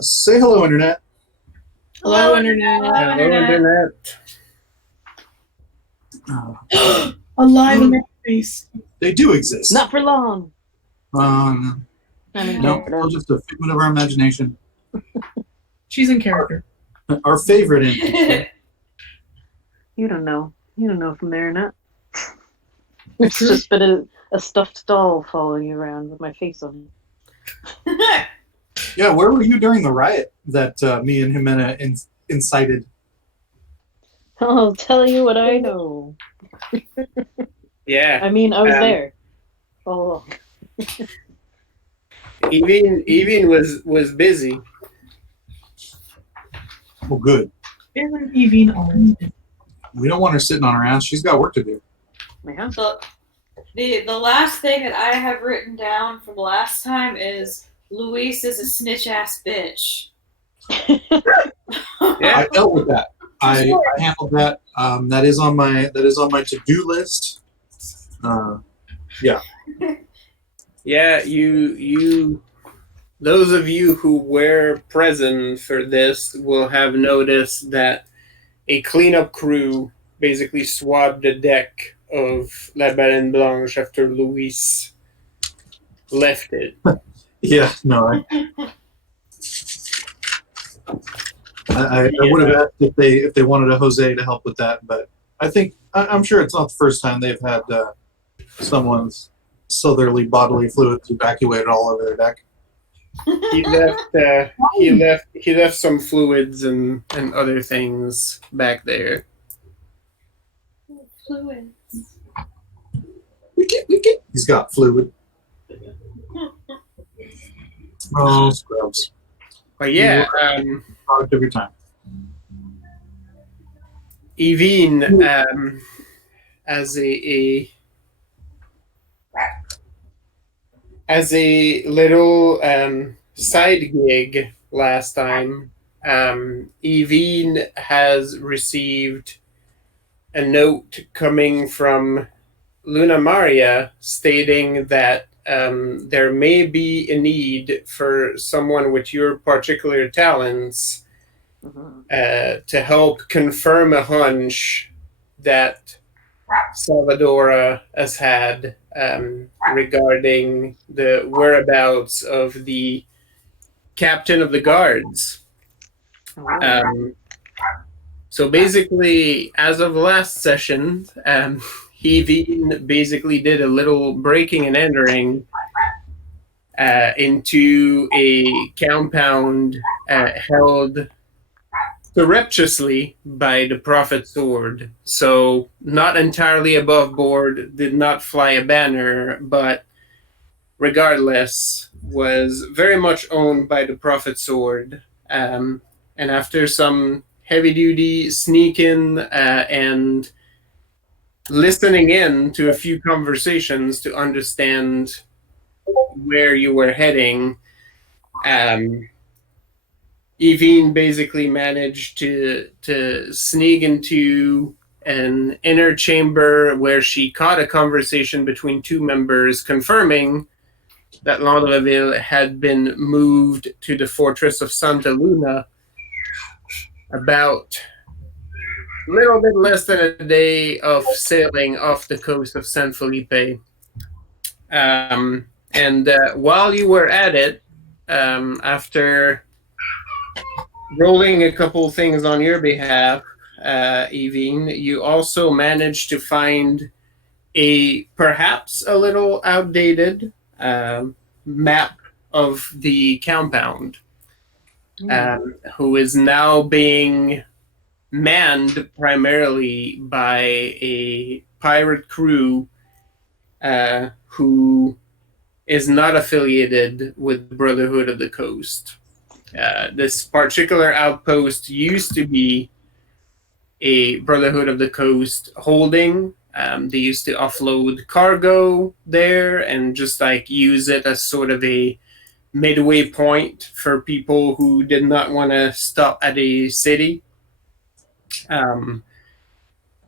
Say hello, Internet. Hello, Internet. Hello, Internet. Alive in my face. They do exist. Not for long. No, it's just a figment of our imagination. She's in character. Our favorite in. You don't know. You don't know from there or not. It's just been a stuffed doll following you around with my face on it. Yeah, where were you during the riot that me and Jimena incited? I'll tell you what I know. Yeah. I mean, I was there. Oh. Evie was busy. Well, good. Isn't Evine always? We don't want her sitting on her ass. She's got work to do. Yeah. So the last thing that I have written down from last time is Luis is a snitch ass bitch. Yeah. I dealt with that. I handled that. That is on my to-do list. Yeah. Yeah, you those of you who were present for this will have noticed that a cleanup crew basically swabbed the deck of La Baleine Blanche after Luis left it. Yeah, no. I would have asked if they wanted a Jose to help with that, but I'm sure it's not the first time they've had someone's southerly bodily fluids evacuated all over their deck. He left some fluids and other things back there. Fluids. We get. He's got fluid. Oh, scrubs. But yeah, Product of your time. Evine, as a little side gig last time, Evine has received a note coming from Luna Maria stating that there may be a need for someone with your particular talents to help confirm a hunch that Salvadora has had regarding the whereabouts of the captain of the guards. So basically, as of last session, Evine basically did a little breaking and entering into a compound held surreptitiously by the Prophet Sword. So not entirely above board, did not fly a banner, but regardless, was very much owned by the Prophet Sword. And after some heavy-duty sneaking and listening in to a few conversations to understand where you were heading, Evine basically managed to sneak into an inner chamber where she caught a conversation between two members confirming that Landreville had been moved to the fortress of Santa Luna about a little bit less than a day of sailing off the coast of San Felipe. And while you were at it, after rolling a couple things on your behalf, Evine, you also managed to find a perhaps a little outdated map of the compound, who is now being manned primarily by a pirate crew who is not affiliated with the Brotherhood of the Coast. This particular outpost used to be a Brotherhood of the Coast holding. They used to offload cargo there and just like use it as sort of a midway point for people who did not want to stop at a city.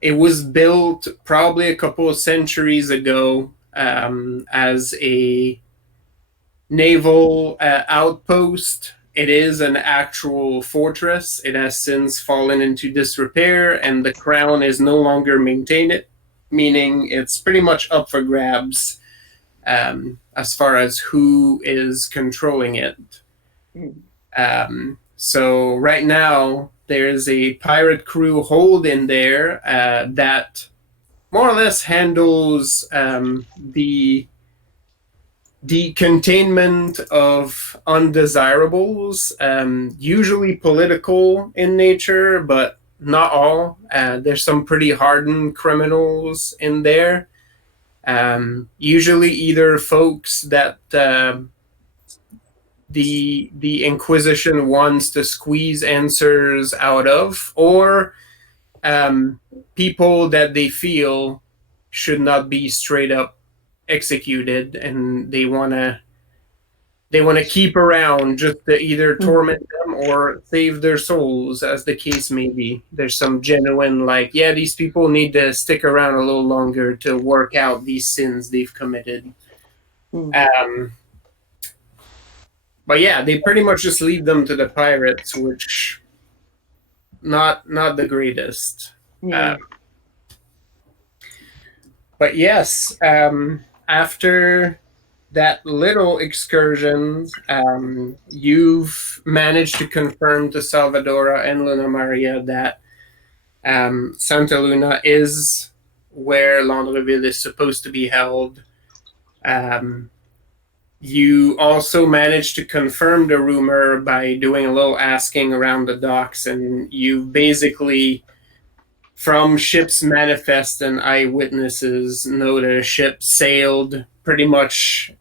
It was built probably a couple of centuries ago as a naval outpost it is an actual fortress. It has since fallen into disrepair, and the crown is no longer maintained, meaning it's pretty much up for grabs as far as who is controlling it. So right now, there's a pirate crew hold in there that more or less handles the containment of undesirables, usually political in nature, but not all. There's some pretty hardened criminals in there. Usually either folks that the Inquisition wants to squeeze answers out of, or people that they feel should not be straight up executed, and they want to keep around just to either torment them or save their souls, as the case may be. There's some genuine, like, yeah, these people need to stick around a little longer to work out these sins they've committed. But yeah, they pretty much just leave them to the pirates, which not the greatest. Yeah. But yes, after that little excursion, you've managed to confirm to Salvadora and Luna Maria that Santa Luna is where Landreville is supposed to be held. You also managed to confirm the rumor by doing a little asking around the docks, and you basically, from ship's manifest and eyewitnesses, know that a ship sailed pretty much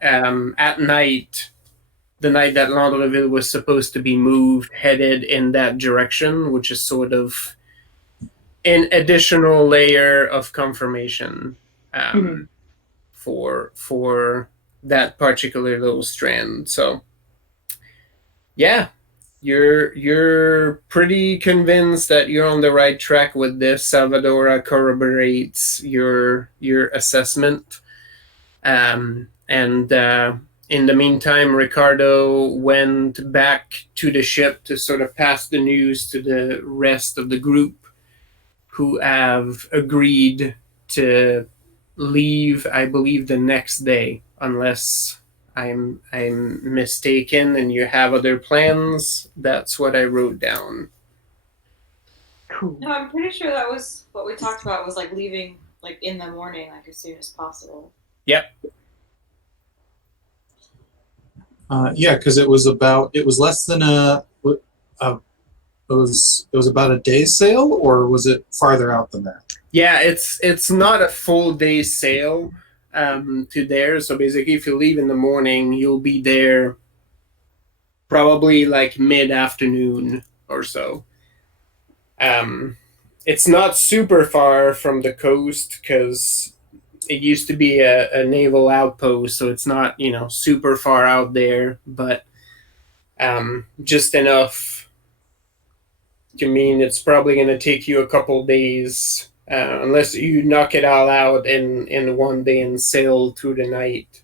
at night, the night that Landreville was supposed to be moved, headed in that direction, which is sort of an additional layer of confirmation for that particular little strand. So yeah, you're pretty convinced that you're on the right track with this. Salvadora corroborates your assessment. And in the meantime, Ricardo went back to the ship to sort of pass the news to the rest of the group, who have agreed to leave, I believe, the next day, unless I'm mistaken and you have other plans. That's what I wrote down. Cool. No, I'm pretty sure that was what we talked about, was like leaving like in the morning, like as soon as possible. Yep. Yeah, because it was less than it was about a day sail, or was it farther out than that? Yeah, it's not a full day sail to there. So basically, if you leave in the morning, you'll be there probably like mid-afternoon or so. It's not super far from the coast because it used to be a naval outpost, so it's not, super far out there, but just enough. I mean, it's probably going to take you a couple days, unless you knock it all out in one day and sail through the night.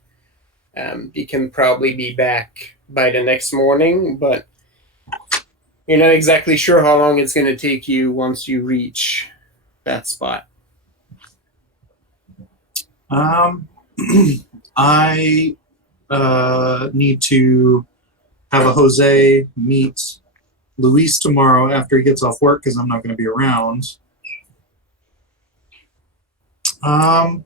You can probably be back by the next morning, but you're not exactly sure how long it's going to take you once you reach that spot. I need to have a Jose meet Luis tomorrow after he gets off work because I'm not going to be around. I'm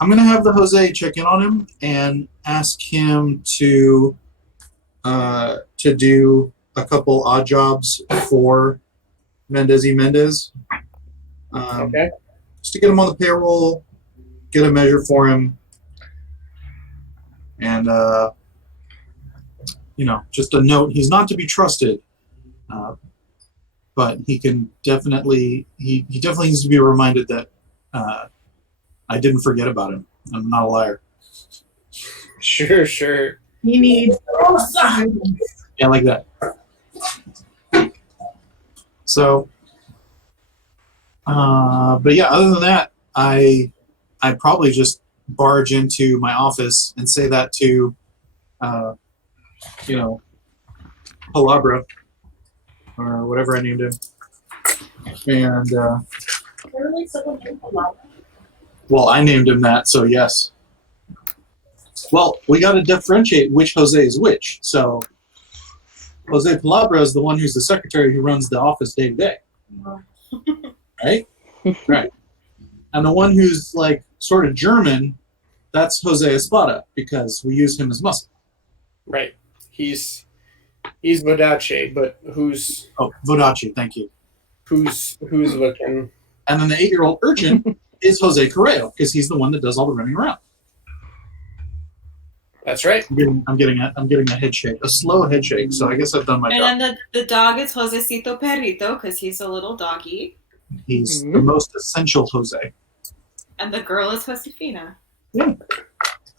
going to have the Jose check in on him and ask him to do a couple odd jobs for Mendez. Okay. Just to get him on the payroll, get a measure for him, and just a note: he's not to be trusted, but he can definitely he definitely needs to be reminded that I didn't forget about him. I'm not a liar. Sure. He needs. Yeah, like that. So, but yeah, other than that, I I'd probably just barge into my office and say that to, Palabra, or whatever I named him. And, Literally someone named Palabra. well, I named him that, so yes. Well, we got to differentiate which Jose is which. So Jose Palabra is the one who's the secretary who runs the office day to day. Right? Right. And the one who's like sort of German, that's Jose Espada, because we use him as muscle. Right. He's Vodace, but who's Oh, Vodaci, thank you. who's looking. And then the 8-year-old urchin is Jose Correo, because he's the one that does all the running around. That's right. I'm getting a head shake, a slow head shake. So I guess I've done my job. And then the dog is Josecito Perrito because he's a little doggy. He's the most essential Jose. And the girl is Josefina. Yeah.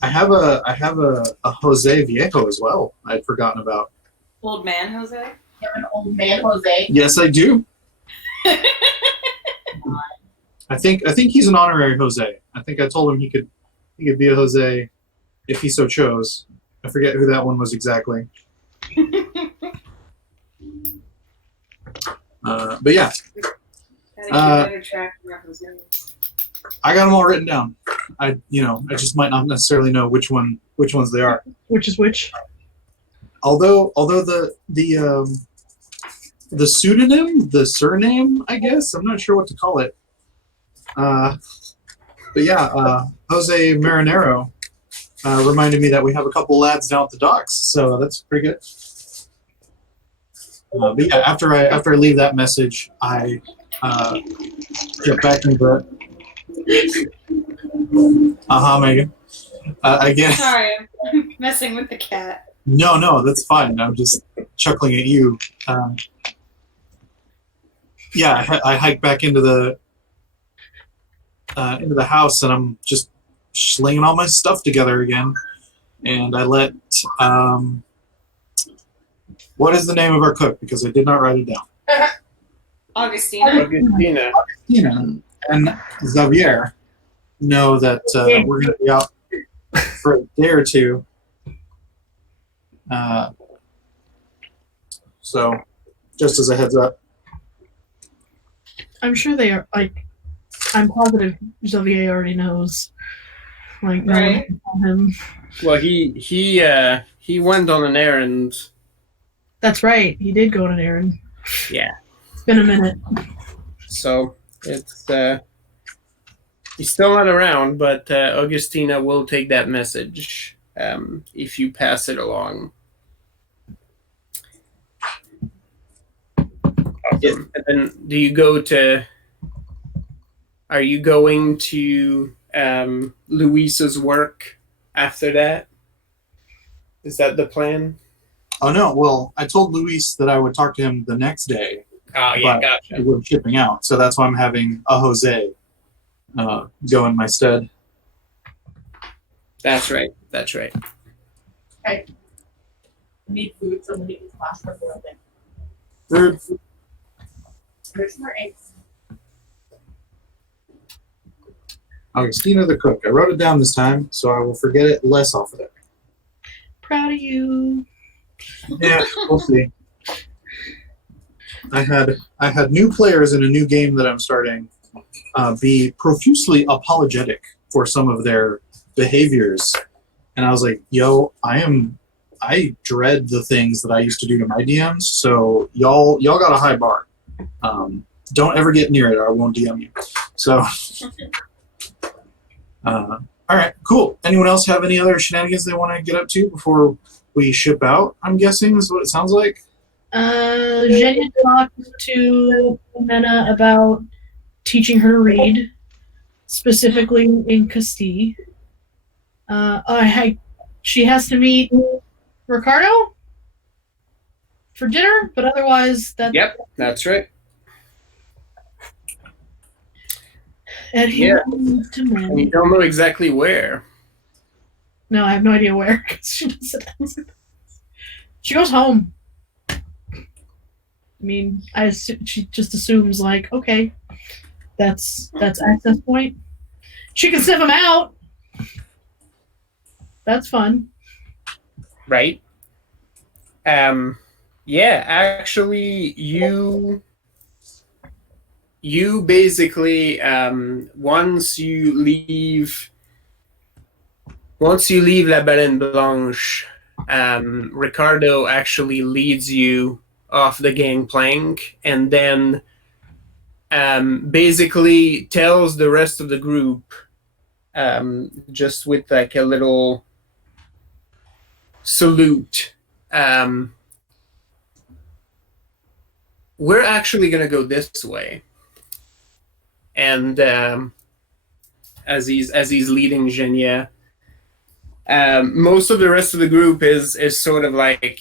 I have a Jose Viejo as well. I'd forgotten about. Old man Jose? You have an old man, Jose. Yes, I do. I think he's an honorary Jose. I think I told him he could be a Jose if he so chose. I forget who that one was exactly. But yeah, Gotta keep better track of our Jose. I got them all written down. I just might not necessarily know which ones they are. Which is which? Although the pseudonym, the surname, I guess, I'm not sure what to call it. But yeah, Jose Marinero reminded me that we have a couple lads down at the docks, so that's pretty good. But yeah, after I leave that message, I get back into Megan. Again. Sorry, I'm messing with the cat. No, that's fine. I'm just chuckling at you. Yeah, I hike back into the house, and I'm just slinging all my stuff together again. And I let what is the name of our cook? Because I did not write it down. Augustina. Augustina. Tina and Xavier know that we're going to be out for a day or two. So, just as a heads up. I'm sure they are, I'm positive Xavier already knows. No one Right. can tell him. Well, he went on an errand. That's right. He did go on an errand. Yeah. It's been a minute. So it's he's still not around, but Augustina will take that message if you pass it along. Awesome. And then are you going to Luis's work after that? Is that the plan? Oh no! Well, I told Luis that I would talk to him the next day. Oh yeah, but gotcha. we're shipping out, so that's why I'm having a Jose go in my stead. That's right. That's right. Okay. I need food, so I'm gonna eat the last one for thing. Third, There's more eggs. Augustina the cook. I wrote it down this time, so I will forget it less often. Proud of you. Yeah, we'll see. I had new players in a new game that I'm starting be profusely apologetic for some of their behaviors, and I was like, "Yo, I dread the things that I used to do to my DMs. So y'all got a high bar. Don't ever get near it, or I won't DM you." So, all right, cool. Anyone else have any other shenanigans they want to get up to before we ship out? I'm guessing is what it sounds like. Zhenya talked to Mena about teaching her to read, specifically in Castille. She has to meet Ricardo for dinner, but otherwise Yep, that's right. And he Yeah. moved to And you Mena. don't know exactly where. No, I have no idea where, because she doesn't. She goes home. I mean, she just assumes, like, okay, that's access point. She can sniff them out. That's fun. Right. Yeah, actually, you basically once you leave La Baleine Blanche, Ricardo actually leads you off the gangplank and then basically tells the rest of the group, just with like a little salute, we're actually going to go this way. And as he's leading Genia, most of the rest of the group is sort of like,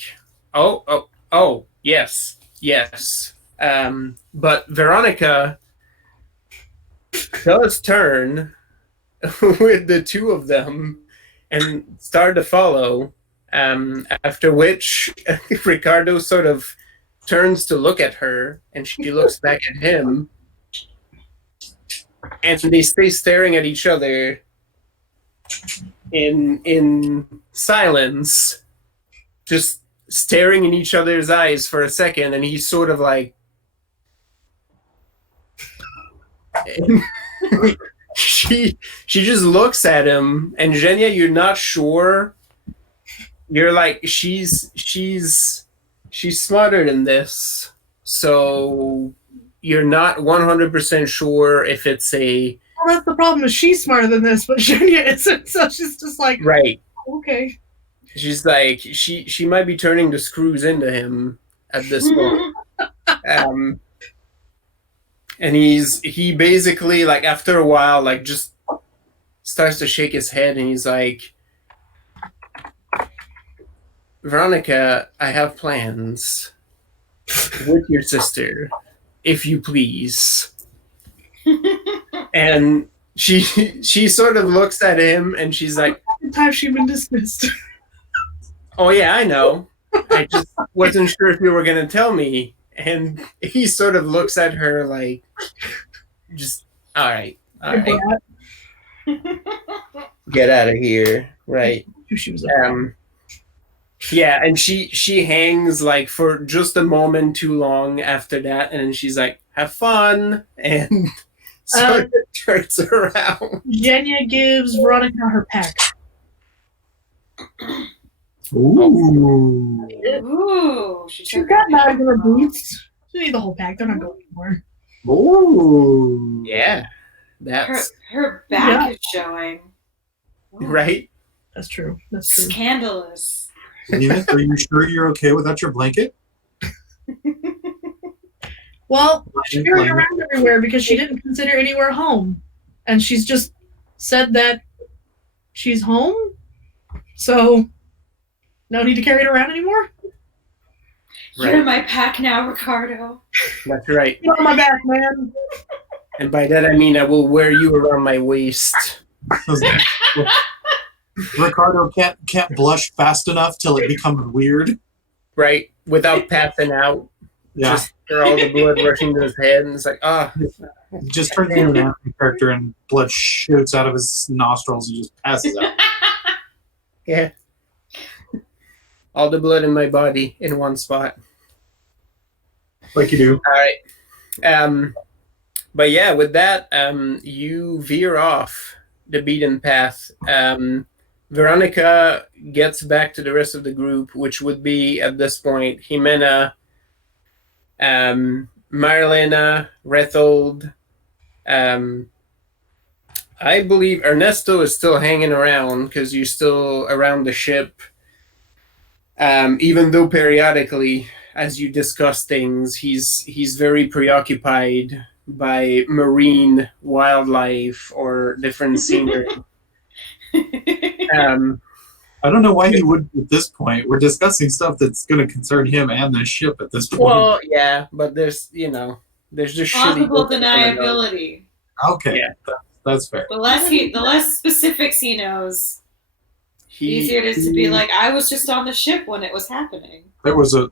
oh, yes. But Veronica does turn with the two of them and start to follow, after which Ricardo sort of turns to look at her, and she looks back at him, and they stay staring at each other in silence, just staring in each other's eyes for a second, and he's sort of like she just looks at him, and Genia, you're not sure. You're like, she's smarter than this, so you're not 100% sure if it's a... Well, that's the problem, is she's smarter than this, but Genia isn't, so she's just like, right. Okay. She's like, she might be turning the screws into him at this point. And he basically, like, after a while, like, just starts to shake his head, and he's like, Veronica, I have plans with your sister, if you please. And she sort of looks at him, and she's like, Time she's been dismissed. oh yeah, I know. I just wasn't sure if you were going to tell me. And he sort of looks at her like, just, all right. Get out of here. Right. She was yeah, and she hangs like for just a moment too long after that, and then she's like, have fun, and sort of turns around. Genia gives Veronica her pack. Ooh. Ooh, She's got bags in her boots. She need the whole pack. They're not going anywhere. Ooh. Yeah, that's her back is showing. Ooh, right. That's true. That's true. Scandalous. Nina, are you sure you're okay without your blanket? Well, she carried around everywhere because she didn't consider anywhere home. And she's just said that she's home. So, no need to carry it around anymore? You're my pack now, Ricardo. That's right. Get on my back, man. And by that I mean I will wear you around my waist. Ricardo can't blush fast enough till it becomes weird. Right, without passing out. Yeah. Just for all the blood rushing to his head, and it's like, He just turns into an anime character and blood shoots out of his nostrils and just passes out. yeah. All the blood in my body in one spot. Like you do. All right. But yeah, with that, you veer off the beaten path. Veronica gets back to the rest of the group, which would be, at this point, Jimena, Marlena, Rethold. I believe Ernesto is still hanging around because you're still around the ship. Even though periodically, as you discuss things, he's very preoccupied by marine wildlife or different scenery. I don't know why he would at this point. We're discussing stuff that's going to concern him and the ship at this point. Well, yeah, but there's just Plausible shitty deniability. Okay, Yeah. that's fair. The less specifics he knows, easier it is to be like, I was just on the ship when it was happening. There was a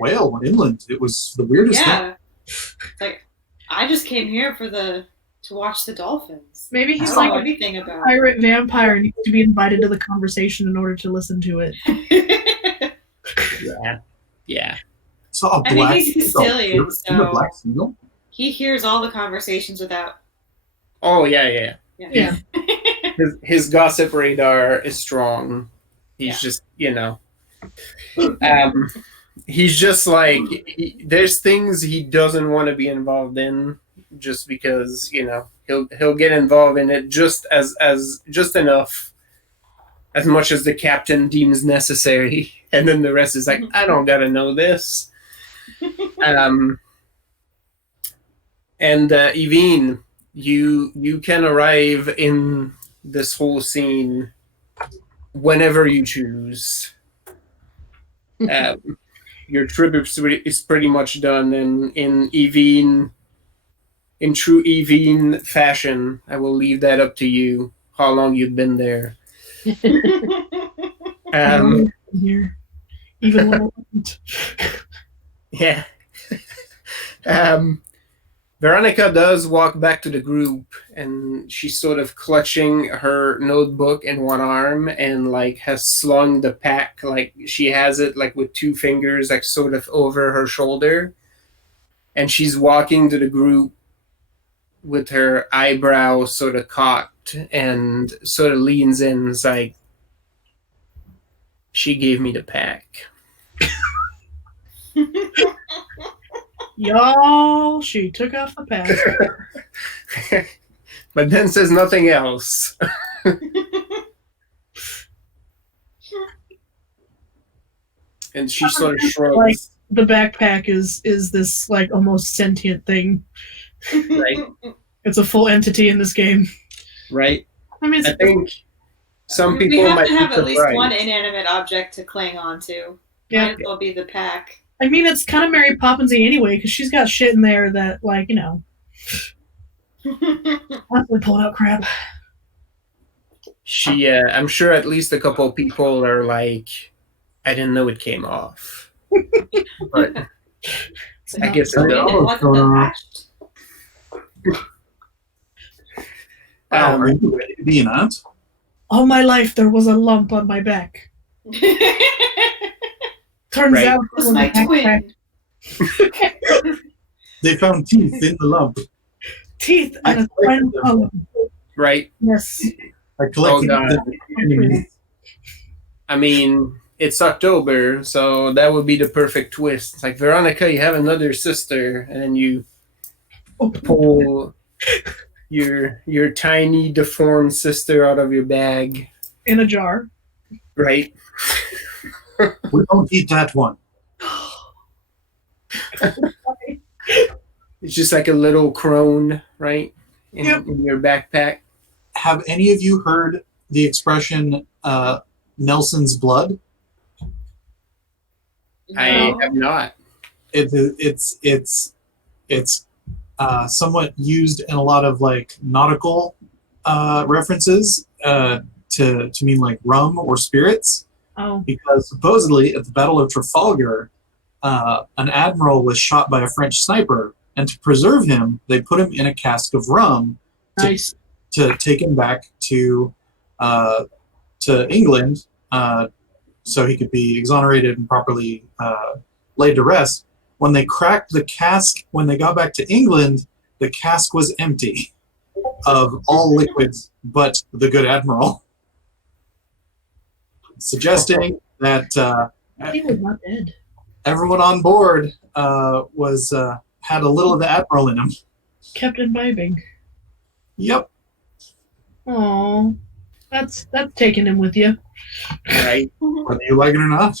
whale inland. It was the weirdest thing. Yeah. It's like, I just came here for the To watch the dolphins. Maybe I he's don't like know a anything about pirate vampire and needs to be invited to the conversation in order to listen to it. it. Yeah. Saw a I mean, black he's seagull. Castilian, You ever seen a so- black seagull? He hears all the conversations without. Oh yeah. Yeah. His gossip radar is strong. He's just, he's just like there's things he doesn't want to be involved in, just because he'll get involved in it just just enough, as much as the captain deems necessary, and then the rest is like, I don't gotta know this. And Evine, you can arrive in this whole scene whenever you choose. Your trip is pretty much done, and in true Evine fashion, I will leave that up to you, how long you've been there. Here. Even when I wasn't. Yeah. Veronica does walk back to the group, and she's sort of clutching her notebook in one arm and like has slung the pack, like she has it like with two fingers, like sort of over her shoulder. And she's walking to the group with her eyebrows sort of cocked and sort of leans in and is like, she gave me the pack. Y'all, she took off the pack. But then says nothing else. And she sort of shrugs. Like, the backpack is this like almost sentient thing. Right. It's a full entity in this game. Right. I mean, I think some We people have might to have be at least surprised. one inanimate object to cling on to. Yeah. Might as well be the pack. I mean, it's kind of Mary Poppinsy anyway, because she's got shit in there that, like, constantly pulling out crap. She, I'm sure at least a couple of people are like, I didn't know it came off. But I guess I it mean, it wasn't attached. Wow, are you ready to be an aunt? All my life, there was a lump on my back. Turns Right. out It was my twin. They found teeth in the lump. teeth and a I spinal collected them. column. right. Yes. I collected Oh, God. them. I mean, it's October, so that would be the perfect twist. It's like, Veronica, you have another sister, and then you pull your tiny deformed sister out of your bag. In a jar. Right. We don't eat that one. It's just like a little crone, right? Yep. In your backpack. Have any of you heard the expression Nelson's blood? I have not. It's somewhat used in a lot of like nautical references to mean like rum or spirits, Oh. because supposedly at the Battle of Trafalgar, an admiral was shot by a French sniper, and to preserve him, they put him in a cask of rum Nice. to take him back to England, so he could be exonerated and properly laid to rest. When they cracked the cask, when they got back to England, the cask was empty of all liquids but the good admiral, suggesting that He was not dead. everyone on board was had a little of the admiral in him. Kept imbibing. Yep. Oh, that's taking him with you. Right. Whether you like it or not,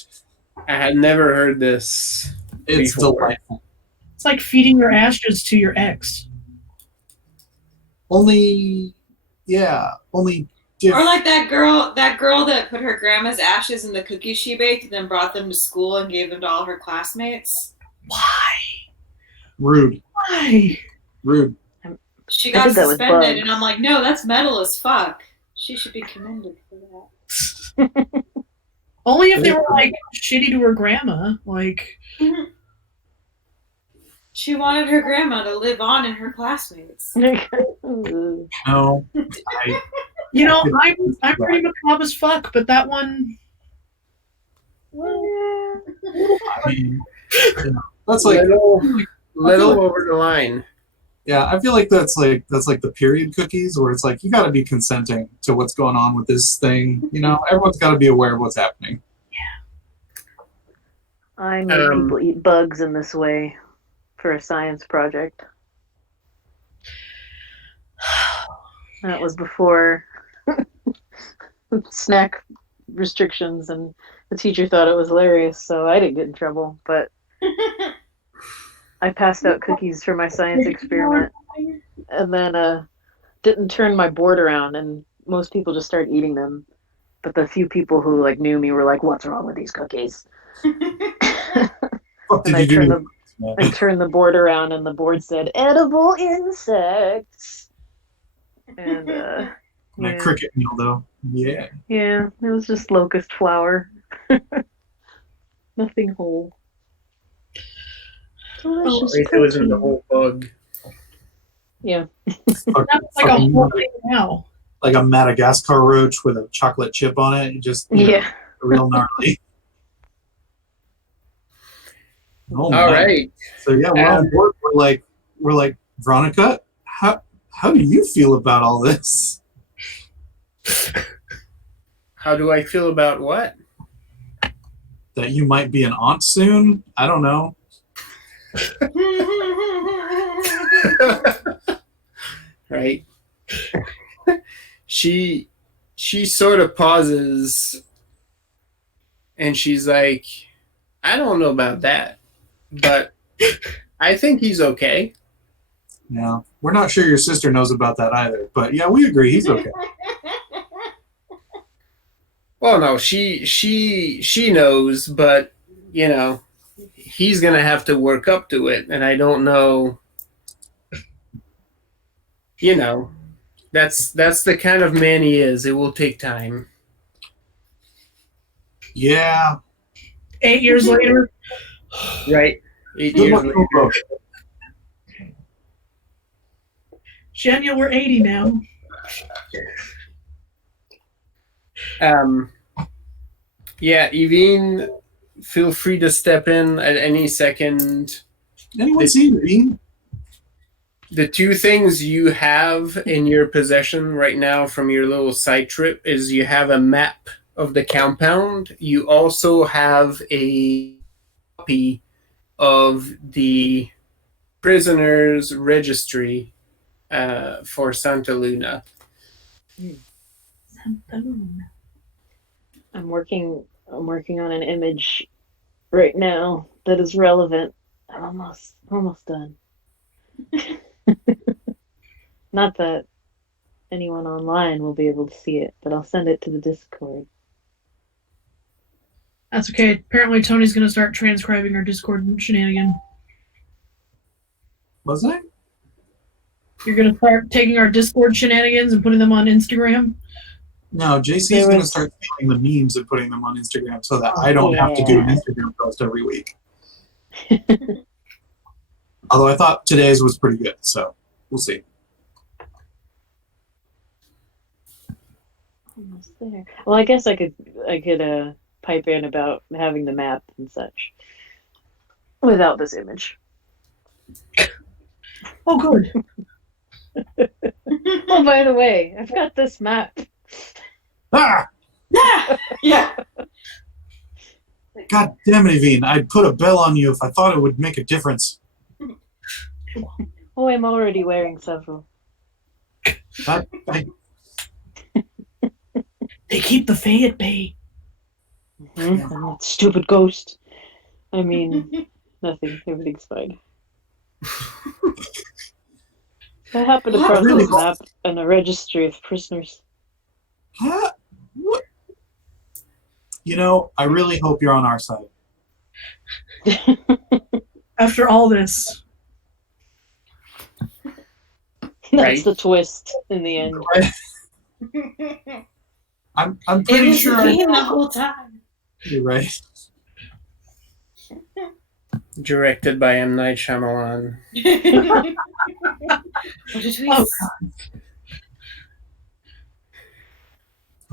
I had never heard this. it's Before. delightful. It's like feeding your ashes to your ex. Only Or like that girl that put her grandma's ashes in the cookies she baked and then brought them to school and gave them to all her classmates. Why? rude. Why? Rude. She I got did that with suspended, Bug. and I'm like, no, that's metal as fuck. She should be commended for that. Only if they were like shitty to her grandma. Like, She wanted her grandma to live on in her classmates. No, You know, I'm pretty macabre as fuck, but that one. I mean, that's like little over the line. Yeah, I feel like that's like the period cookies where it's like you got to be consenting to what's going on with this thing. You know, everyone's got to be aware of what's happening. I made people eat bugs in this way for a science project. That was before snack restrictions, and the teacher thought it was hilarious, so I didn't get in trouble. But I passed out cookies for my science experiment, and then didn't turn my board around, and most people just started eating them. But the few people who like knew me were like, "What's wrong with these cookies?" What And did you do? I turned the board around, and the board said, "Edible insects." And My cricket meal, though. Yeah. yeah, it was just locust flour. Nothing whole. Delicious It wasn't the protein. whole bug. Yeah. That's like a whole thing now. Like a Madagascar roach with a chocolate chip on it. Just Yeah. real gnarly. Oh, All my. right. So yeah, we're on board. We're like Veronica. How do you feel about all this? How do I feel about what? That you might be an aunt soon? I don't know. Right. She sort of pauses and she's like, I don't know about that, but I think he's okay. Yeah, we're not sure your sister knows about that either, but yeah, we agree he's okay. Well, no, she knows, but you know, he's gonna have to work up to it, and I don't know. You know, that's the kind of man he is. It will take time. Yeah. 8 years later. Right. 8 Good years luck, later. bro. Shania, we're 80 now. Yeah, Evine, feel free to step in at any second. Anyone seen Bean? The two things you have in your possession right now from your little side trip is you have a map of the compound. You also have a copy of the prisoner's registry for Santa Luna. I'm working on an image right now that is relevant. I'm almost done. Not that anyone online will be able to see it, but I'll send it to the Discord. That's okay. Apparently, Tony's going to start transcribing our Discord shenanigan. Was I? You're going to start taking our Discord shenanigans and putting them on Instagram? No, JC is going to start stealing the memes and putting them on Instagram so that I don't have to do an Instagram post every week. Although I thought today's was pretty good, so we'll see. Almost there. Well, I guess I could pipe in about having the map and such without this image. Oh, good. Oh, by the way, I've got this map. Ah! Yeah. God damn it, Evine. I'd put a bell on you if I thought it would make a difference. Oh, I'm already wearing several. They keep the Fae at bay. And that stupid ghost. I mean, nothing. Everything's fine. I happened across this map and a registry of prisoners. Huh? What? You know, I really hope you're on our side. After all this. That's the twist in the end. I'm It pretty was sure the whole time. you're right. directed by M. Night Shyamalan. What did we Oh,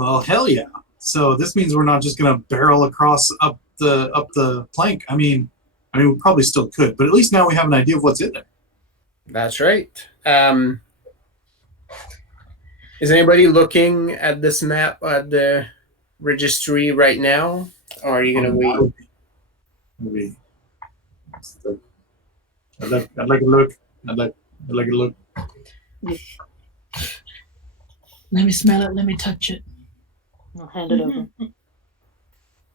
Well, hell yeah. So this means we're not just gonna barrel across up the plank. I mean, we probably still could, but at least now we have an idea of what's in there. That's right. Is anybody looking at this map at the registry right now, or are you gonna wait? Maybe. I'd like a look. I'd like a look. let me smell it. Let me touch it. I'll hand it over.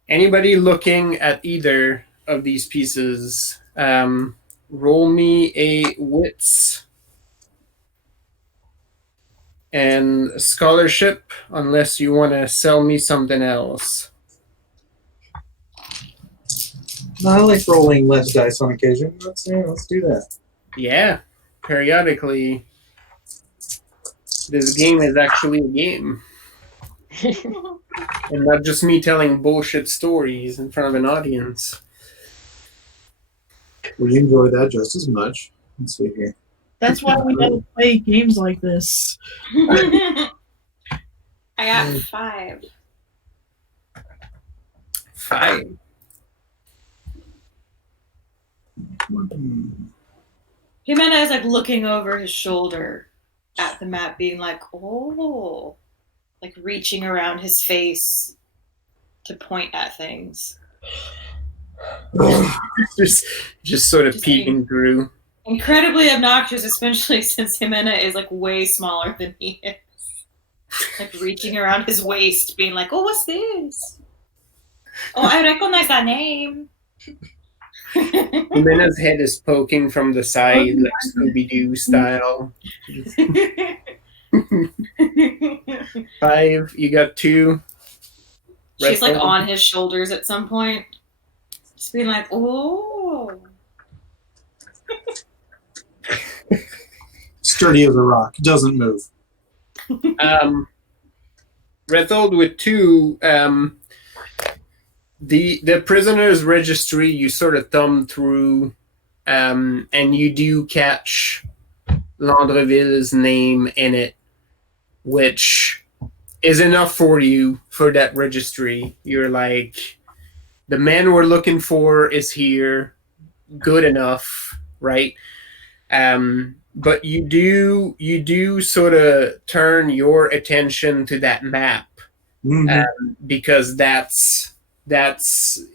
Anybody looking at either of these pieces? Roll me a wits and scholarship, unless you want to sell me something else. No, I like rolling less dice on occasion. Let's do that. Yeah, periodically, this game is actually a game. And not just me telling bullshit stories in front of an audience. We enjoy that just as much. Let's see here. That's why we don't play games like this. I got 5. 5. Jimena is like looking over his shoulder at the map, being like, oh, like reaching around his face to point at things. just sort of Just peeking through. Incredibly obnoxious, especially since Jimena is like way smaller than he is. Like reaching around his waist, being like, oh, what's this? Oh, I recognize that name. Jimena's head is poking from the side, like Scooby-Doo style. 5, you got 2. She's like Red on his shoulders at some point. Just being like, oh. Sturdy as a rock. Doesn't move. Rethold with 2. The prisoner's registry, you sort of thumb through, and you do catch Landreville's name in it, which is enough for you for that registry. You're like, the man we're looking for is here, good enough, right? But you do sort of turn your attention to that map, because that's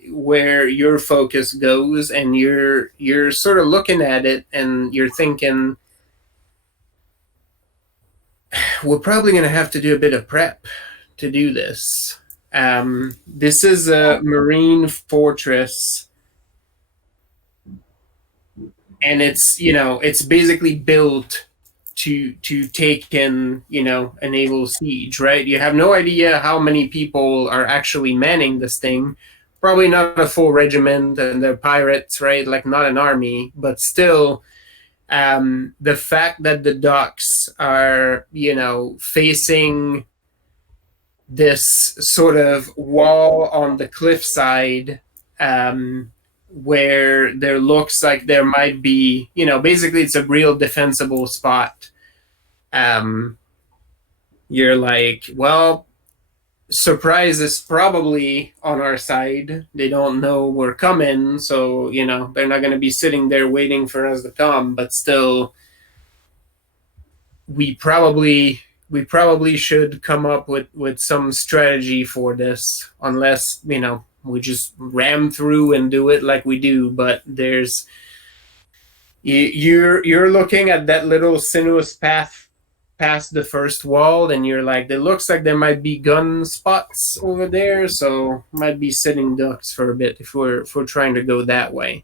where your focus goes, and you're sort of looking at it and you're thinking, we're probably going to have to do a bit of prep to do this. This is a marine fortress, and it's basically built to take in, a naval siege, right? You have no idea how many people are actually manning this thing. Probably not a full regiment, and they're pirates, right? Like not an army, but still, the fact that the docks are, facing this sort of wall on the cliffside, where there looks like there might be, basically it's a real defensible spot. You're like, well, surprise is probably on our side. They don't know we're coming, so, they're not going to be sitting there waiting for us to come, but still, we probably should come up with some strategy for this, unless, we just ram through and do it like we do. But you're looking at that little sinuous path past the first wall, and you're like, it looks like there might be gun spots over there, so might be sitting ducks for a bit if we're trying to go that way.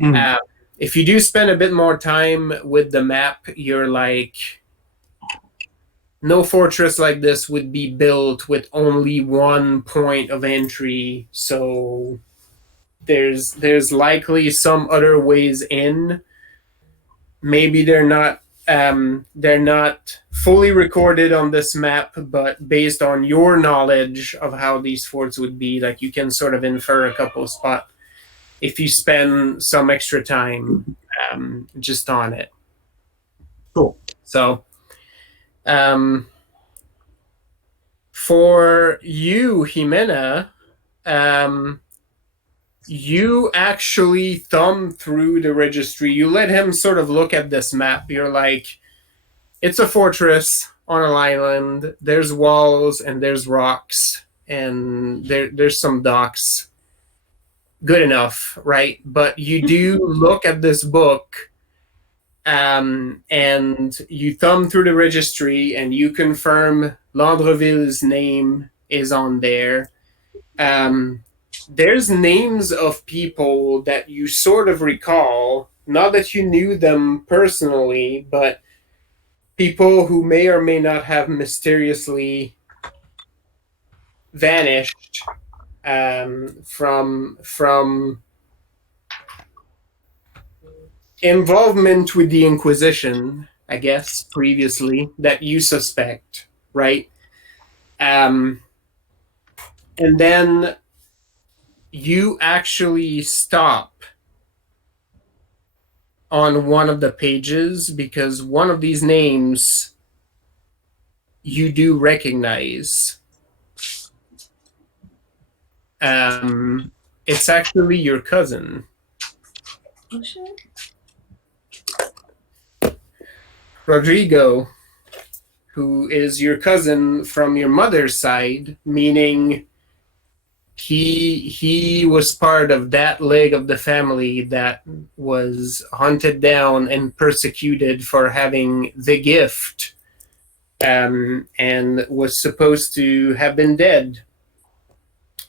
If you do spend a bit more time with the map, you're like, no fortress like this would be built with only one point of entry, so there's likely some other ways in. Maybe they're not fully recorded on this map, but based on your knowledge of how these forts would be, like, you can sort of infer a couple if you spend some extra time just on it. Cool. So for you, Jimena, you actually thumb through the registry. You let him sort of look at this map. You're like, it's a fortress on an island. There's walls and there's rocks and there's some docks. Good enough, right? But you do look at this book and you thumb through the registry and you confirm Landreville's name is on there. There's names of people that you sort of recall, not that you knew them personally, but people who may or may not have mysteriously vanished from involvement with the Inquisition, I guess, previously, that you suspect, right? And then you actually stop on one of the pages because one of these names you do recognize. It's actually your cousin. Oh, shit. Rodrigo, who is your cousin from your mother's side, meaning he was part of that leg of the family that was hunted down and persecuted for having the gift, and was supposed to have been dead.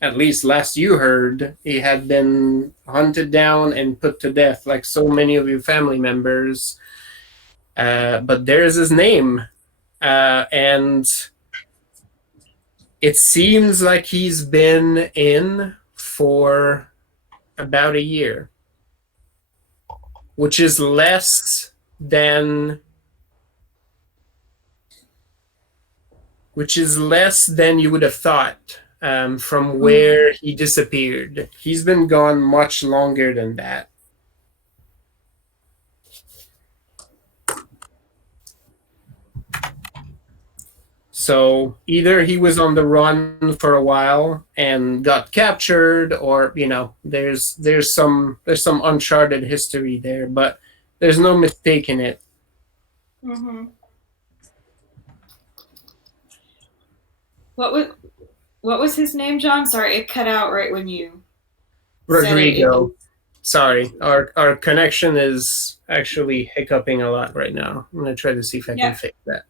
At least last you heard, he had been hunted down and put to death like so many of your family members. But there's his name. And it seems like he's been in for about a year, which is less than you would have thought from where he disappeared. He's been gone much longer than that. So either he was on the run for a while and got captured, or there's some uncharted history there, but there's no mistaking it. Mm-hmm. What was his name, John? Sorry, it cut out right when you Rodrigo. Sorry, our connection is actually hiccuping a lot right now. I'm gonna try to see if I can fix that.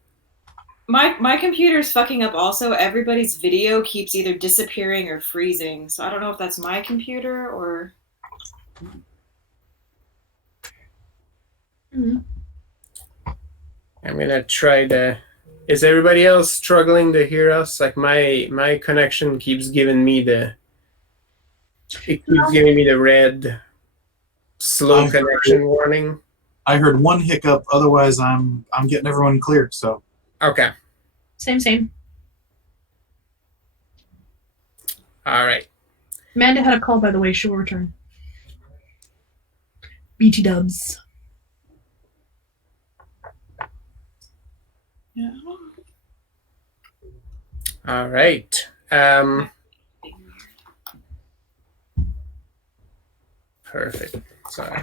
My computer's fucking up also. Everybody's video keeps either disappearing or freezing. So I don't know if that's my computer or... Mm-hmm. I'm going to try to... Is everybody else struggling to hear us? Like my connection keeps giving me the... It keeps giving me the red slow connection warning. I heard one hiccup. Otherwise, I'm getting everyone cleared, so... Okay. Same. All right. Amanda had a call, by the way. She'll return. BT dubs. Yeah. All right. Perfect. So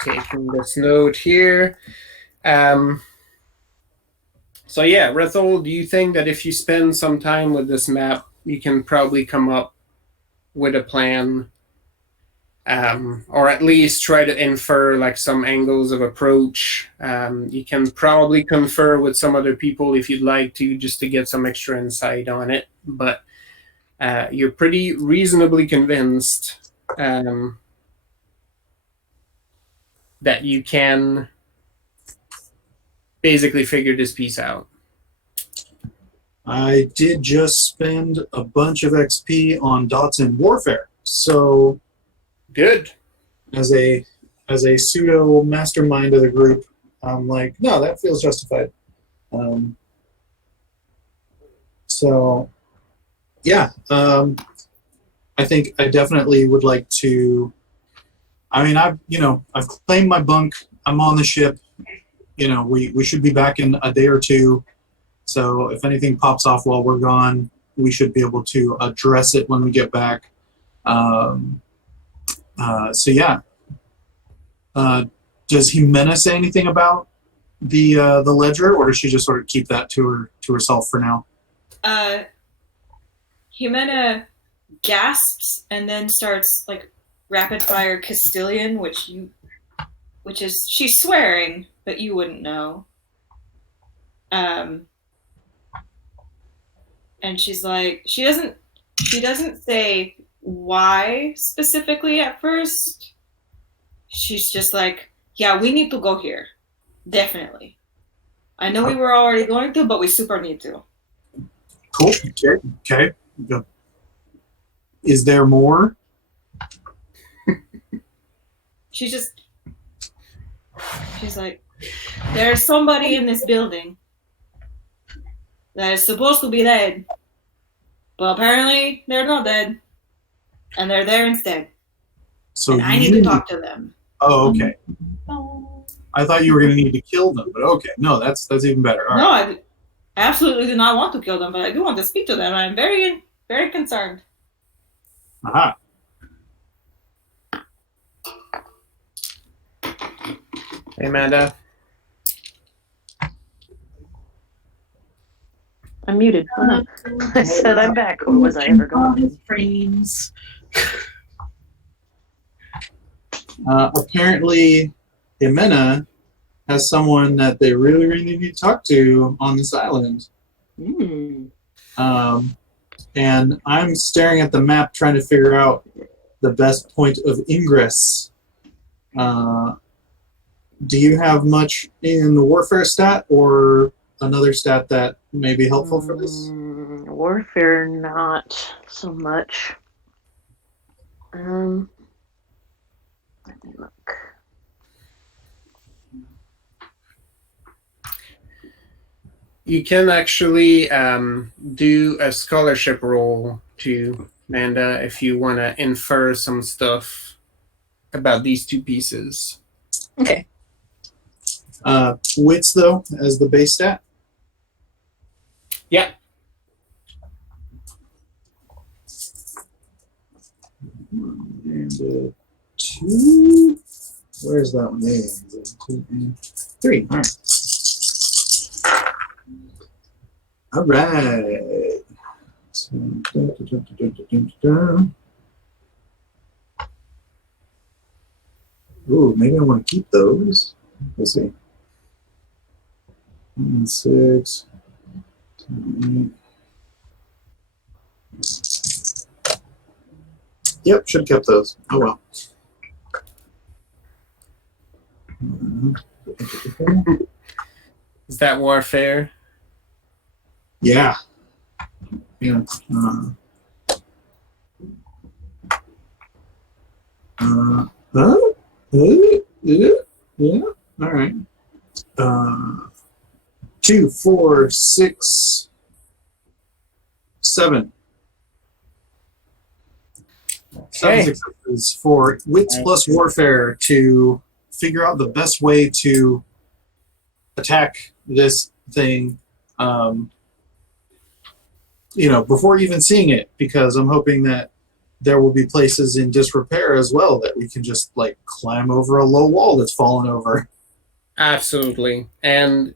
taking this note here. So yeah, Rethel, do you think that if you spend some time with this map, you can probably come up with a plan, or at least try to infer like some angles of approach? You can probably confer with some other people if you'd like to, just to get some extra insight on it. But you're pretty reasonably convinced that you can basically figure this piece out. I did just spend a bunch of XP on dots in warfare, so Good. as a pseudo mastermind of the group, I'm like, no, that feels justified. So yeah, I think I definitely would like to I mean, I've claimed my bunk. I'm on the ship. We should be back in a day or two. So if anything pops off while we're gone, we should be able to address it when we get back. So yeah. Does Jimena say anything about the ledger, or does she just sort of keep that to herself for now? Jimena gasps and then starts like rapid fire Castilian, which is she's swearing, but you wouldn't know. And she's like, she doesn't say why specifically at first. She's just like, yeah, we need to go here. Definitely. I know we were already going to, but we super need to. Cool. Okay. Is there more? She's like, there's somebody in this building that is supposed to be dead, but apparently they're not dead, and they're there instead. So and I need to talk to them. Oh, okay. I thought you were going to need to kill them, but okay. No, that's even better. All no, right. I absolutely do not want to kill them, but I do want to speak to them. I'm very, very concerned. Aha. Hey, Amanda. I'm muted. Oh, no. I said I'm back. Or was I ever gone? Frames. Apparently, Jimena has someone that they really, really need to talk to on this island. Mm. And I'm staring at the map trying to figure out the best point of ingress. Do you have much in the warfare stat or another stat that may be helpful for this? Warfare, not so much. Let me look. You can actually do a scholarship roll too, Amanda, if you want to infer some stuff about these two pieces. Okay. Wits, though, as the base stat? Yeah. And 2. Where's that one? There. 2 and 3. All right. All right. So, ooh, maybe I want to keep those. Let's see. 1 and 6. 2 and 8. Yep, should have kept those. Oh well. Is that warfare? Yeah. Yeah. Yeah. All right. 2, 4, 6, 7. 7 successes for wits plus warfare to figure out the best way to attack this thing. Before even seeing it, because I'm hoping that there will be places in disrepair as well that we can just like climb over a low wall that's fallen over. Absolutely. And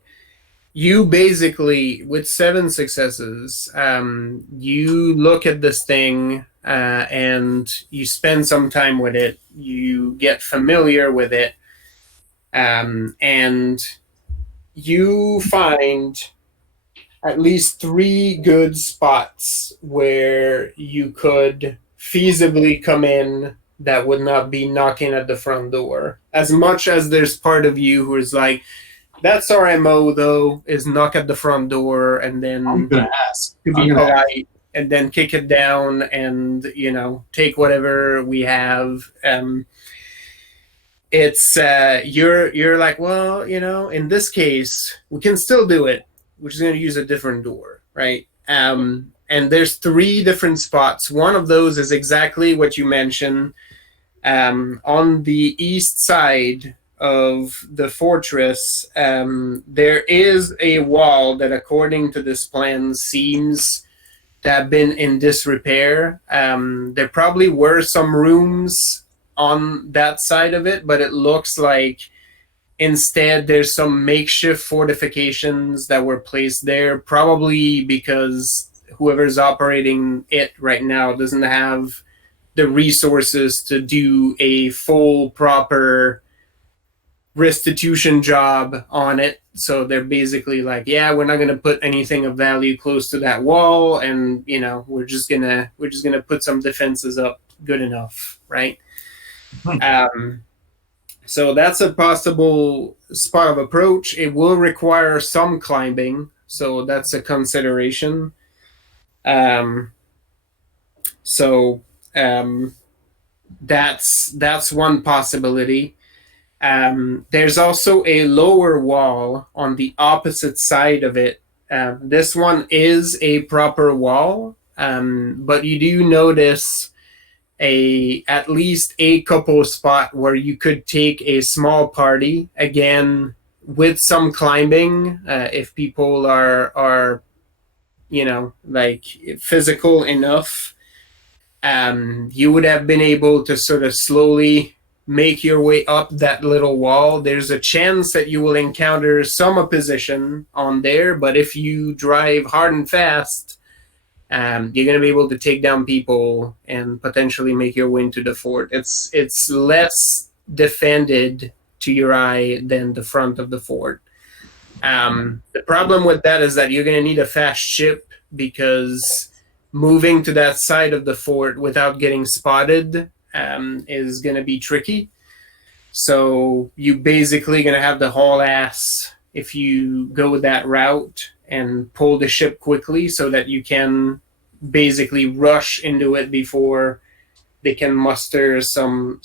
you basically, with 7 successes, you look at this thing and you spend some time with it. You get familiar with it. And you find at least 3 good spots where you could feasibly come in that would not be knocking at the front door. As much as there's part of you who is like, that's our MO though, is knock at the front door and then I'm gonna ask. to be polite and then kick it down and take whatever we have. It's you're like, well, in this case we can still do it. We're just going to use a different door, right? And there's 3 different spots. One of those is exactly what you mentioned. On the east side of the fortress, there is a wall that, according to this plan, seems to have been in disrepair. There probably were some rooms on that side of it, but it looks like instead there's some makeshift fortifications that were placed there, probably because whoever's operating it right now doesn't have the resources to do a full, proper restitution job on it. So they're basically like, yeah, we're not going to put anything of value close to that wall, and we're just gonna put some defenses up good enough, right? So that's a possible spot of approach. It will require some climbing, so that's a consideration. That's one possibility. There's also a lower wall on the opposite side of it. This one is a proper wall, but you do notice at least a couple spot where you could take a small party, again with some climbing, if people are like physical enough. You would have been able to sort of slowly make your way up that little wall. There's a chance that you will encounter some opposition on there, but if you drive hard and fast, you're going to be able to take down people and potentially make your way into the fort. It's less defended to your eye than the front of the fort. The problem with that is that you're going to need a fast ship, because moving to that side of the fort without getting spotted is going to be tricky. So you basically going to have to haul ass if you go that route and pull the ship quickly so that you can basically rush into it before they can muster some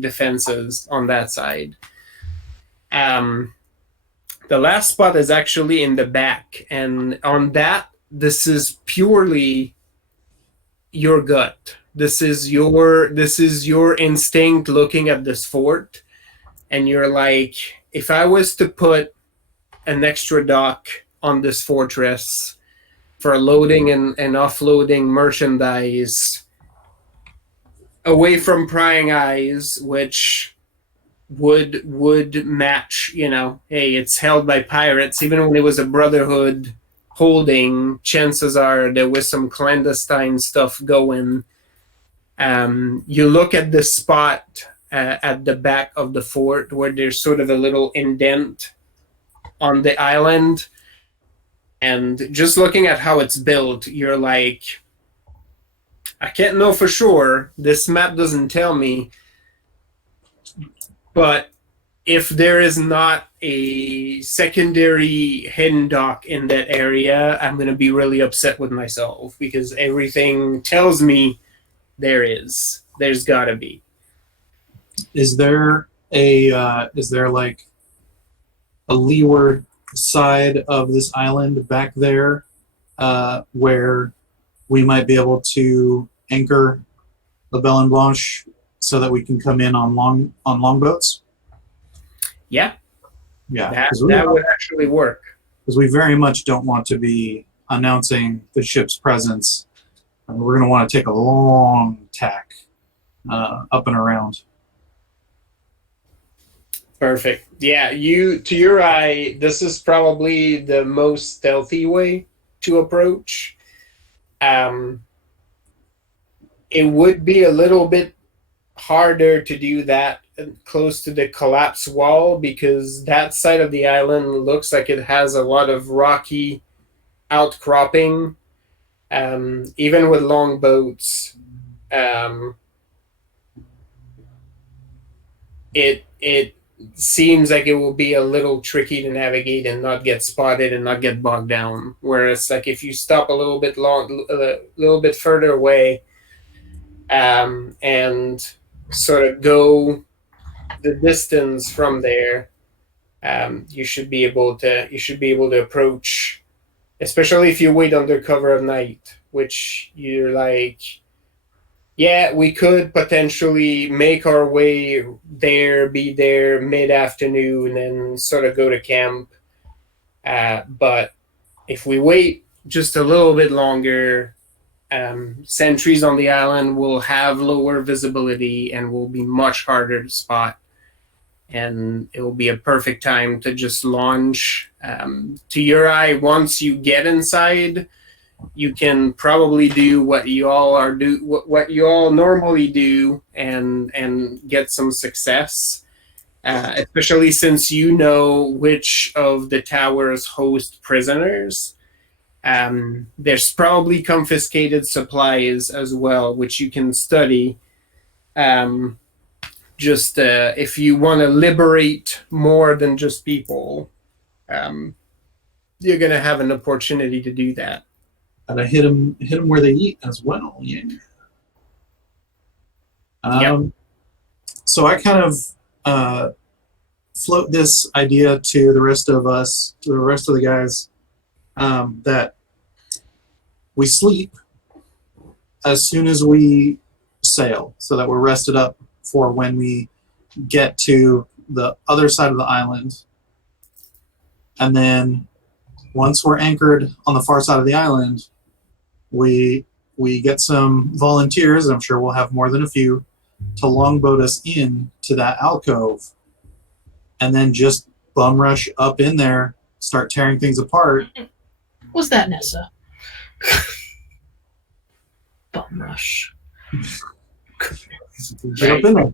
defenses on that side. The last spot is actually in the back, and on that, this is purely your gut. This is your instinct looking at this fort, and you're like, if I was to put an extra dock on this fortress for loading and offloading merchandise away from prying eyes, which would match, hey, it's held by pirates. Even when it was a brotherhood holding, chances are there was some clandestine stuff going. You look at the spot at the back of the fort where there's sort of a little indent on the island, and just looking at how it's built, you're like, I can't know for sure. This map doesn't tell me. But if there is not a secondary hidden dock in that area, I'm going to be really upset with myself, because everything tells me there's got to be. Is there like a leeward side of this island back there where we might be able to anchor the Belle and Blanche so that we can come in on longboats? Yeah, that would actually work. Because we very much don't want to be announcing the ship's presence. We're going to want to take a long tack up and around. Perfect. Yeah, to your eye, this is probably the most stealthy way to approach. It would be a little bit harder to do that close to the collapsed wall, because that side of the island looks like it has a lot of rocky outcropping. Even with longboats, it seems like it will be a little tricky to navigate and not get spotted and not get bogged down. Whereas, like, if you stop a little bit further away, and sort of go the distance from there, you should be able to approach, especially if you wait under cover of night, which you're like, Yeah, we could potentially make our way there, be there mid-afternoon, and sort of go to camp. But if we wait just a little bit longer, sentries on the island will have lower visibility and will be much harder to spot. And it will be a perfect time to just launch. To your eye, once you get inside, you can probably do what you all normally do and get some success. Especially since you know which of the towers host prisoners. There's probably confiscated supplies as well, which you can study. If you want to liberate more than just people, you're going to have an opportunity to do that. And I hit them where they eat as well. Yeah. So I kind of float this idea to the rest of us, to the rest of the guys, that we sleep as soon as we sail, so that we're rested up for when we get to the other side of the island. And then once we're anchored on the far side of the island, we get some volunteers, I'm sure we'll have more than a few, to longboat us in to that alcove, and then just bum rush up in there, start tearing things apart. Was that Nessa? Bum rush. Get up in there.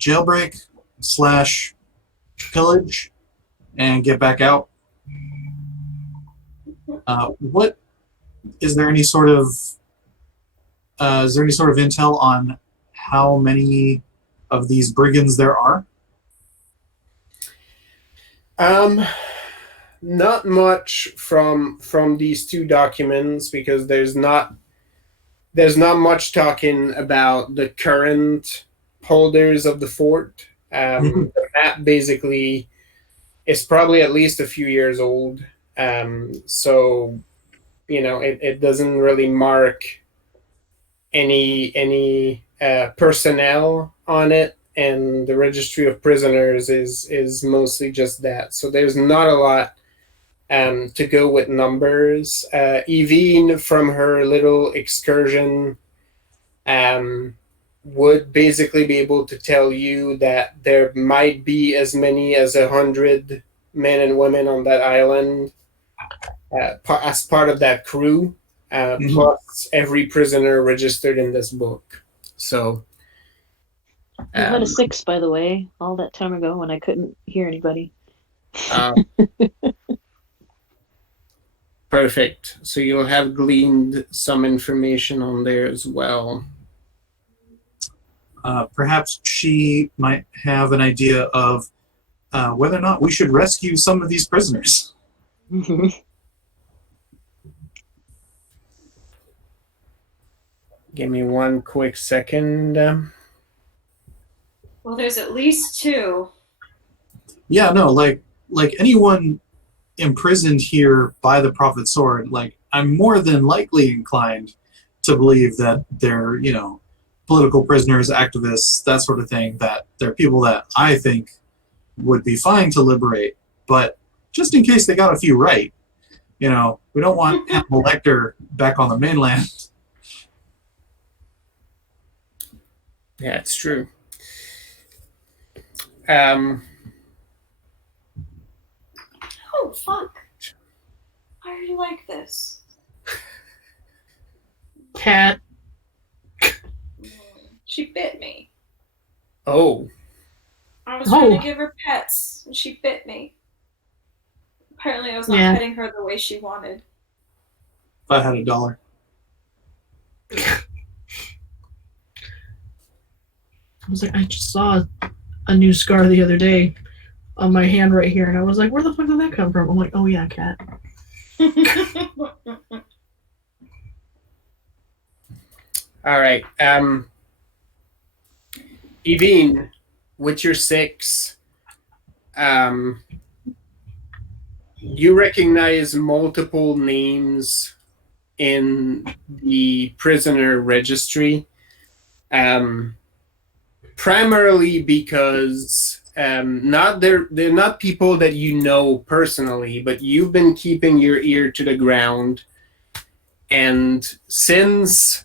Jailbreak / pillage and get back out. What is there any sort of intel on how many of these brigands there are? Not much from these two documents, because there's not much talking about the current holders of the fort. The map basically is probably at least a few years old, so it doesn't really mark any personnel on it, and the registry of prisoners is mostly just that. So there's not a lot to go with numbers. Evine, from her little excursion, would basically be able to tell you that there might be as many as 100 men and women on that island as part of that crew, plus every prisoner registered in this book. So I had a 6, by the way, all that time ago when I couldn't hear anybody. Perfect. So you'll have gleaned some information on there as well. Perhaps she might have an idea of whether or not we should rescue some of these prisoners. Give me one quick second. Well, there's at least 2. Yeah, no, like anyone imprisoned here by the Prophet Sword, like I'm more than likely inclined to believe that they're, political prisoners, activists, that sort of thing, that they're people that I think would be fine to liberate. But just in case they got a few right, we don't want Hannibal Lecter back on the mainland. Yeah, it's true. Oh, fuck. I already like this. Cat. She bit me. Oh. I was trying to give her pets, and she bit me. Apparently I was not petting her the way she wanted. If I had $1. I was like, I just saw a new scar the other day on my hand right here, and I was like, where the fuck did that come from? I'm like, oh yeah, cat. All right. Evine, with your 6, you recognize multiple names in the prisoner registry, primarily because they're not people that you know personally, but you've been keeping your ear to the ground. And since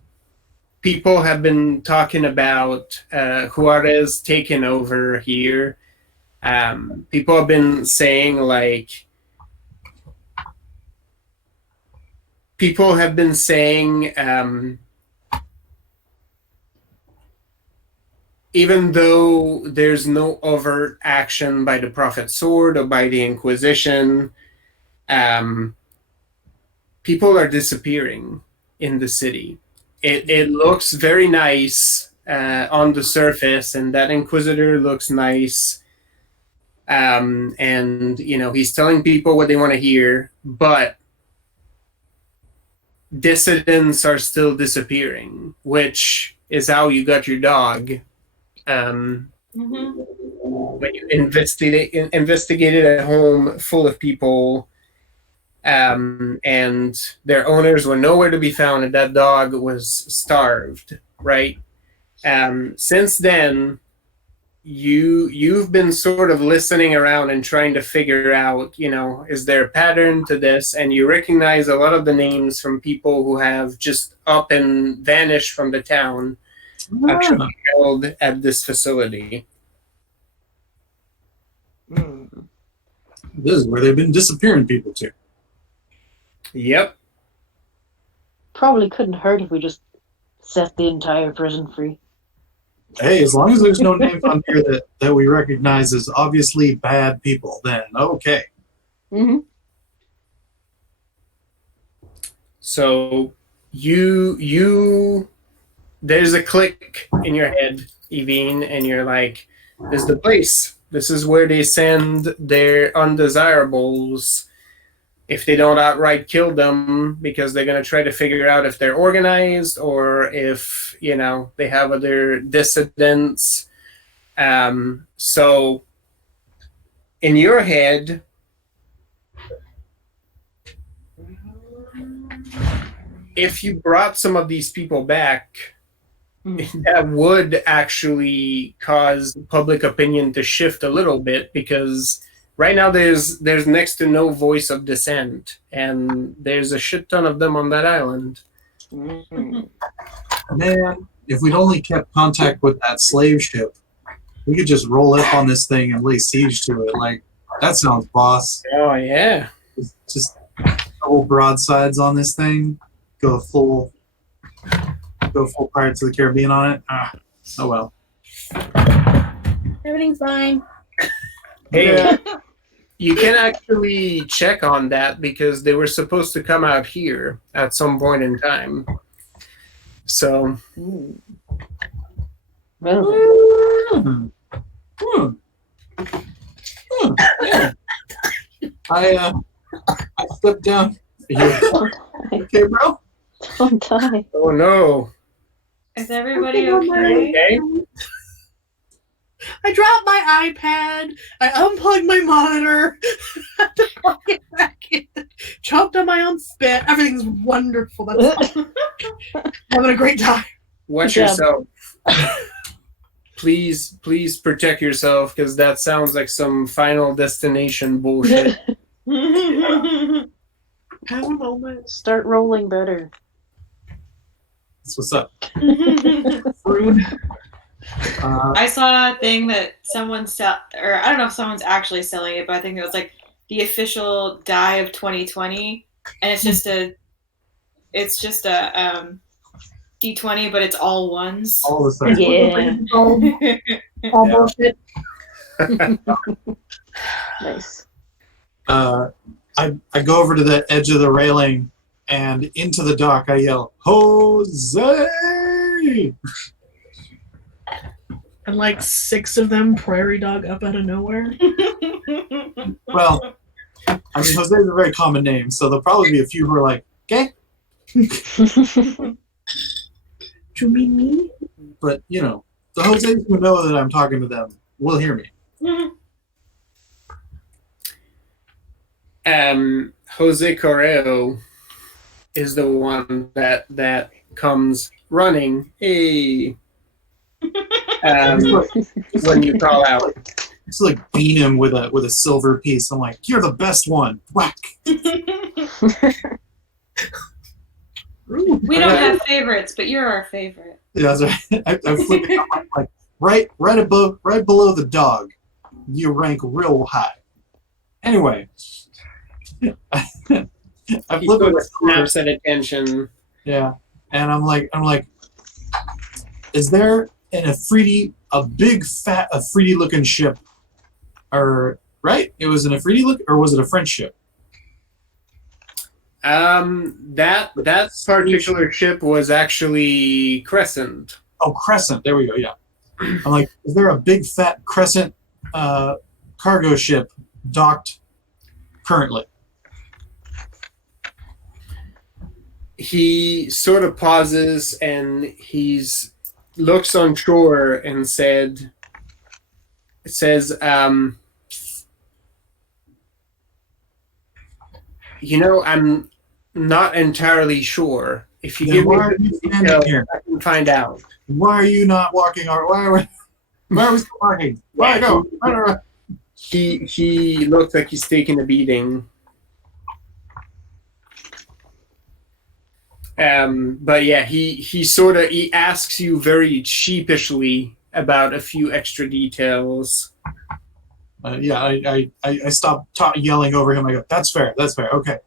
people have been talking about Juarez taking over here, people have been saying even though there's no overt action by the Prophet Sword or by the Inquisition, people are disappearing in the city. It looks very nice on the surface, and that Inquisitor looks nice. And, he's telling people what they want to hear, but dissidents are still disappearing, which is how you got your dog. When you investigated a home full of people, and their owners were nowhere to be found, and that dog was starved, right? Since then, you've been sort of listening around and trying to figure out, is there a pattern to this? And you recognize a lot of the names from people who have just up and vanished from the town, actually held at this facility. This is where they've been disappearing people to. Yep. Probably couldn't hurt if we just set the entire prison free. Hey, as long as there's no names on here that we recognize as obviously bad people, then okay. Mm-hmm. So there's a click in your head, Evine, and you're like, this is the place. This is where they send their undesirables if they don't outright kill them, because they're going to try to figure out if they're organized or if, they have other dissidents. So in your head, if you brought some of these people back, that would actually cause public opinion to shift a little bit, because right now there's next to no voice of dissent, and there's a shit ton of them on that island. Man, if we'd only kept contact with that slave ship, we could just roll up on this thing and lay siege to it. Like, that sounds boss. Oh, yeah. Just double broadsides on this thing. Go full Pirates of the Caribbean on it. Oh well. Everything's fine. Hey, you can actually check on that, because they were supposed to come out here at some point in time. So. Yeah. I stepped down. Okay, bro? Don't die. Oh no. Is everybody okay? I dropped my iPad. I unplugged my monitor. Had to plug it back in. Choked on my own spit. Everything's wonderful. That's having a great time. Watch Good yourself. Please protect yourself, because that sounds like some Final Destination bullshit. Have a moment. Start rolling better. That's what's up. Rude. I saw a thing that someone or I don't know if someone's actually selling it, but I think it was like the official die of 2020, and it's just a D20, but it's all ones. All the same. Yeah. All bullshit. Nice. I go over to the edge of the railing, and into the dock I yell, Jose! And like 6 of them prairie dog up out of nowhere. Well, I mean, Jose's a very common name, so there'll probably be a few who are like, okay? Do you mean me? But, the Jose's who know that I'm talking to them will hear me. Jose Correo is the one that comes running. Hey, when you call out. Just like beat him with a silver piece. I'm like, you're the best one. Whack. We don't have favorites, but you're our favorite. Yeah, that's right. I flip it up, like right below the dog. You rank real high. Anyway, I flip it. Snaps at attention. Yeah, and I'm like, is there an Afridi, a big fat Afridi looking ship? Or right? It was an Afridi look, or was it a French ship? That particular ship was actually Crescent. Oh, Crescent. There we go. Yeah. I'm like, is there a big fat Crescent cargo ship docked currently? He sort of pauses and looks on shore and says, I'm not entirely sure. If you give me the details, I can find out. Why are you not walking? Why are we still walking? Why go? He looks like he's taking a beating. But yeah, he asks you very sheepishly about a few extra details. I stopped yelling over him. I go, that's fair. Okay.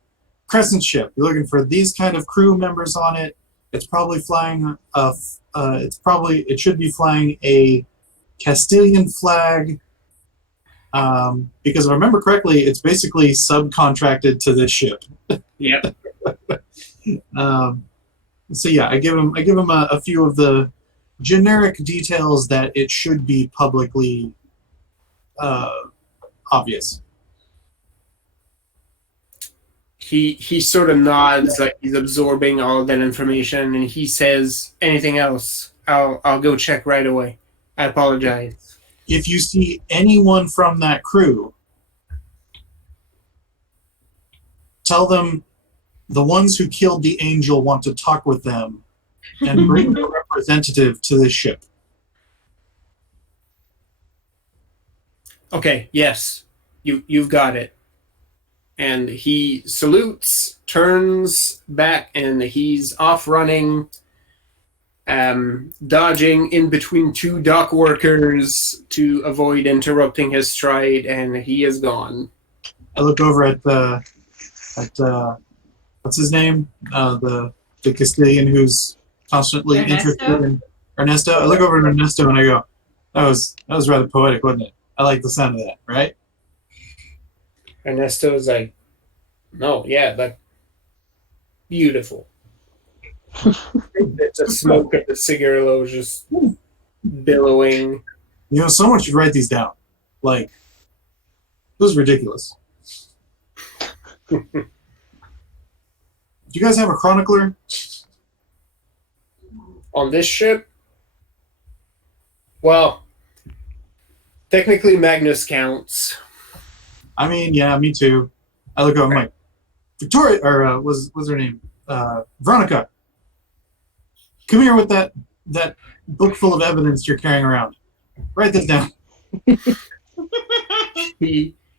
Crescent ship. You're looking for these kind of crew members on it. It's probably flying. It should be flying a Castilian flag. Because if I remember correctly, it's basically subcontracted to this ship. Yep. So yeah, I give him a few of the generic details that it should be publicly obvious. He sort of nods like he's absorbing all of that information, and he says, "Anything else? I'll go check right away. I apologize." If you see anyone from that crew, tell them the ones who killed the angel want to talk with them and bring a representative to this ship. Okay, yes. You've got it. And he salutes, turns back, and he's off running, dodging in between two dock workers to avoid interrupting his stride, and he is gone. I look over at what's his name? The Castilian who's constantly interested in Ernesto. I look over at Ernesto and I go, that was rather poetic, wasn't it? I like the sound of that, right? Ernesto is like, no, yeah, that beautiful. The smoke of the cigarillo just billowing. You know, someone should write these down. Like, it was ridiculous. Do you guys have a chronicler? On this ship? Well, technically Magnus counts. I mean, yeah, me too. I look over, I'm like, Victoria, or what's her name? Veronica. Come here with that book full of evidence you're carrying around. Write this down.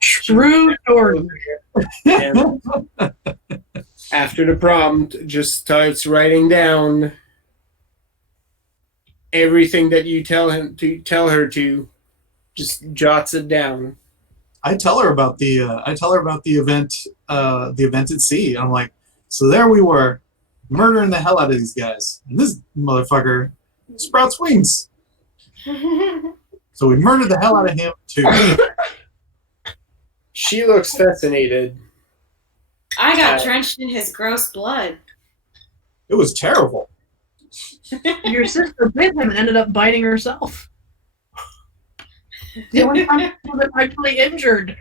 True story. And after the prompt, just starts writing down everything that you tell her to. Just jots it down. I tell her about the event at sea. I'm like, so there we were, murdering the hell out of these guys, and this motherfucker sprouts wings. So we murdered the hell out of him too. She looks fascinated. I got drenched in his gross blood. It was terrible. Your sister bit him and ended up biting herself. The only time she was actually injured.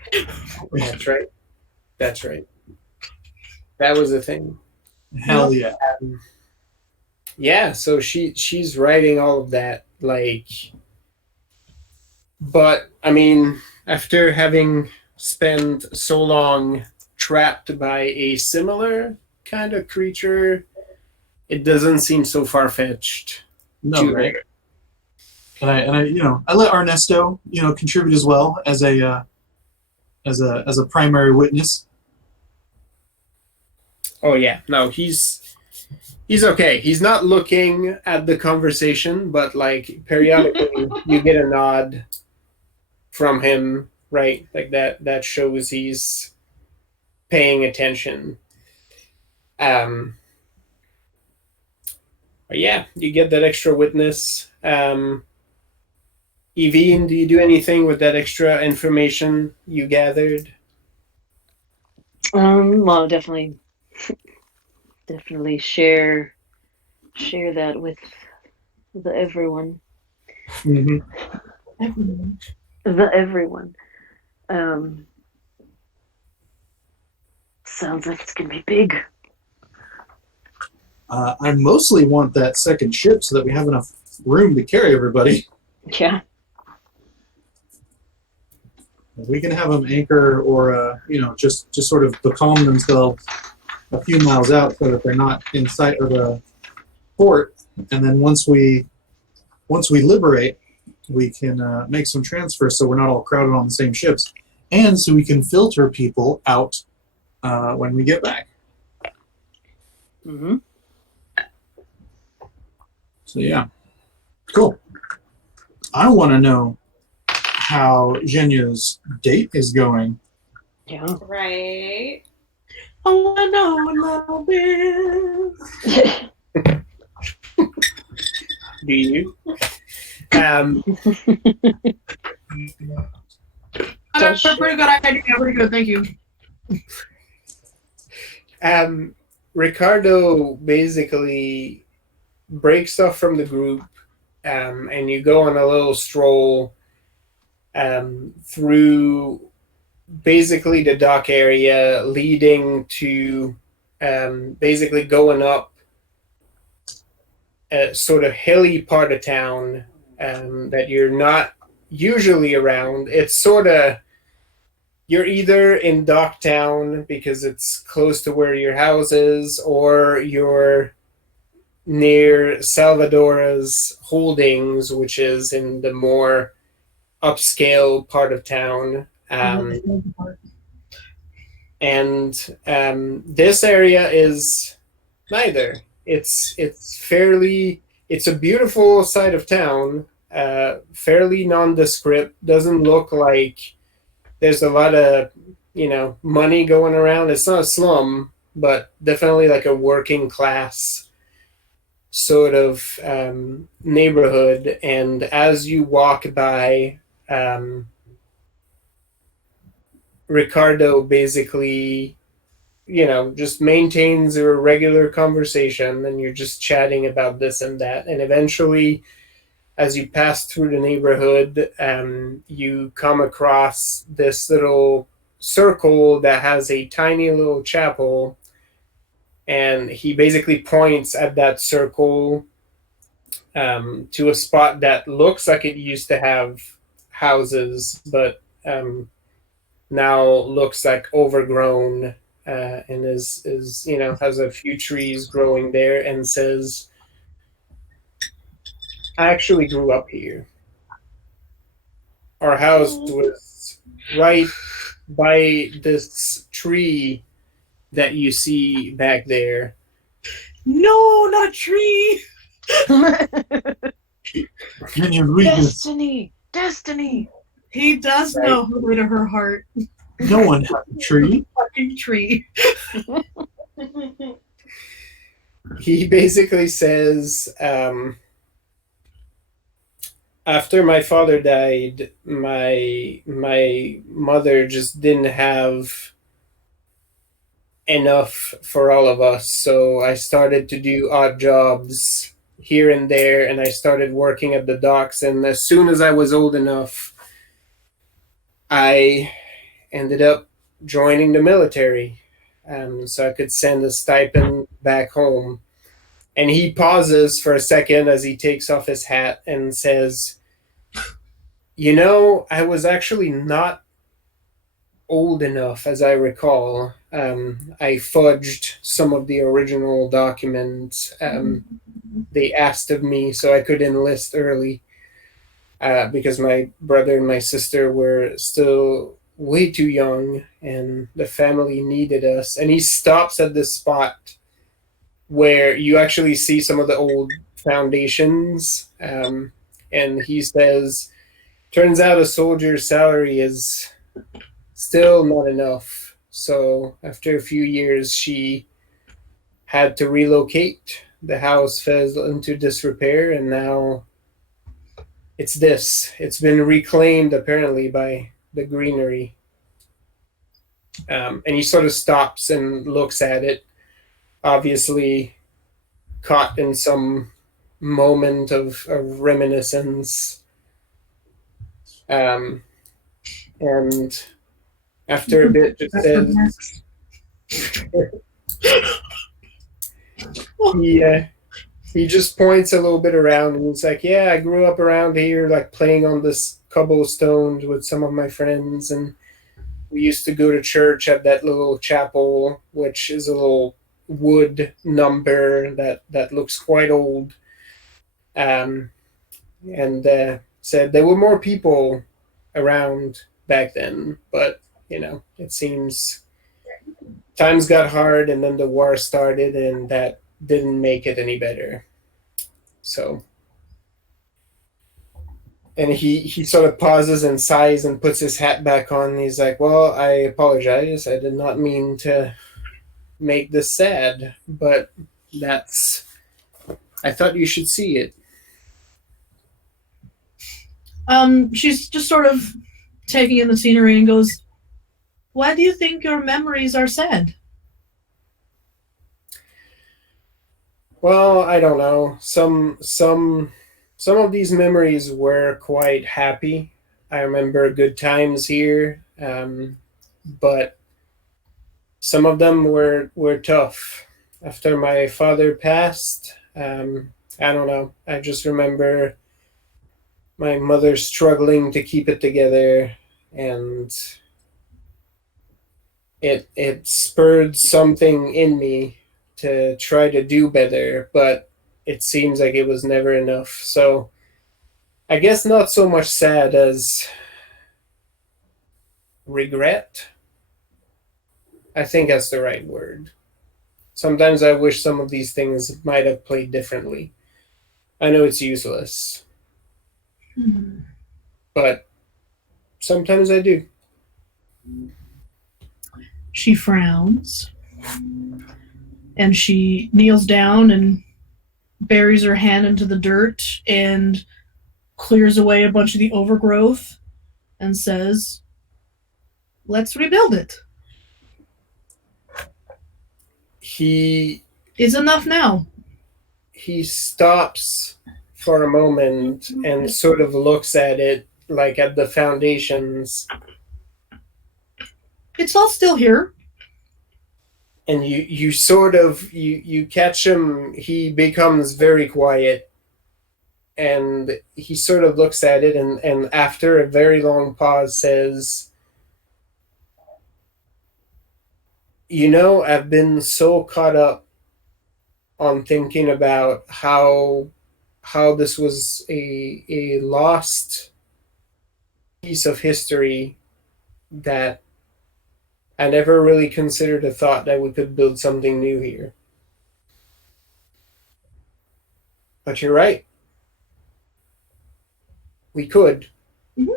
That's right. That's right. That was the thing. Hell yeah. Yeah, so she's writing all of that, like, but I mean, after having spent so long trapped by a similar kind of creature, it doesn't seem so far-fetched. No, right? And I let Ernesto, contribute as well as a primary witness. Oh yeah, no, he's okay. He's not looking at the conversation, but like periodically you get a nod from him, right? Like that shows he's paying attention. But yeah, you get that extra witness. Evine, do you do anything with that extra information you gathered? Well, definitely share that with everyone. Mm-hmm. Everyone. Sounds like it's gonna be big. I mostly want that second ship so that we have enough room to carry everybody. Yeah. We can have them anchor or, just sort of becalm themselves a few miles out so that they're not in sight of the port. And then once we liberate, we can make some transfers so we're not all crowded on the same ships. And so we can filter people out when we get back. Mm-hmm. So, yeah. Cool. I want to know how Zhenya's date is going. Yeah. Right. I want to know a little bit. Do you? That's a pretty good idea. Pretty good. Thank you. Ricardo basically breaks off from the group, and you go on a little stroll through basically the dock area, leading to basically going up a sort of hilly part of town that you're not usually around. It's sort of, you're either in Docktown because it's close to where your house is, or you're near Salvadora's Holdings, which is in the more upscale part of town. And this area is neither. It's a beautiful side of town, fairly nondescript. Doesn't look like there's a lot of money going around. It's not a slum, but definitely like a working class sort of neighborhood. And as you walk by, Ricardo basically just maintains a regular conversation, and you're just chatting about this and that. And eventually, as you pass through the neighborhood, you come across this little circle that has a tiny little chapel, and he basically points at that circle to a spot that looks like it used to have houses, but now looks like overgrown, and is has a few trees growing there, and says, I actually grew up here. Our house was right by this tree that you see back there. No, not a tree. Can you read this? Destiny. He does know her way to her heart. No one has a tree. Fucking tree. He basically says, after my father died, my mother just didn't have enough for all of us, so I started to do odd jobs here and there, and I started working at the docks. And as soon as I was old enough, I ended up joining the military, so I could send a stipend back home. And he pauses for a second as he takes off his hat and says, I was actually not old enough, as I recall. I fudged some of the original documents they asked of me so I could enlist early because my brother and my sister were still way too young and the family needed us. And he stops at this spot where you actually see some of the old foundations. And he says, turns out a soldier's salary is still not enough. So after a few years, she had to relocate. The house fell into disrepair, and now it's this. It's been reclaimed apparently by the greenery. And he sort of stops and looks at it, obviously caught in some moment of reminiscence. And after a bit, just says, he just points a little bit around and he's like, yeah, I grew up around here, like playing on this cobblestone with some of my friends, and we used to go to church at that little chapel, which is a little wood number that looks quite old. And said there were more people around back then, but it seems times got hard, and then the war started, and that didn't make it any better. So, and he sort of pauses and sighs and puts his hat back on. And he's like, well, I apologize. I did not mean to make this sad, but I thought you should see it. She's just sort of taking in the scenery and goes, why do you think your memories are sad? Well, I don't know. Some of these memories were quite happy. I remember good times here, but some of them were tough. After my father passed, I don't know. I just remember my mother struggling to keep it together, and it spurred something in me to try to do better, but it seems like it was never enough. So I guess not so much sad as regret. I think that's the right word. Sometimes I wish some of these things might have played differently. I know it's useless. But sometimes I do. She frowns and she kneels down and buries her hand into the dirt and clears away a bunch of the overgrowth and says, let's rebuild it. It's enough now. He stops for a moment and sort of looks at it, like at the foundations. It's all still here. And you sort of you catch him. He becomes very quiet, and he sort of looks at it, and after a very long pause says, I've been so caught up on thinking about how this was a lost piece of history that I never really considered a thought that we could build something new here. But you're right. We could. Mm-hmm.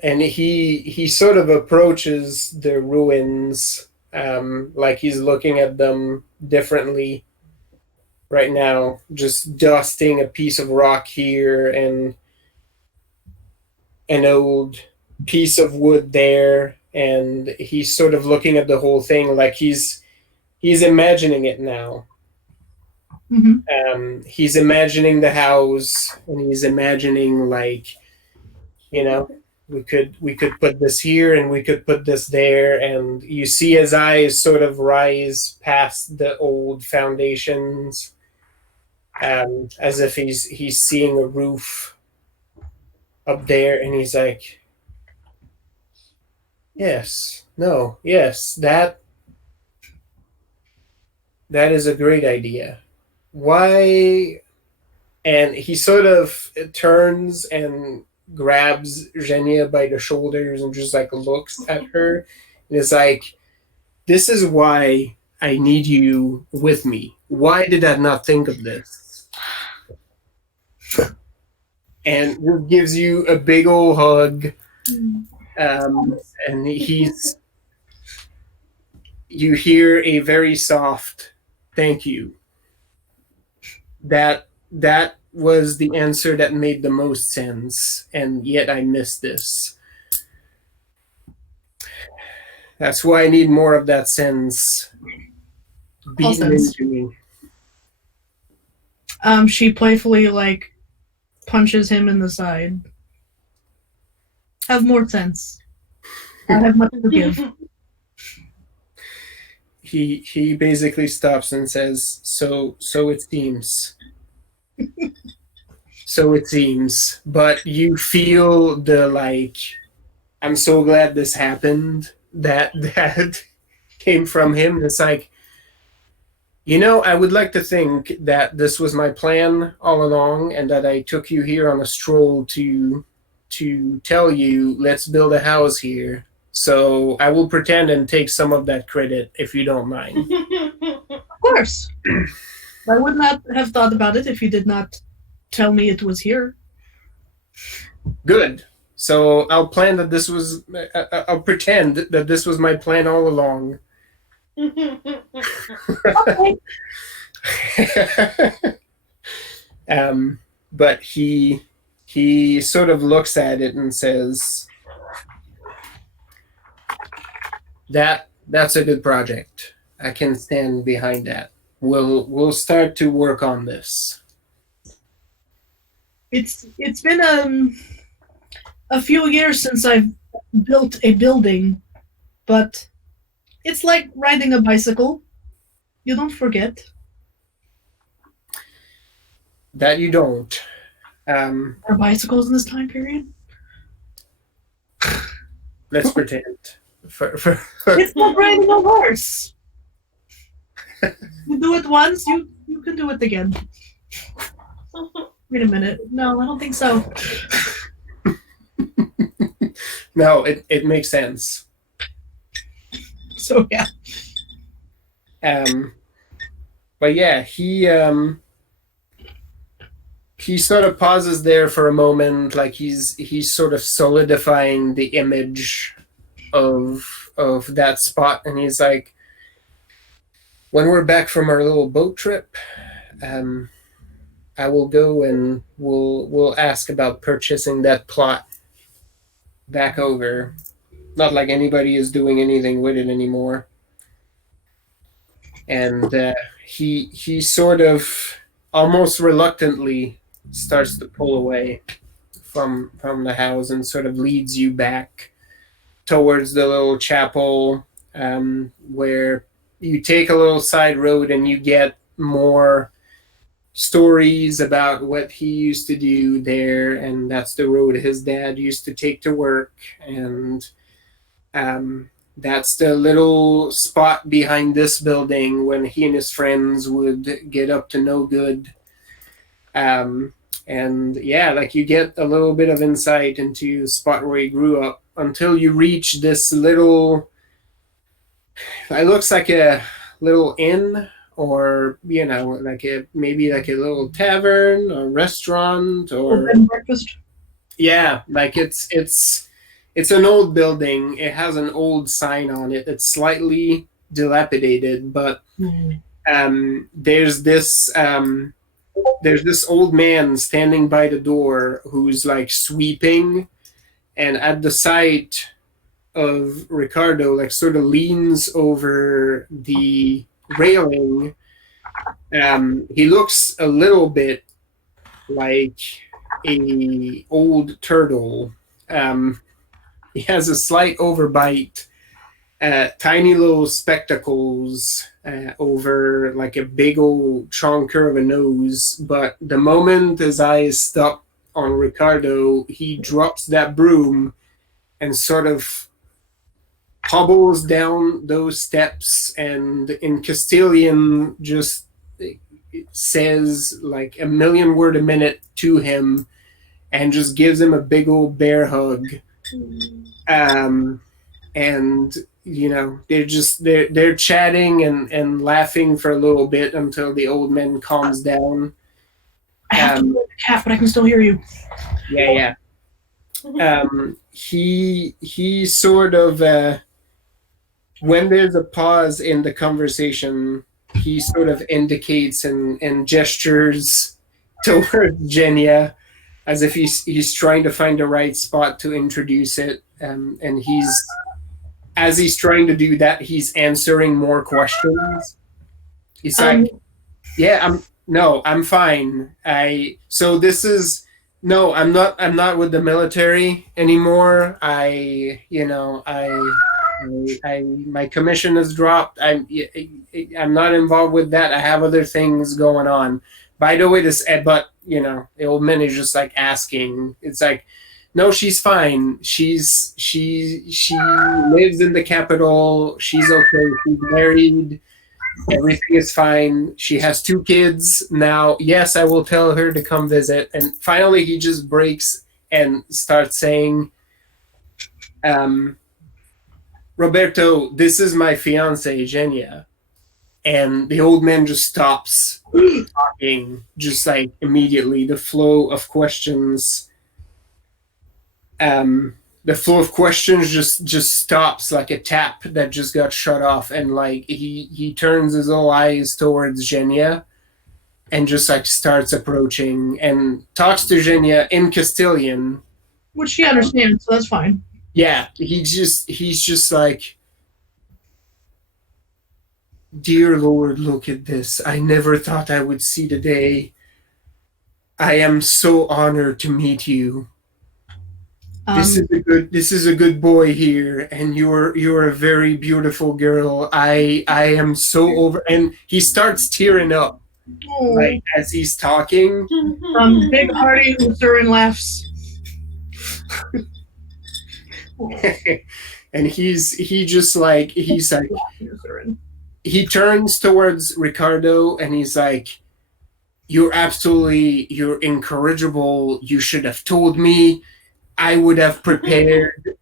And he sort of approaches the ruins like he's looking at them differently right now, just dusting a piece of rock here and an old piece of wood there, and he's sort of looking at the whole thing like he's imagining it now. Mm-hmm. He's imagining the house, and he's imagining, like, we could put this here and we could put this there, and you see his eyes sort of rise past the old foundations, as if he's seeing a roof up there, and he's like, Yes. No. Yes. That is a great idea. Why? And he sort of turns and grabs Zhenya by the shoulders and just like looks at her and is like, "This is why I need you with me. Why did I not think of this?" And gives you a big old hug. And you hear a very soft thank you. That was the answer that made the most sense, and yet I missed this. That's why I need more of that sense beaten into me. She playfully like punches him in the side. Have more sense. I have much to give. He basically stops and says, so it seems. So it seems. But you feel the like, I'm so glad this happened, that came from him. It's like, I would like to think that this was my plan all along, and that I took you here on a stroll to tell you, let's build a house here. So I will pretend and take some of that credit, if you don't mind. Of course. I would not have thought about it if you did not tell me it was here. Good. So I'll plan that this was. I'll pretend that this was my plan all along. Okay. But he sort of looks at it and says, that's a good project. I can stand behind that. We'll start to work on this. It's been a few years since I've built a building, but it's like riding a bicycle. You don't forget. That you don't. Are bicycles in this time period? Let's pretend. It's like riding a horse. You do it once, you can do it again. Wait a minute. No, I don't think so. No, it makes sense. So yeah. But yeah, he sort of pauses there for a moment, like he's sort of solidifying the image of that spot, and he's like, when we're back from our little boat trip, I will go and we'll ask about purchasing that plot back over. Not like anybody is doing anything with it anymore. And he sort of almost reluctantly starts to pull away from the house and sort of leads you back towards the little chapel, where you take a little side road and you get more stories about what he used to do there, and that's the road his dad used to take to work, and that's the little spot behind this building when he and his friends would get up to no good. And yeah, like you get a little bit of insight into the spot where he grew up until you reach this little, it looks like a little inn, or maybe like a little tavern or restaurant or bed and breakfast. Yeah, like it's an old building. It has an old sign on it. It's slightly dilapidated, but there's this old man standing by the door who's like sweeping, and at the sight of Ricardo, like sort of leans over the railing. He looks a little bit like a old turtle. He has a slight overbite, tiny little spectacles over like a big old chonker of a nose. But the moment his eyes stop on Ricardo, he drops that broom and sort of hobbles down those steps, and in Castilian just says like a million word a minute to him, and just gives him a big old bear hug. And they're chatting and laughing for a little bit until the old man calms down. I have to move the cat, but I can still hear you. Yeah. He sort of when there's a pause in the conversation, he sort of indicates and gestures towards Jenya, as if he's trying to find the right spot to introduce it. And as he's trying to do that, he's answering more questions. He's like, "Yeah, I'm fine. I'm not with the military anymore. My commission has dropped. I'm not involved with that. I have other things going on. By the way, but the old man is just like asking. It's like, no, she's fine. She lives in the capital. She's okay. She's married. Everything is fine. She has 2 kids now. Yes, I will tell her to come visit." And finally, he just breaks and starts saying, "Roberto, this is my fiance, Jenya." And the old man just stops talking, just like immediately. The flow of questions just stops like a tap that just got shut off, and like he turns his little eyes towards Jenya and just like starts approaching and talks to Jenya in Castilian, Which she understands, so that's fine. Yeah, he's just like, "Dear Lord, look at this. I never thought I would see the day. I am so honored to meet you. This is a good boy here, and you're a very beautiful girl. I am so over." And he starts tearing up, like as he's talking. Big hearty Lutheran laughs. And he turns towards Ricardo and he's like, you're incorrigible. You should have told me. I would have prepared.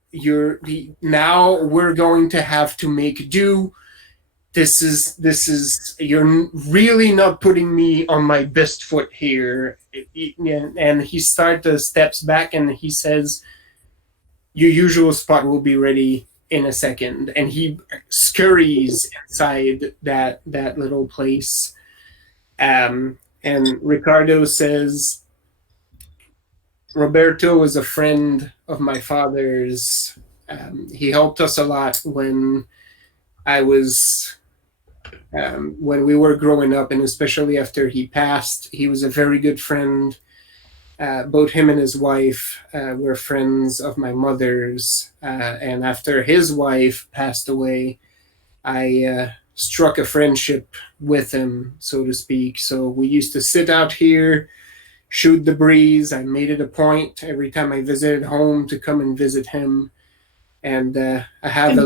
Now we're going to have to make do. This is you're really not putting me on my best foot here. And he steps back and he says, "Your usual spot will be ready in a second." And he scurries inside that little place. And Ricardo says, "Roberto is a friend of my father's. He helped us a lot when we were growing up, and especially after he passed. He was a very good friend. Both him and his wife were friends of my mother's. And after his wife passed away, I struck a friendship with him, so to speak. So we used to sit out here, shoot the breeze. I made it a point every time I visited home to come and visit him. And I have a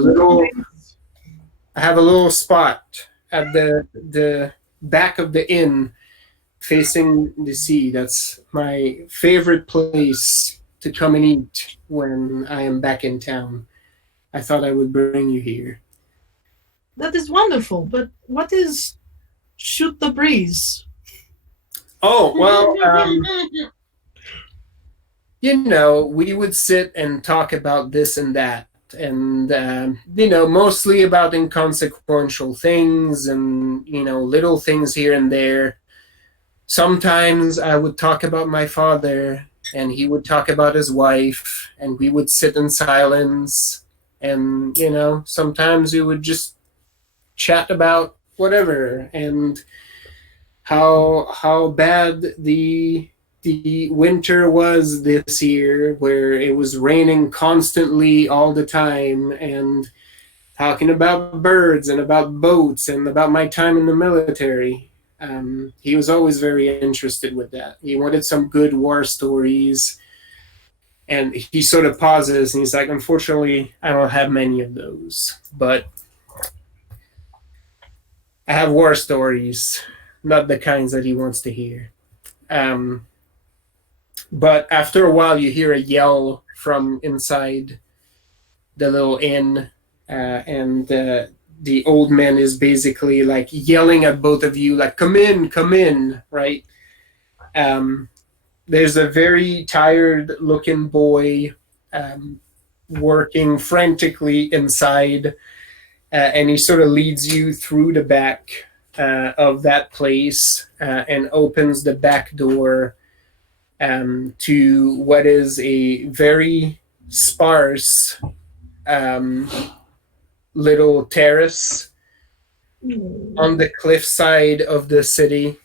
little spot at the back of the inn facing the sea. That's my favorite place to come and eat when I am back in town. I thought I would bring you here." That is wonderful, but what is shoot the breeze? Oh, well, we would sit and talk about this and that, and, mostly about inconsequential things and, little things here and there. Sometimes I would talk about my father, and he would talk about his wife, and we would sit in silence, and, sometimes we would just chat about whatever, and how bad the winter was this year, where it was raining constantly all the time, and talking about birds and about boats and about my time in the military. He was always very interested with that. He wanted some good war stories. And he sort of pauses and he's like, unfortunately, I don't have many of those, but I have war stories, not the kinds that he wants to hear. But after a while, you hear a yell from inside the little inn, and the old man is basically like yelling at both of you, like, come in, right? There's a very tired looking boy working frantically inside, and he sort of leads you through the back of that place and opens the back door to what is a very sparse little terrace on the cliffside of the city.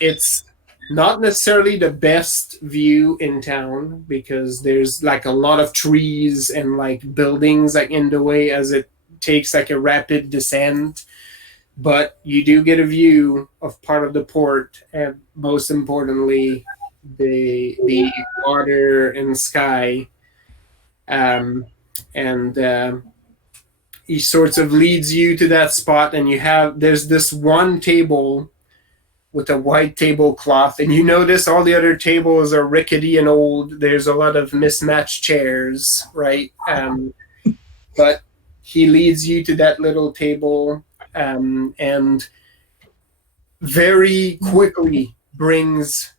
It's not necessarily the best view in town because there's like a lot of trees and like buildings like in the way as it takes like a rapid descent, but you do get a view of part of the port and most importantly the water and sky. And he sort of leads you to that spot, and there's this one table with a white tablecloth, and you notice all the other tables are rickety and old. There's a lot of mismatched chairs, right? But he leads you to that little table and very quickly brings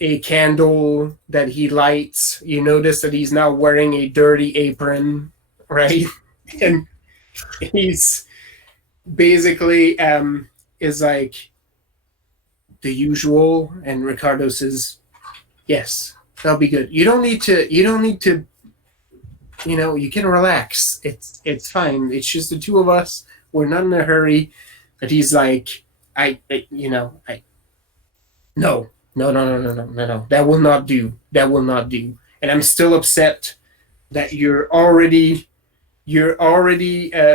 a candle that he lights. You notice that he's now wearing a dirty apron, right? And he's basically is like the usual, and Ricardo says, yes, that'll be good. You don't need to, you can relax. It's fine. It's just the two of us. We're not in a hurry. But he's like, no. That will not do. And I'm still upset that you're already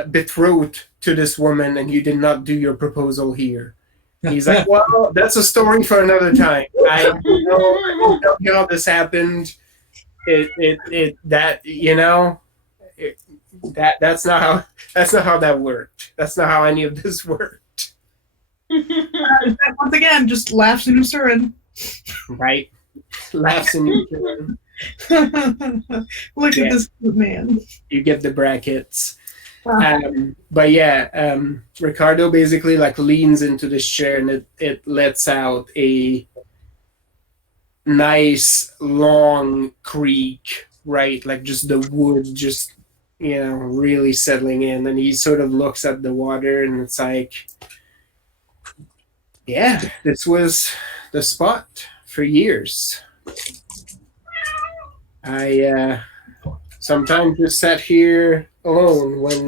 betrothed to this woman and you did not do your proposal here. He's like, well, that's a story for another time. I don't know how this happened. That's not how that worked. That's not how any of this worked. Once again, just laughs in Usurin. Right? Laughs in Usurin. Look at this man. You get the brackets. Wow. But yeah, Ricardo basically like leans into this chair and it lets out a nice long creak, right? Like just the wood just, really settling in. And he sort of looks at the water and it's like, yeah, this was the spot for years. I sometimes just sat here alone when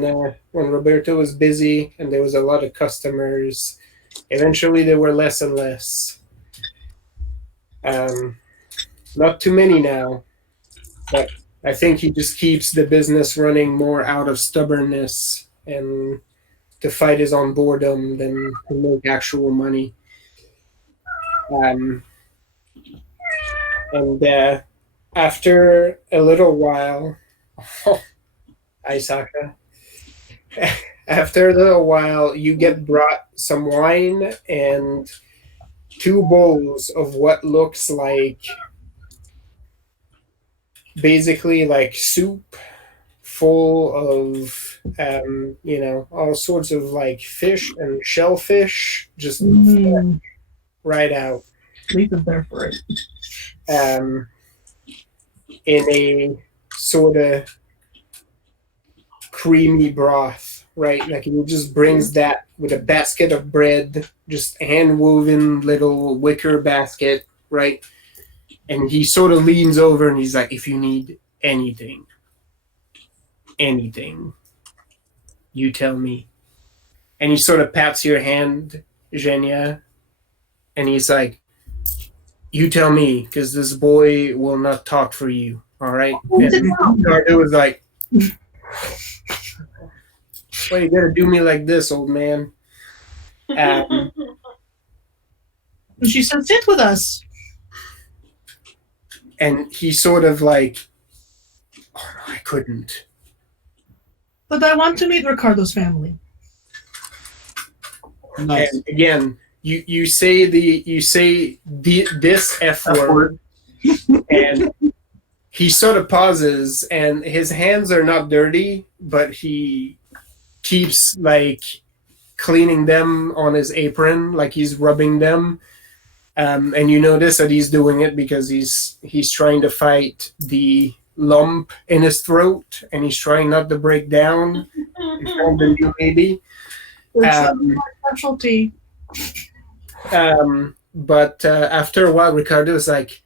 Roberto was busy and there was a lot of customers. Eventually there were less and less. Not too many now, but I think he just keeps the business running more out of stubbornness and to fight his own boredom than to make actual money. And after a little while, Isaka, after a little while, you get brought some wine and 2 bowls of what looks like basically like soup full of, all sorts of like fish and shellfish, just right out. Leave it there for it. In a sort of creamy broth, right? Like he just brings that with a basket of bread, just hand-woven little wicker basket, right? And he sort of leans over and he's like, if you need anything, you tell me. And he sort of pats your hand, Zhenya, and he's like, you tell me, because this boy will not talk for you, all right? And Ricardo was like, why you gotta do me like this, old man? She said, sit with us. And he sort of like, oh no, I couldn't. But I want to meet Ricardo's family. Nice. And again, you say this F word, and he sort of pauses, and his hands are not dirty, but he keeps like cleaning them on his apron, like he's rubbing them. And you notice that he's doing it because he's trying to fight the lump in his throat, and he's trying not to break down in front of the new baby. It's my specialty. But after a while, Ricardo's like,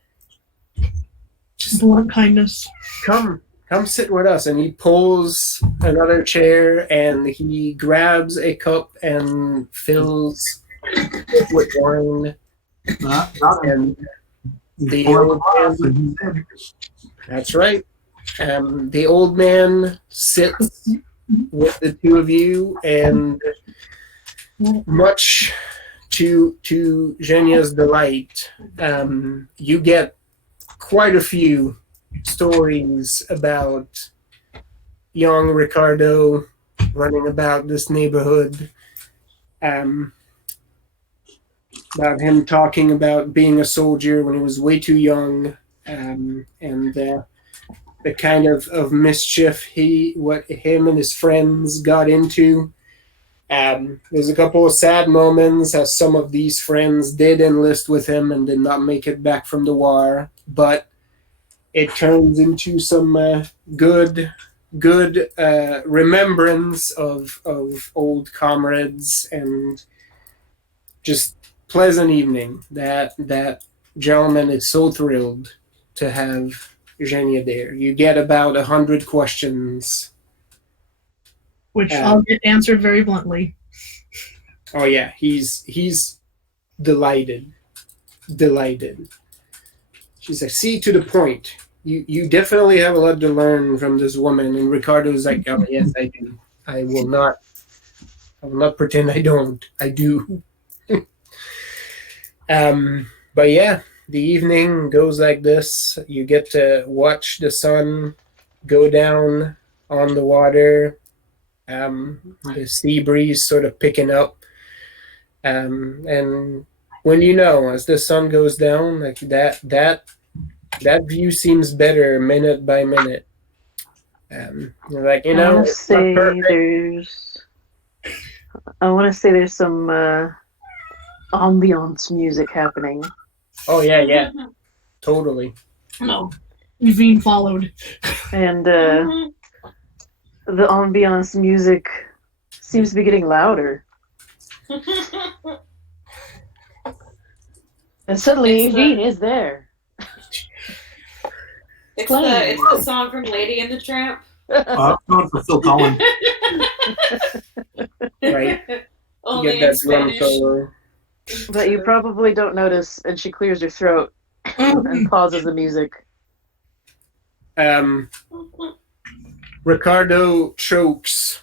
just Blunt kindness. come sit with us. And he pulls another chair, and he grabs a cup and fills it with wine. And the old man, that's right. The old man sits with the two of you, and much to Zhenya's delight, you get quite a few stories about young Ricardo running about this neighborhood, about him talking about being a soldier when he was way too young, and the kind of mischief him and his friends got into. There's a couple of sad moments as some of these friends did enlist with him and did not make it back from the war, but it turns into some good remembrance of old comrades, and just pleasant evening. That gentleman is so thrilled to have Zhenya there. You get about 100 questions, Which I'll get answered very bluntly. Oh yeah, he's delighted. She's like, see, to the point. You definitely have a lot to learn from this woman. And Ricardo's like, oh yes, I do. I will not pretend I don't. I do. But yeah, the evening goes like this. You get to watch the sun go down on the water. The sea breeze sort of picking up. And when as the sun goes down, like that view seems better minute by minute. You're like, I want to say there's some ambiance music happening. Oh yeah, totally. No, Yvonne followed. And the ambiance music seems to be getting louder. And suddenly Yvonne is there. It's the song from Lady and the Tramp. I'm going for Phil Collins. Right. Only You get in that drum Spanish. solo. But you probably don't notice, and she clears her throat and pauses the music. Ricardo chokes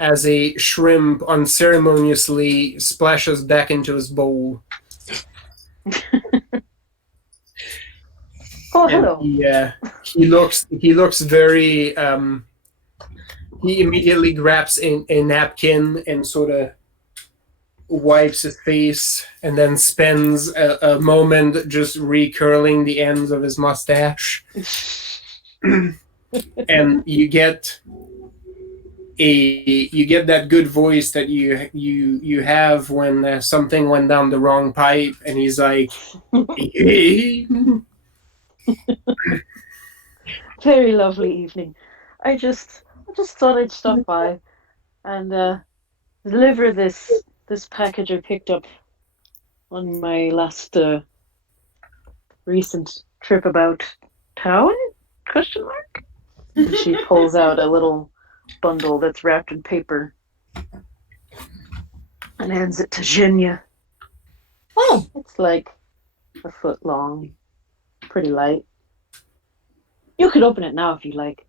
as a shrimp unceremoniously splashes back into his bowl. Oh, And hello. he looks very. He immediately grabs a napkin and sort of wipes his face, and then spends a moment just recurling the ends of his mustache. And you get that good voice that you have when something went down the wrong pipe, and he's like, hey. Very lovely evening. I just thought I'd stop by and deliver this package I picked up on my last recent trip about town? ? And she pulls out a little bundle that's wrapped in paper and hands it to Zhenya. Oh, It's like a foot long, pretty light. You could open it now if you like.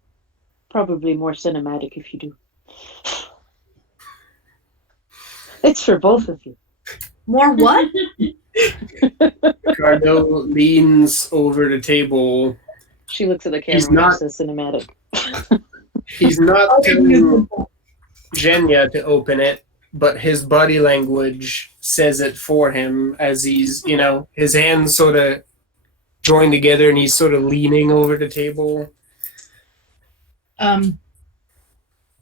Probably more cinematic if you do. It's for both of you. More what? Ricardo leans over the table. She looks at the He's camera and not- says cinematic. He's not telling Jenya to open it, but his body language says it for him as he's, his hands sort of joined together and he's sort of leaning over the table.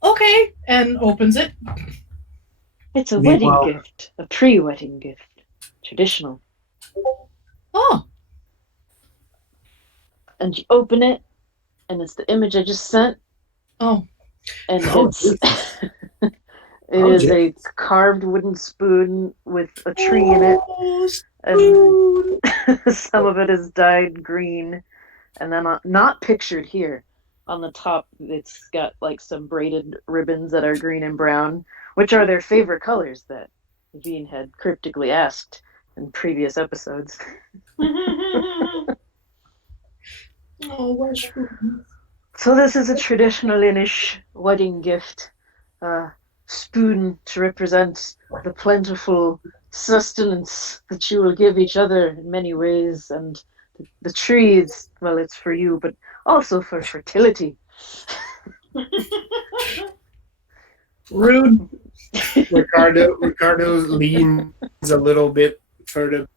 Okay, and opens it. It's a Meanwhile- wedding gift, a pre-wedding gift, traditional. Oh, And you open it, and it's the image I just sent, oh, and Oh, it's it Oh, is a carved wooden spoon with a tree in it, Oh, and some of it is dyed green, and then not pictured here. On the top, it's got like some braided ribbons that are green and brown, which are their favorite colors that Veen had cryptically asked in previous episodes. oh, where's spoon? So this is a traditional Inish wedding gift. Spoon to represent the plentiful sustenance that you will give each other in many ways, and the tree is, well, it's for you, but also for fertility. Rude. Ricardo leans a little bit further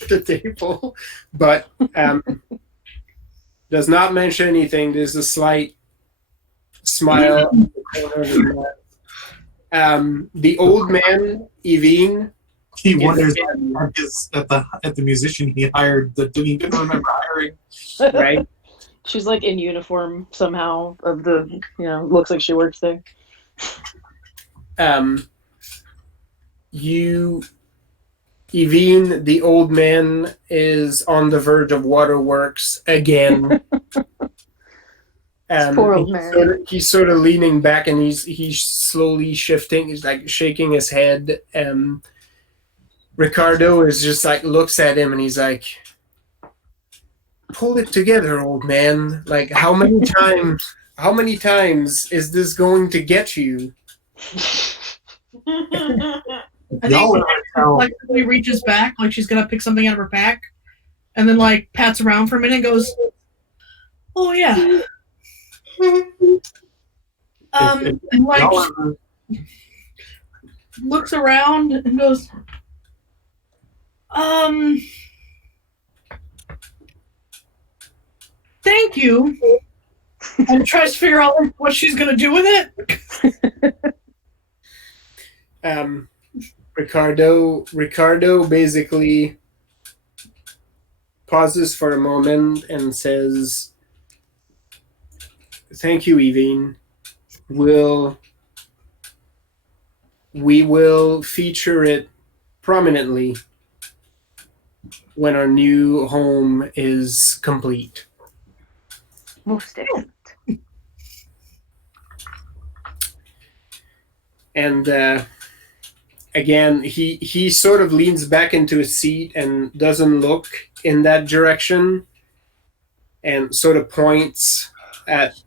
to the table, but does not mention anything. There's a slight smile in the corner of his mouth. The old man, Evine, He wonders at the musician he hired that he didn't remember hiring. right? She's like in uniform somehow of the, looks like she works there. Evine, the old man, is on the verge of waterworks again. Poor old man. He's sort of leaning back and he's slowly shifting. He's like shaking his head. Ricardo is just like looks at him and he's like, "Pull it together, old man. Like how many times is this going to get you?" I Y'all think are like somebody reaches back, like she's gonna pick something out of her pack, and then like pats around for a minute and goes, "Oh yeah." And like y'all are- looks around and goes, thank you. And tries to figure out what she's gonna do with it. Ricardo basically pauses for a moment and says, "Thank you, Evine. We will feature it prominently when our new home is complete." Most excellent. And again, he sort of leans back into his seat and doesn't look in that direction and sort of points at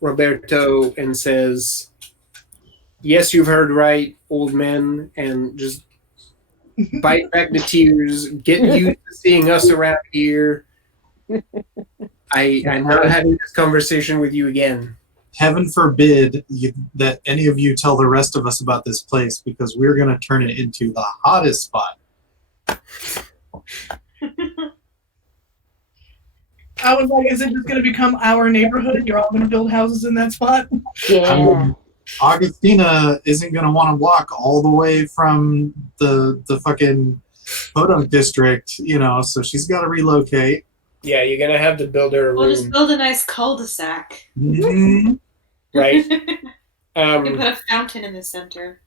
Roberto and says, "Yes, you've heard right, old man," and just bite back the tears, get used to seeing us around here. I'm not having this conversation with you again. Heaven forbid that any of you tell the rest of us about this place, because we're going to turn it into the hottest spot. I was like, is it just going to become our neighborhood? You're all going to build houses in that spot? Yeah. Augustina isn't going to want to walk all the way from the fucking Podunk district, so she's got to relocate. Yeah, you're going to have to build her a We'll just room, build a nice cul-de-sac. Mhm. right? We can put a fountain in the center.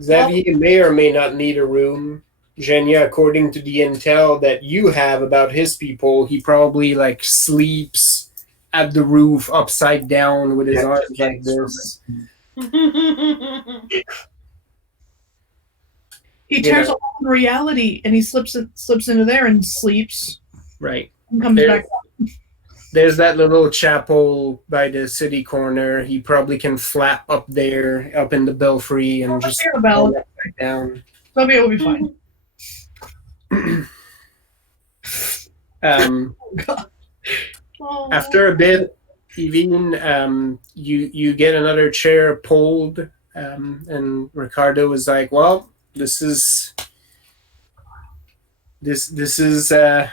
Xavier may or may not need a room. Zhenya, according to the intel that you have about his people, he probably sleeps at the roof upside down with his arms like this. He tears a hole in reality and he slips into there and sleeps Right. and comes back. There's that little chapel by the city corner. He probably can flap up there, up in the belfry, and just About fall back down. Sophia will be fine. Oh. After a bit, Evine, you get another chair pulled, and Ricardo is like, "Well, this is the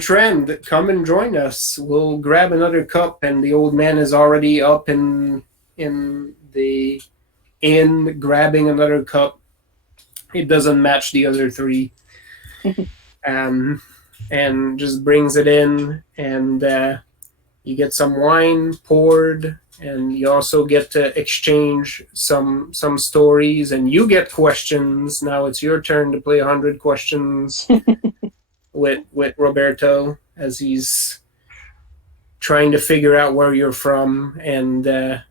trend. Come and join us. We'll grab another cup." And the old man is already up in the inn grabbing another cup. It doesn't match the other three, and just brings it in, and you get some wine poured, and you also get to exchange some stories, and you get questions. Now it's your turn to play 100 questions with Roberto as he's trying to figure out where you're from, and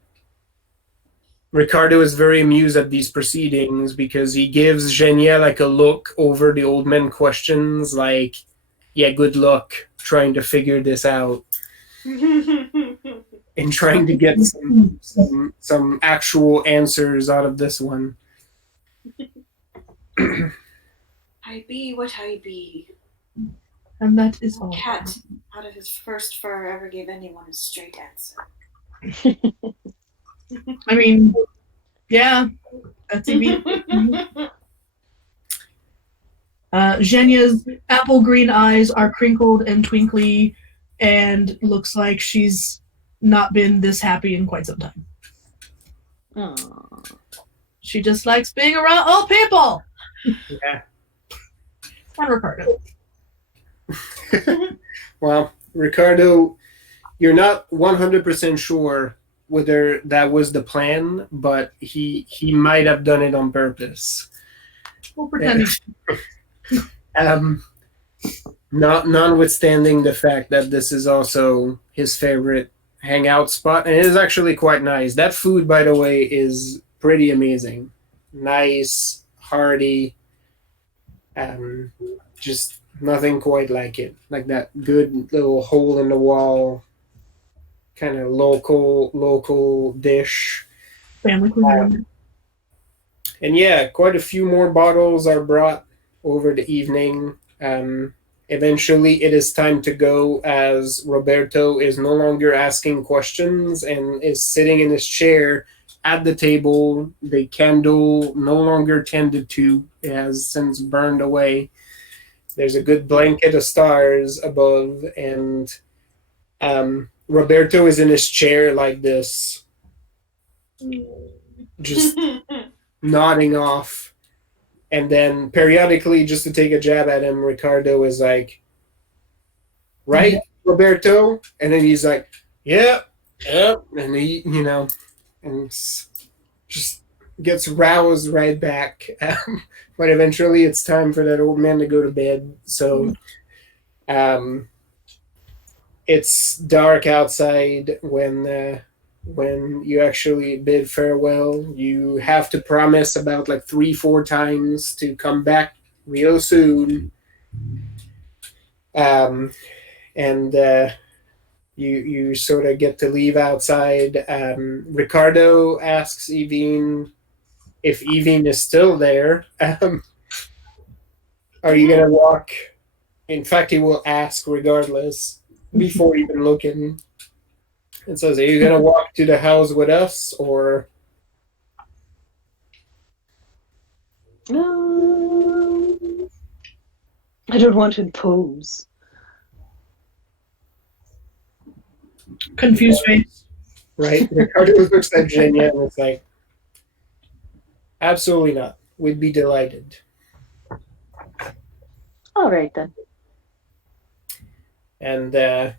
Ricardo is very amused at these proceedings because he gives Genia like a look over the old man questions, like, "Yeah, good luck trying to figure this out," and trying to get some actual answers out of this one. I be what I be. And that is all. Cat out of his first fur ever gave anyone a straight answer. I mean, yeah, that's Evine. Genia's apple green eyes are crinkled and twinkly, and looks like she's not been this happy in quite some time. Aww. She just likes being around old people. Yeah. And Ricardo. Well, Ricardo, you're not 100% sure whether that was the plan, but he might have done it on purpose. We'll pretend. Notwithstanding the fact that this is also his favorite hangout spot, and it is actually quite nice. That food, by the way, is pretty amazing. Nice, hearty, just nothing quite like it. Like that good little hole in the wall, kind of local dish. Family cuisine. And yeah, quite a few more bottles are brought over the evening. Eventually, it is time to go as Roberto is no longer asking questions and is sitting in his chair at the table. The candle no longer tended to. It has since burned away. There's a good blanket of stars above, and Roberto is in his chair like this, just nodding off. And then periodically, just to take a jab at him, Ricardo is like, "Right, Roberto?" And then he's like, "Yep, yep." And he, and just gets roused right back. But eventually it's time for that old man to go to bed. So it's dark outside when you actually bid farewell. You have to promise about like 3-4 times to come back real soon. And you sort of get to leave outside. Ricardo asks Evine if Evine is still there. Are you going to walk? In fact, he will ask regardless before even looking. It says, "Are you going to walk to the house with us, or?" I don't want to impose. Confused face. Right? Ricardo looks at Genia and it's like, "Absolutely not. We'd be delighted." All right, then. And I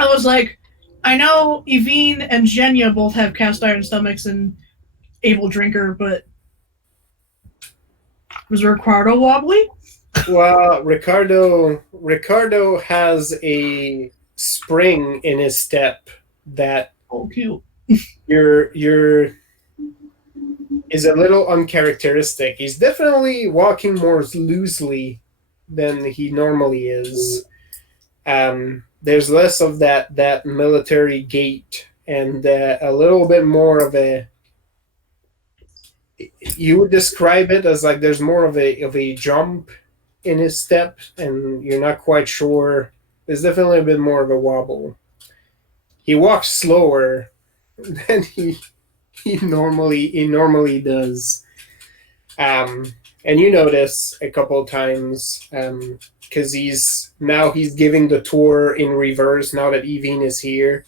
was like, I know Evine and Genia both have cast iron stomachs and able drinker, but was Ricardo wobbly? well, Ricardo has a spring in his step that Oh, cute. your is a little uncharacteristic. He's definitely walking more loosely than he normally is. There's less of that military gait and a little bit more of a you would describe it as like there's more of a jump in his step, and you're not quite sure. There's definitely a bit more of a wobble. He walks slower than he normally does. And you notice a couple of times because he's giving the tour in reverse now that Evine is here,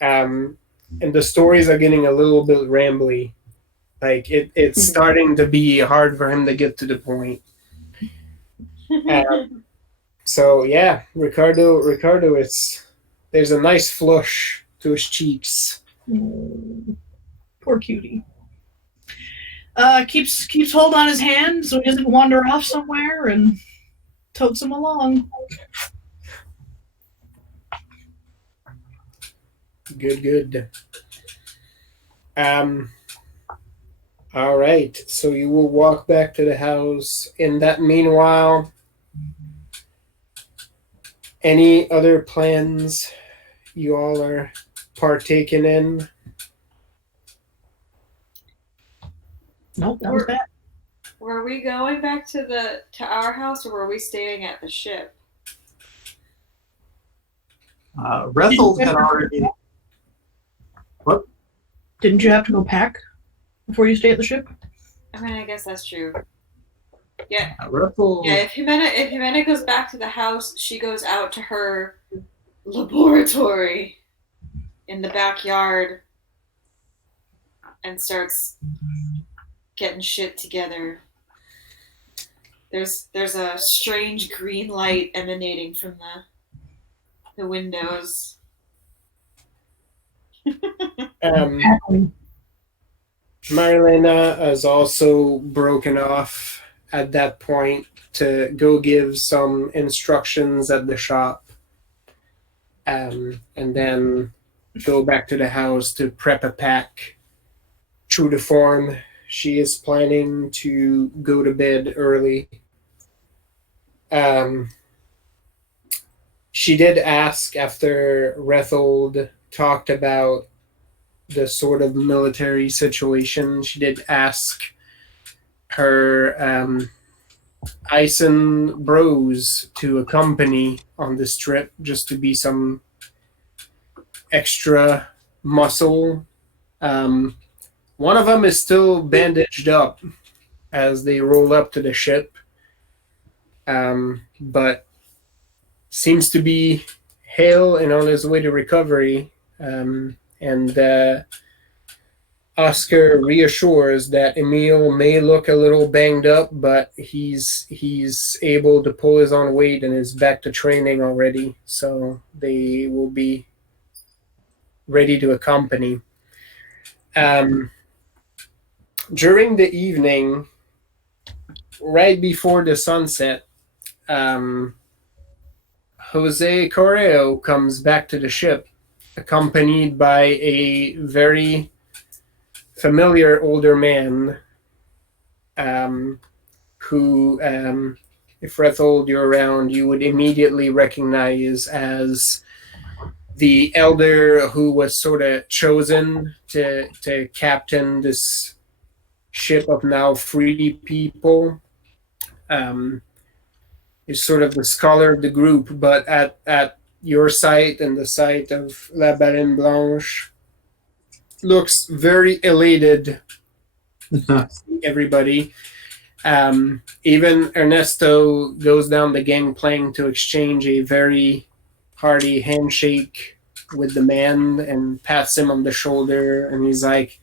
and the stories are getting a little bit rambly. Like it's starting to be hard for him to get to the point. So yeah, Ricardo, there's a nice flush to his cheeks. Poor cutie. Keeps hold on his hand so he doesn't wander off somewhere and totes him along. Good. All right. So you will walk back to the house. In that meanwhile, any other plans you all are partaking in? Nope, that was bad. Were we going back to our house, or were we staying at the ship? Rethel had already. What? Didn't you have to go pack before you stay at the ship? I mean, I guess that's true. Yeah. Rethel. Yeah, if Jimena goes back to the house, she goes out to her laboratory in the backyard and starts getting shit together. There's a strange green light emanating from the windows. Marilena has also broken off at that point to go give some instructions at the shop, and then go back to the house to prep a pack. True to form, she is planning to go to bed early. She did ask after Rethold talked about the sort of military situation. She did ask her Ison bros to accompany on this trip just to be some extra muscle. One of them is still bandaged up as they roll up to the ship, but seems to be hale and on his way to recovery. And Oscar reassures that Emil may look a little banged up, but he's able to pull his own weight and is back to training already. So they will be ready to accompany. During the evening, right before the sunset, Jose Correo comes back to the ship, accompanied by a very familiar older man, who, if Rethold you're around, you would immediately recognize as the elder who was sort of chosen to captain this ship of now free people. Is sort of the scholar of the group, but at your site and the site of La Baleine Blanche, looks very elated. Everybody. Even Ernesto goes down the gangplank to exchange a very hearty handshake with the man and pats him on the shoulder, and he's like,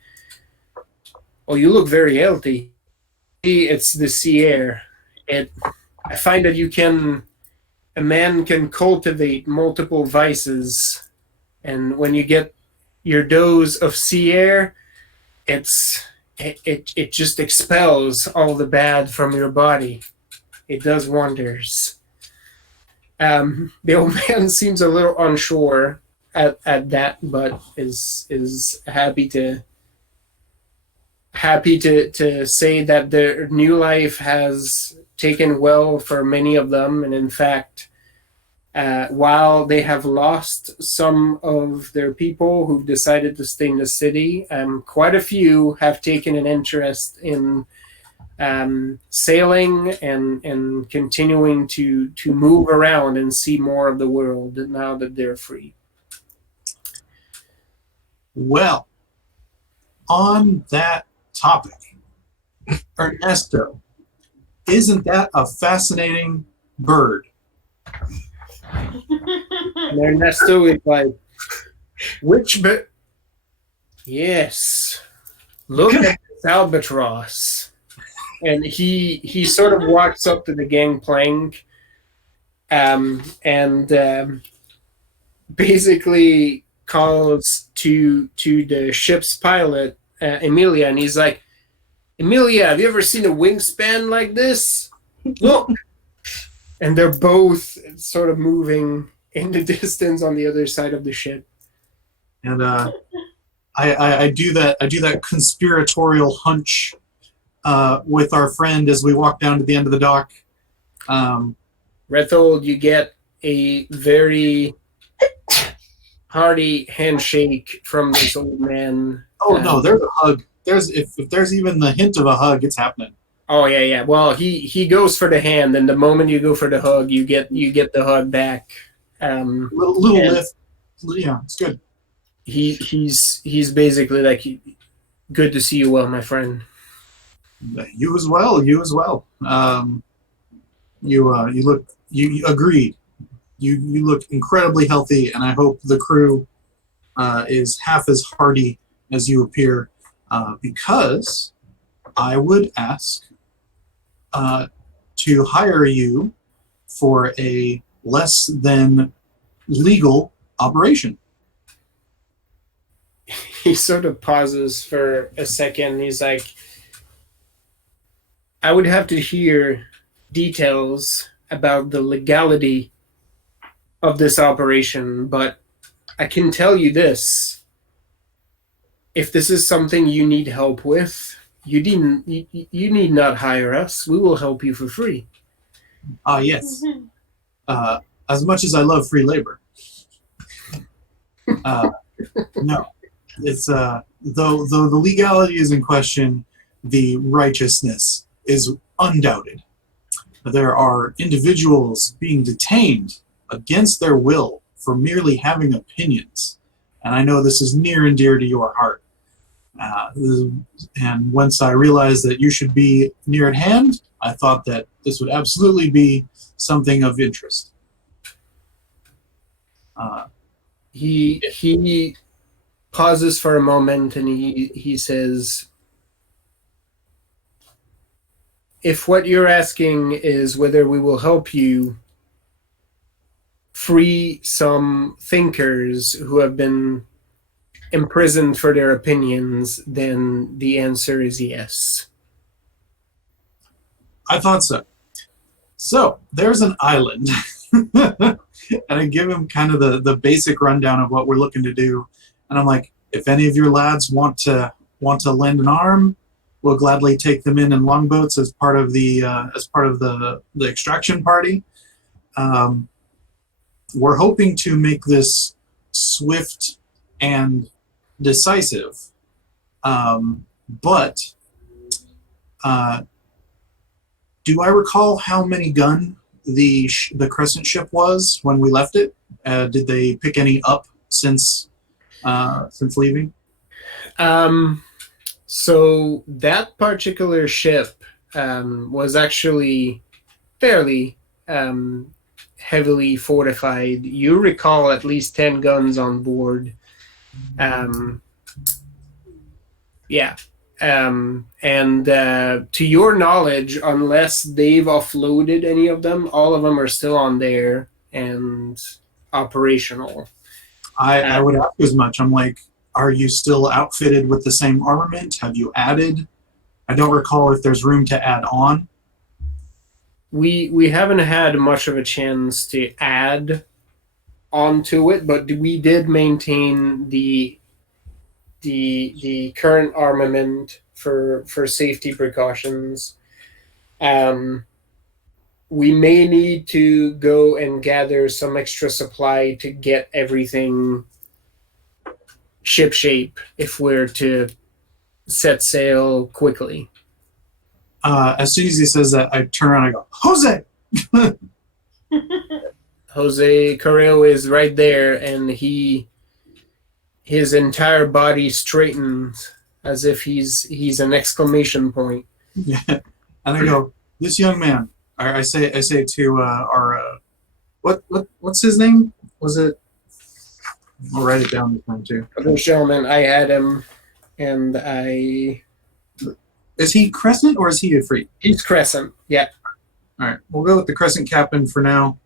"Oh, you look very healthy. It's the sea air. I find that a man can cultivate multiple vices, and when you get your dose of sea air, it just expels all the bad from your body. It does wonders." The old man seems a little unsure at that, but is happy to say that their new life has taken well for many of them, and in fact, While they have lost some of their people who've decided to stay in the city, quite a few have taken an interest in sailing and continuing to move around and see more of the world now that they're free. Well, on that topic, Ernesto, isn't that a fascinating bird? And Ernesto is like, which bit? Yes. Look at this albatross. And he sort of walks up to the gangplank and basically calls to the ship's pilot, Emilia, and he's like, Emilia, have you ever seen a wingspan like this? Look. And they're both sort of moving in the distance on the other side of the ship. And I do that conspiratorial hunch with our friend as we walk down to the end of the dock. Rethold, you get a very hearty handshake from this old man. Oh no, there's a hug. If there's even the hint of a hug, it's happening. Oh yeah. Well, he goes for the hand, and the moment you go for the hug, you get the hug back. Little lift. Yeah, it's good. He's basically like, good to see you, well, my friend. You as well. You agreed. You look incredibly healthy, and I hope the crew is half as hearty as you appear, because I would ask to hire you for a less than legal operation. He sort of pauses for a second. He's like, I would have to hear details about the legality of this operation, but I can tell you this. If this is something you need help with, you need not hire us. We will help you for free. Yes. As much as I love free labor. No. It's though the legality is in question, the righteousness is undoubted. There are individuals being detained against their will for merely having opinions, and I know this is near and dear to your heart. And once I realized that you should be near at hand, I thought that this would absolutely be something of interest. He pauses for a moment, and he says, if what you're asking is whether we will help you free some thinkers who have been imprisoned for their opinions, then the answer is yes. I thought so. So there's an island. And I give him kind of the basic rundown of what we're looking to do. And I'm like, if any of your lads want to lend an arm, we'll gladly take them in longboats as part of the extraction party. We're hoping to make this swift and decisive, but do I recall how many gun the Crescent ship was when we left it? Did they pick any up since leaving? So that particular ship was actually fairly heavily fortified. You recall at least 10 guns on board. And to your knowledge, unless they've offloaded any of them, all of them are still on there and operational. I would ask as much. I'm like, are you still outfitted with the same armament? Have you added? I don't recall if there's room to add on. We haven't had much of a chance to add onto it, but we did maintain the current armament for safety precautions. we may need to go and gather some extra supply to get everything shipshape if we're to set sail quickly. As soon as he says that, I turn around and I go, Jose! Jose Carrillo is right there, and his entire body straightens as if he's an exclamation point. Yeah. And I go, this young man. I say to our what's his name? Was it? I'll write it down this time too. This gentleman, I had him, and Is he Crescent or is he a Free? he's Crescent. Yeah. All right, we'll go with the Crescent Captain for now,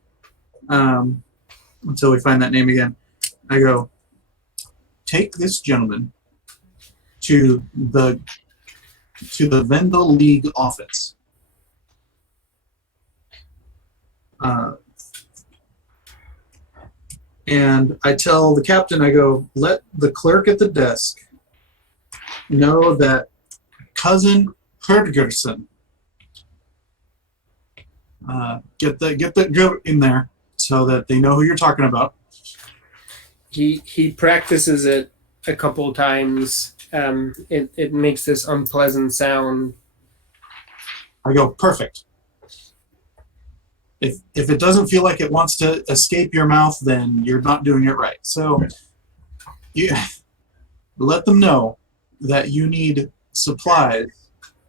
until we find that name again. I go, take this gentleman to the Vendel League office. And I tell the captain, I go, let the clerk at the desk know that Cousin Herdgerson, get the goat in there so that they know who you're talking about. He practices it a couple times. It makes this unpleasant sound. I go, perfect. If it doesn't feel like it wants to escape your mouth, then you're not doing it right. So you let them know that you need supplies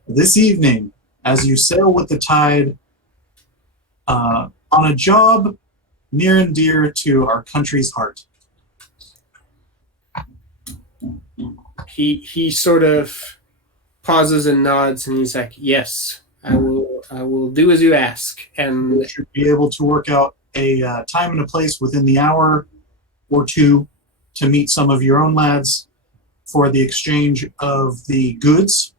this evening as you sail with the tide on a job near and dear to our country's heart. He sort of pauses and nods, and he's like, yes, I will do as you ask. And We should be able to work out a time and a place within the hour or two to meet some of your own lads for the exchange of the goods.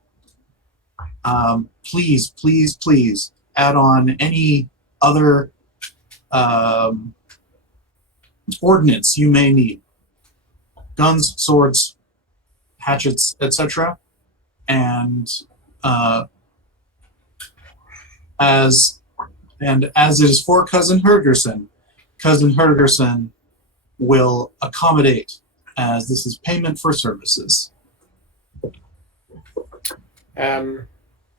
Please, please, please add on any other ordnance you may need. Guns, swords, hatchets, etc. And as it is for Cousin Herdgerson will accommodate, as this is payment for services.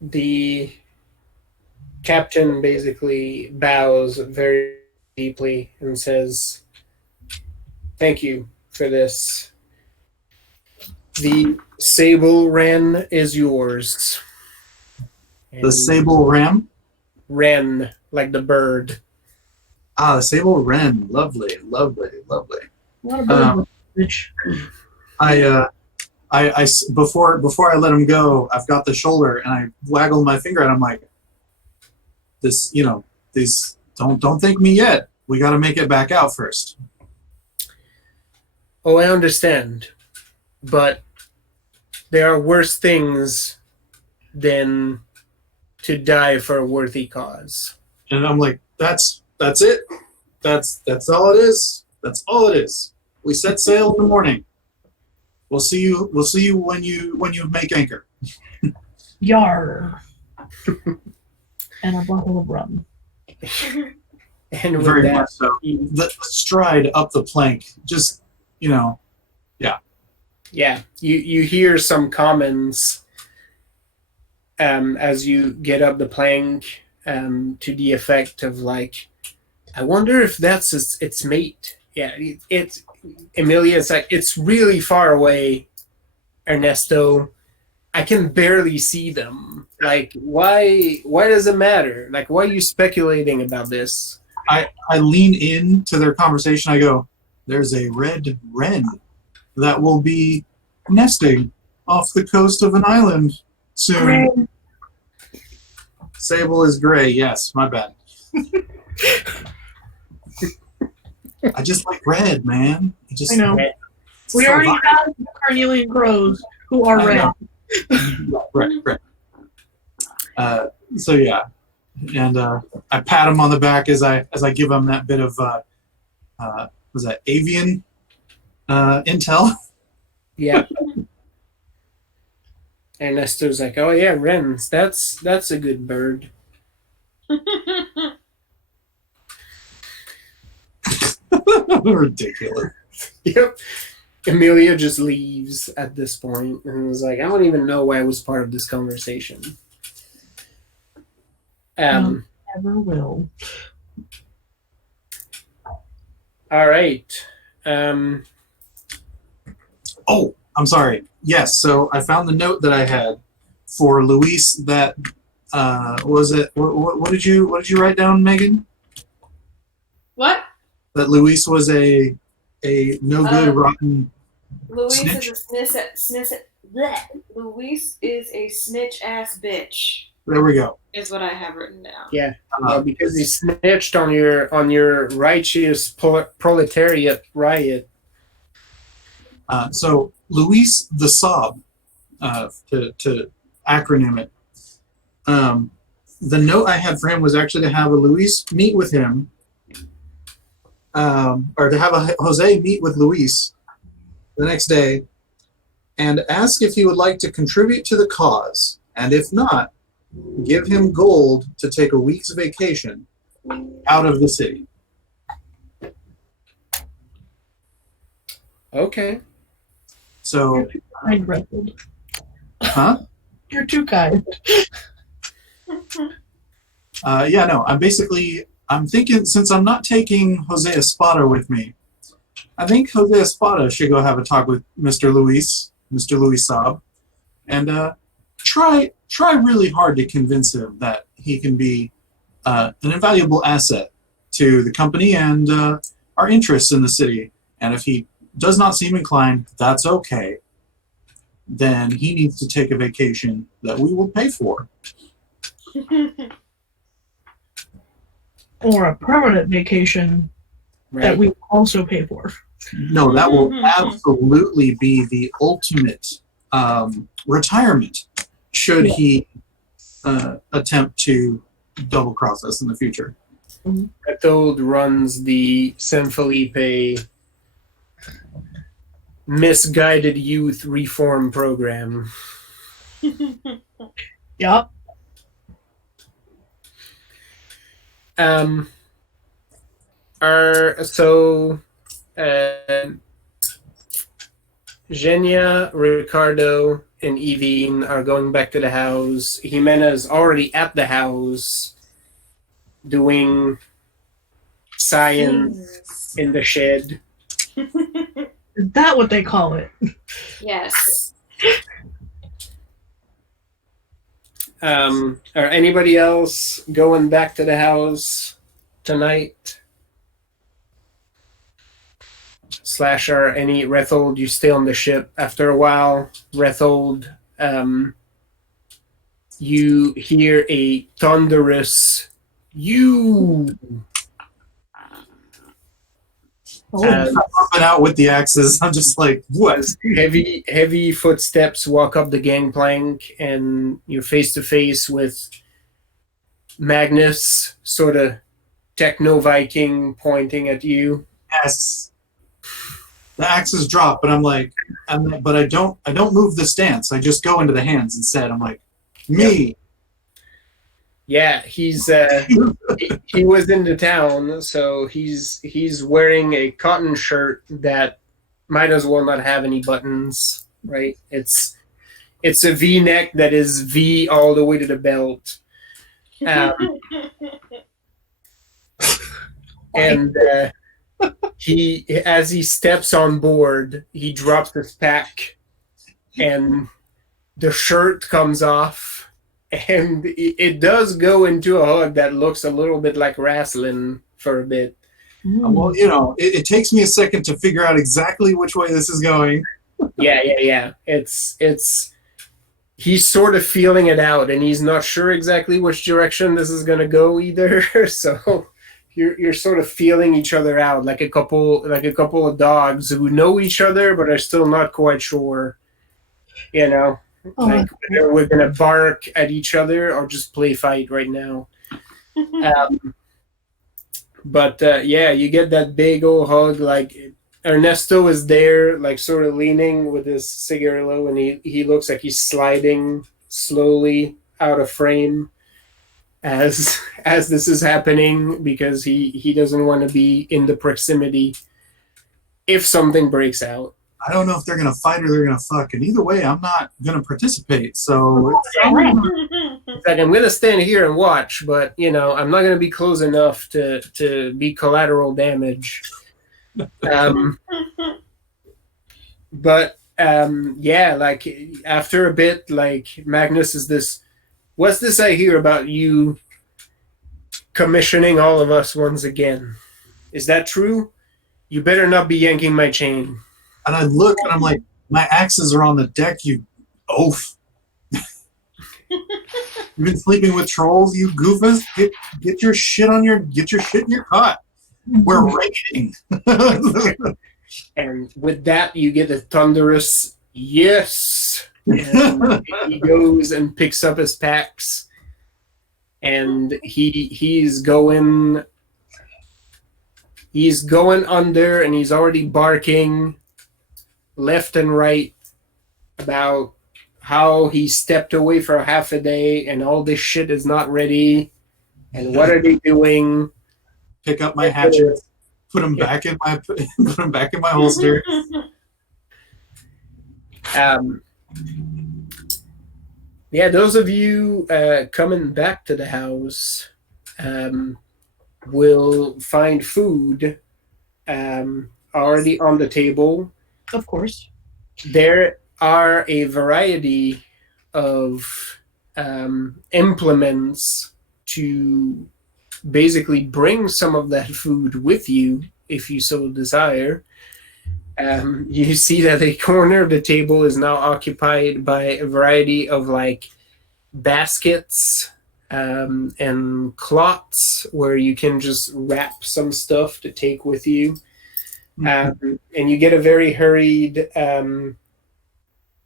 The captain basically bows very deeply and says, thank you for this. The sable wren is yours. The sable ram? Wren, like the bird. Ah, the sable wren. Lovely, lovely, lovely. What a bitch. Before I let him go, I've got the shoulder and I waggle my finger and I'm like, these don't thank me yet. We got to make it back out first. Oh, I understand. But there are worse things than to die for a worthy cause. And I'm like, that's it. That's all it is. That's all it is. We set sail in the morning. We'll see you when you make anchor. Yar. And a bottle of rum. And with Very that, much so. The stride up the plank, just yeah, you hear some comments as you get up the plank to the effect of like, I wonder if that's its mate. Yeah, it's Emilia's like, it's really far away, Ernesto. I can barely see them. Like, why does it matter? Like, why are you speculating about this? I lean into their conversation. I go, there's a red wren that will be nesting off the coast of an island soon. Gray. Sable is gray. Yes, my bad. I just like red, man. I know. We so already vibrant. have carnelian crows who are I red. know. Right. So yeah, and I pat him on the back as I give him that bit of was that avian intel? Yeah. Ernesto's like, oh yeah, wrens. That's a good bird. Ridiculous. Yep. Amelia just leaves at this point and was like, I don't even know why I was part of this conversation. Never will. All right. Oh, I'm sorry. Yes, so I found the note that I had for Luis. That was it. What did you write down, Megan? What? That Luis was a no good, rotten. Luis Snitch? is a Luis is a snitch ass bitch. There we go. Is what I have written down. Yeah. Because he snitched on your righteous proletariat riot. So Luis the Sob, to acronym it. The note I had for him was actually to have a Luis meet with him, or to have a Jose meet with Luis the next day, and ask if he would like to contribute to the cause, and if not, give him gold to take a week's vacation out of the city. Okay. So, Kind, Reynolds. huh? You're too kind. Yeah, no, I'm thinking, since I'm not taking Jose Espada with me, I think Jose Espada should go have a talk with Mr. Luis Saab, and try really hard to convince him that he can be an invaluable asset to the company and our interests in the city. And if he does not seem inclined, that's okay. Then he needs to take a vacation that we will pay for. Or a permanent vacation that we also pay for. No, that will absolutely be the ultimate retirement should he attempt to double cross us in the future. Berthold runs the San Felipe Misguided Youth Reform Program. Yup. Genia, Ricardo, and Evine are going back to the house. Jimena's already at the house doing science in the shed. Is that what they call it? Yes. Are anybody else going back to the house tonight? Slasher, any Rethold, you stay on the ship after a while. Rethold, you hear a thunderous "you" I'm bumping out with the axes. I'm just like, what? heavy footsteps walk up the gangplank, and you're face to face with Magnus, sort of techno Viking, pointing at you. Yes. The axes drop, but I'm like, but I don't move the stance. I just go into the hands instead. I'm like, me. Yeah, he's he was in the town, so he's wearing a cotton shirt that might as well not have any buttons, right? It's a V-neck that is V all the way to the belt. And as he steps on board, he drops his pack, and the shirt comes off. And it does go into a hug that looks a little bit like wrestling for a bit. Well, it takes me a second to figure out exactly which way this is going. Yeah. It's he's sort of feeling it out, and he's not sure exactly which direction this is going to go either. So you're sort of feeling each other out, like a couple of dogs who know each other but are still not quite sure. Like whether we're gonna bark at each other or just play fight right now. But you get that big old hug. Like Ernesto is there, like sort of leaning with his cigarillo, and he looks like he's sliding slowly out of frame. as this is happening because he doesn't want to be in the proximity if something breaks out. I don't know if they're gonna fight or they're gonna fuck, and either way, I'm not gonna participate. So It's like I'm gonna stand here and watch, but I'm not gonna be close enough to be collateral damage. But yeah, like after a bit, like Magnus is this. What's this I hear about you commissioning all of us once again? Is that true? You better not be yanking my chain. and I look and I'm like, my axes are on the deck. You oaf. You've been sleeping with trolls, you goofus. Get your shit in your cot. We're raiding. And with that, you get a thunderous yes. And he goes and picks up his packs, and he's going under, and he's already barking left and right about how he stepped away for half a day, and all this shit is not ready, and what are they doing? Pick up my hatchet, put them back in my holster. Yeah, those of you coming back to the house will find food already on the table. Of course. There are a variety of implements to basically bring some of that food with you if you so desire. You see that a corner of the table is now occupied by a variety of like baskets and cloths where you can just wrap some stuff to take with you. And you get a very hurried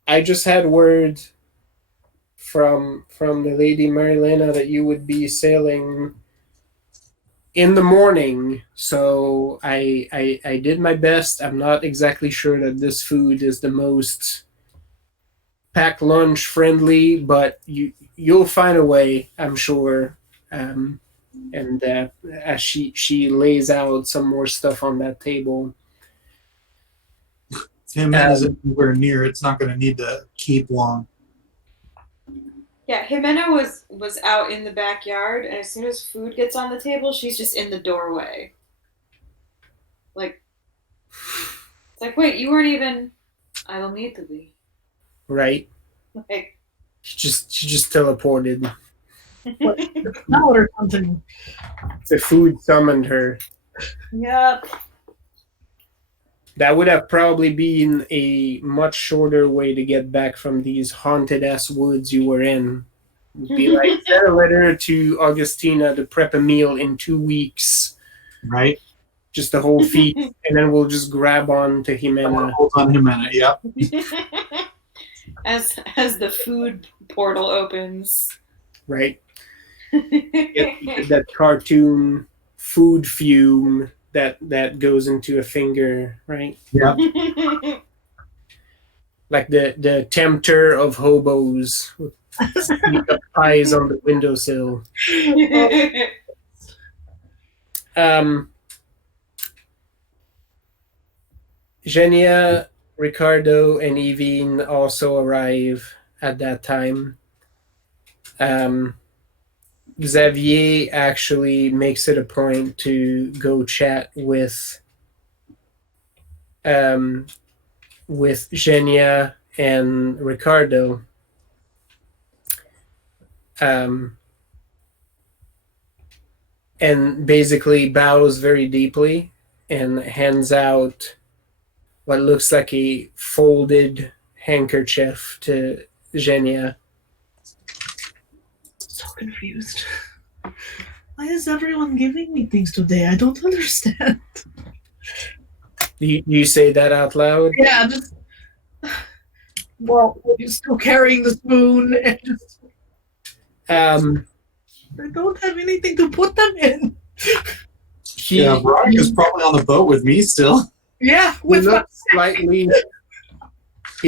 I just had word from the Lady Marilena that you would be sailing in the morning, so I did my best. I'm not exactly sure that this food is the most packed lunch friendly, but you'll find a way, I'm sure. And as she lays out some more stuff on that table. Tim is anywhere near. It's not going to need to keep long. Yeah, Jimena was out in the backyard, and as soon as food gets on the table, she's just in the doorway. Like, it's like, wait, you weren't even. I don't need to be. Right. Like, she just teleported. Now or something. The food summoned her. Yep. That would have probably been a much shorter way to get back from these haunted ass woods you were in. It'd be like, send a letter to Augustina to prep a meal in 2 weeks. Right? Just a whole feast, and then we'll just grab on to Jimena. Hold on Jimena, yeah. As the food portal opens. Right? Get that cartoon food fume that goes into a finger, right? Yeah. Like the tempter of hobos with eyes on the windowsill. Genia, Ricardo, and Evine also arrive at that time. Xavier actually makes it a point to go chat with Genia and Ricardo. And basically bows very deeply and hands out what looks like a folded handkerchief to Genia. So confused. Why is everyone giving me things today? I don't understand. You say that out loud? Yeah, just. Well, you're still carrying the spoon and just. I don't have anything to put them in. Yeah, Veronica's probably on the boat with me still. Yeah, He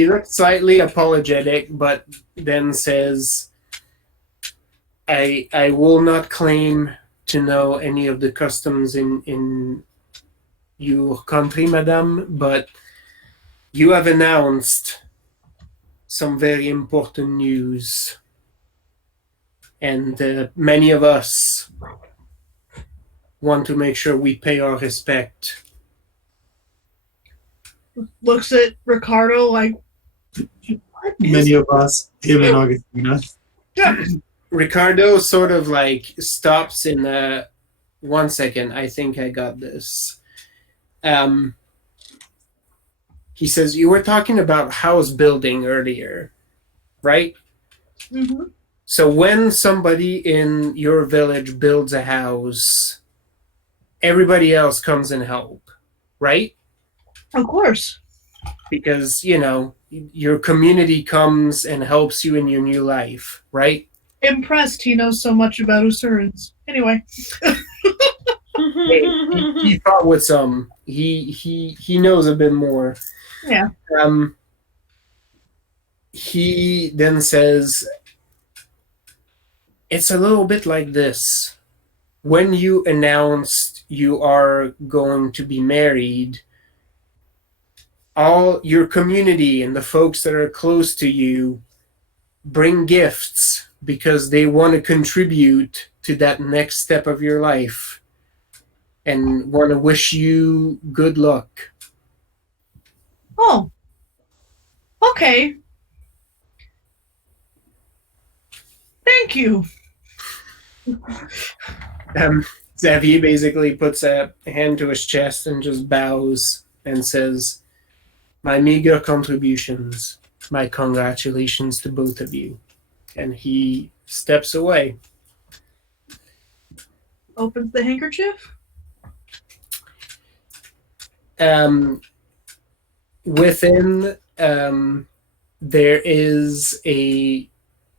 looks slightly apologetic, but then says, I will not claim to know any of the customs in your country, madame, but you have announced some very important news, and many of us want to make sure we pay our respect. Looks at Ricardo like, what is Many of us, him and Augustina. Ricardo sort of like stops in 1 second. I think I got this. He says, you were talking about house building earlier, right? Mm-hmm. So when somebody in your village builds a house, everybody else comes and help, right? Of course. Because, you know, your community comes and helps you in your new life, right? Impressed he knows so much about Usurans. Anyway. He thought with some. He knows a bit more. Yeah. He then says, it's a little bit like this. When you announced you are going to be married, all your community and the folks that are close to you bring gifts because they want to contribute to that next step of your life and want to wish you good luck. Oh. Okay. Thank you. Xavier basically puts a hand to his chest and just bows and says, my meager contributions, my congratulations to both of you. And he steps away. Opens the handkerchief. Within, there is a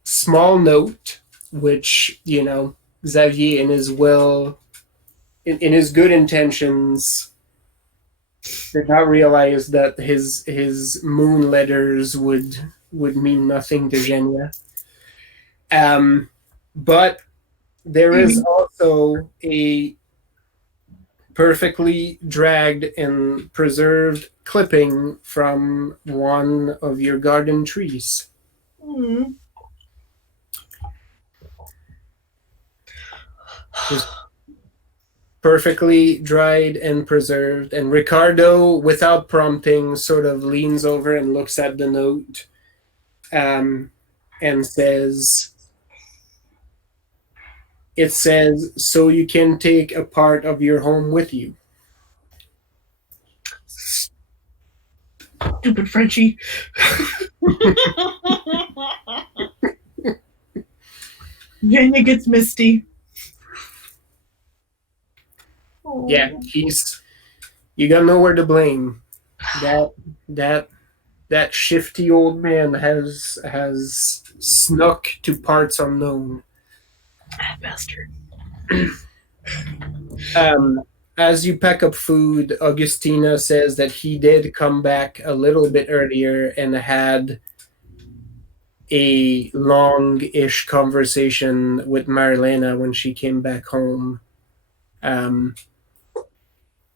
small note, which, you know, Xavier in his in his good intentions did not realize that his moon letters would mean nothing to Genya. But there is also a perfectly dragged and preserved clipping from one of your garden trees. Mm. Just perfectly dried and preserved. And Ricardo, without prompting, sort of leans over and looks at the note and says, it says, so you can take a part of your home with you. Stupid Frenchie. Genya gets misty. Oh. Yeah, you got nowhere to blame. That shifty old man has snuck to parts unknown. That bastard. As you pack up food, Augustina says that he did come back a little bit earlier and had a long-ish conversation with Marlena when she came back home.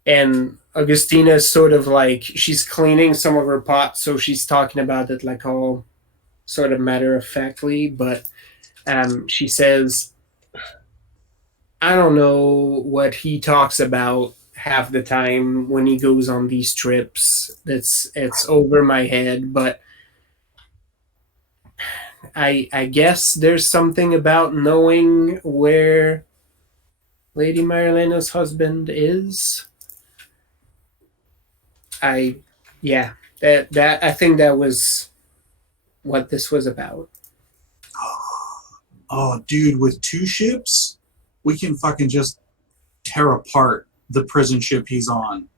And Augustina is sort of like, she's cleaning some of her pots, so she's talking about it like all sort of matter-of-factly, but she says, I don't know what he talks about half the time when he goes on these trips. It's over my head, but I guess there's something about knowing where Lady Marilena's husband is. I think that was what this was about. Oh, dude, with 2 ships, we can fucking just tear apart the prison ship he's on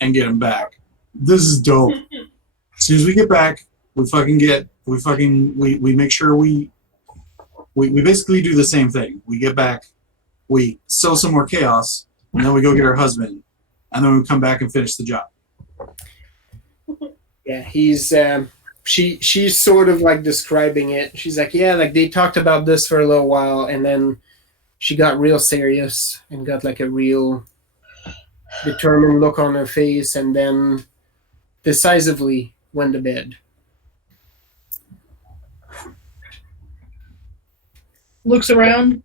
and get him back. This is dope. As soon as we get back, we make sure we basically do the same thing. We get back, we sow some more chaos, and then we go get our husband, and then we come back and finish the job. Yeah, he's she's sort of like describing it. She's like, yeah, like they talked about this for a little while, and then she got real serious and got like a real determined look on her face, and then decisively went to bed. Looks around.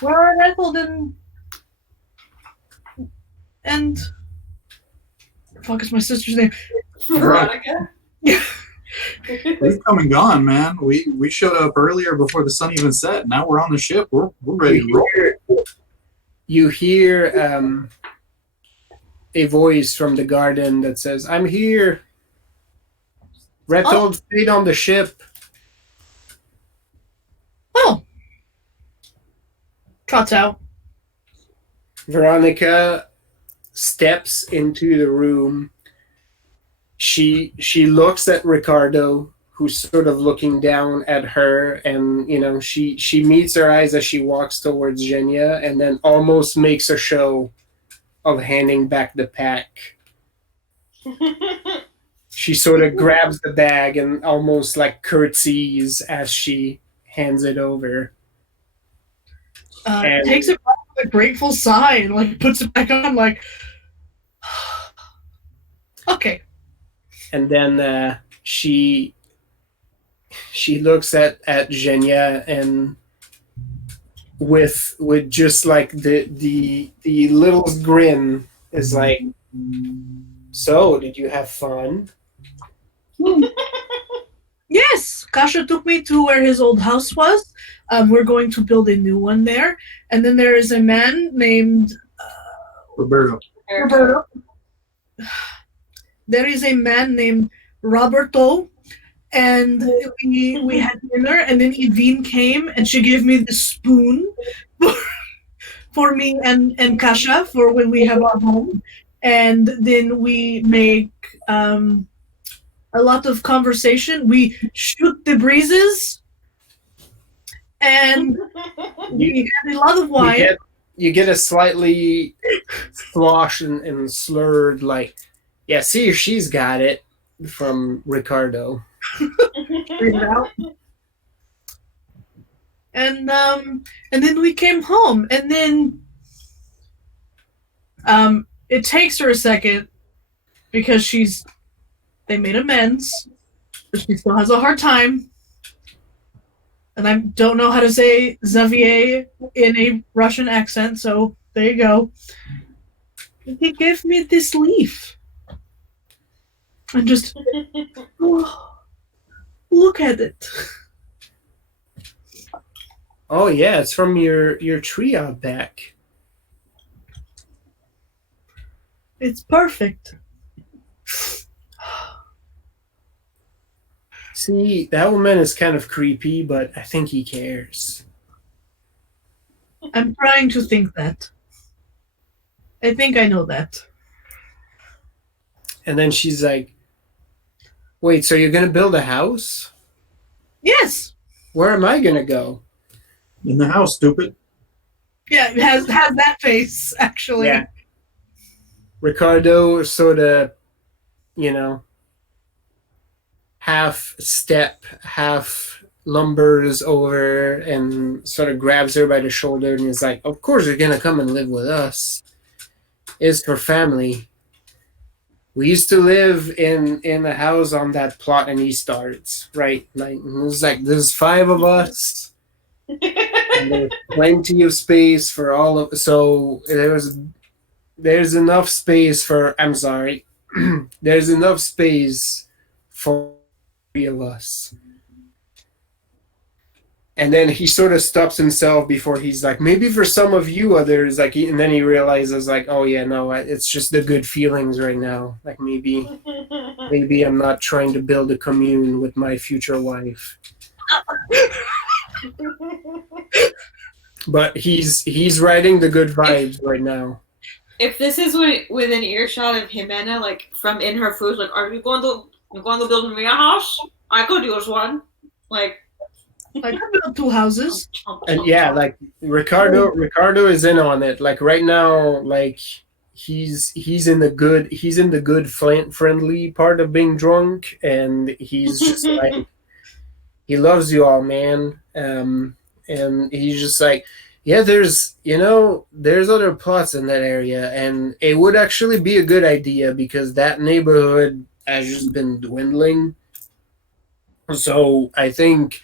Where are Ethel and fuck is my sister's name? Veronica. We've come and gone, man. We showed up earlier before the sun even set. Now we're on the ship. We're ready to roll. You hear a voice from the garden that says, "I'm here. Retold stayed on the ship." Oh. Trots out. Veronica steps into the room. She looks at Ricardo, who's sort of looking down at her, and she meets her eyes as she walks towards Genya, and then almost makes a show of handing back the pack. She sort of grabs the bag and almost like curtsies as she hands it over. Takes it back with a grateful sigh and like puts it back on like okay. And then she looks at Genya, and with just like the littlest grin is like, "So, did you have fun?" Yes, Kasha took me to where his old house was. We're going to build a new one there. And then there is a man named Roberto. There is a man named Roberto, and we had dinner, and then Evine came, and she gave me the spoon for me and Kasha for when we have our home. And then we make a lot of conversation. We shoot the breezes, and we had a lot of wine. You get a slightly sloshed and slurred, like, "Yeah, see, she's got it," from Ricardo. And then we came home, and then it takes her a second because they made amends, but she still has a hard time. And I don't know how to say Xavier in a Russian accent, so there you go. He gave me this leaf. And just look at it. Oh yeah, it's from your tree out back. It's perfect. See, that woman is kind of creepy, but I think he cares. I'm trying to think that. I think I know that. And then she's like, "Wait, so you're gonna build a house? Yes. Where am I gonna go?" In the house, stupid. Yeah, it has that face, actually. Yeah. Ricardo sort of, half step, half lumbers over and sort of grabs her by the shoulder and is like, "Of course you're gonna come and live with us. It's for family. We used to live in a house on that plot," and he starts, right? Like, it was like, "There's 5 of us. And there's plenty of space for all of," so there's enough space for, I'm sorry, there's enough space for 3 of us. And then he sort of stops himself before he's like, "Maybe for some of you others," like, and then he realizes like, "Oh yeah, no, it's just the good feelings right now. Like maybe I'm not trying to build a commune with my future wife." But he's riding the good vibes right now. If this is within earshot of Jimena, like from in her food, like, "Are you going to build me a house? I could use one." Like I could build 2 houses. And yeah, like Ricardo is in on it. Like right now, like he's in the good friendly part of being drunk, and he's just like, he loves you all, man. And he's just like, yeah, there's other plots in that area, and it would actually be a good idea because that neighborhood has just been dwindling. So I think,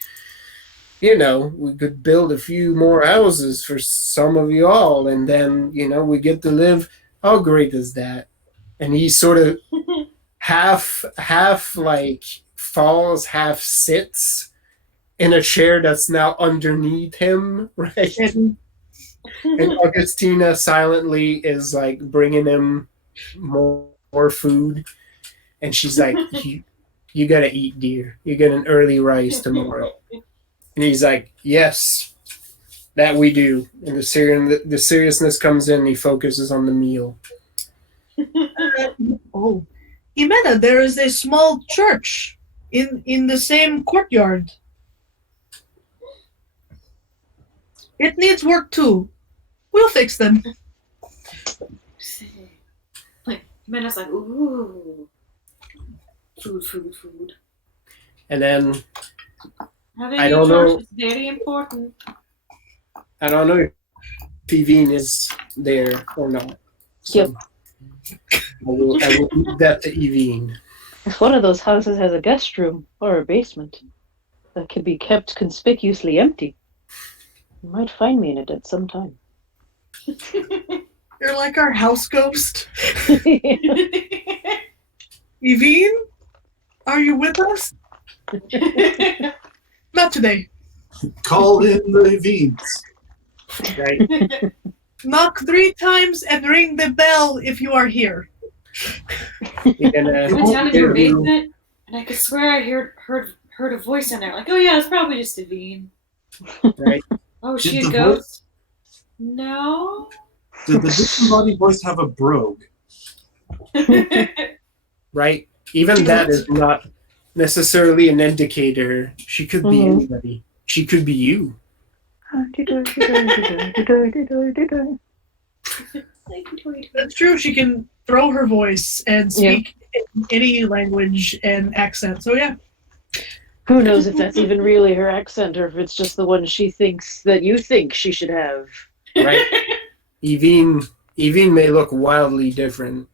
we could build a few more houses for some of you all, and then, we get to live. How great is that? And he sort of half like falls, half sits in a chair that's now underneath him, right? And Augustina silently is like bringing him more food, and she's like, you gotta eat, dear. You get an early rise tomorrow. And he's like, yes, that we do. And the seriousness comes in, and he focuses on the meal. Oh, Jimena, there is a small church in the same courtyard. It needs work too. We'll fix them. Like, Mena's like, ooh. Food. And then Having I a don't church know. is very important. I don't know if Fivine is there or not. So Yep. I will leave that to Evine. If one of those houses has a guest room or a basement that can be kept conspicuously empty, you might find me in it at some time. You're like our house ghost. Evine, are you with us? Not today. Call in the V's. Right? Knock 3 times and ring the bell if you are here. You're gonna, I went down into your basement, and I could swear I heard a voice in there. Like, oh yeah, it's probably just Evine. right? Oh, is she Did a the ghost? No. Did the disembodied voice have a brogue? Right? Even that is not necessarily an indicator. She could be anybody. She could be you. That's true. She can throw her voice and speak in any language and accent. So yeah. Who knows if that's even really her accent or if it's just the one she thinks that you think she should have. Right? Evine may look wildly different.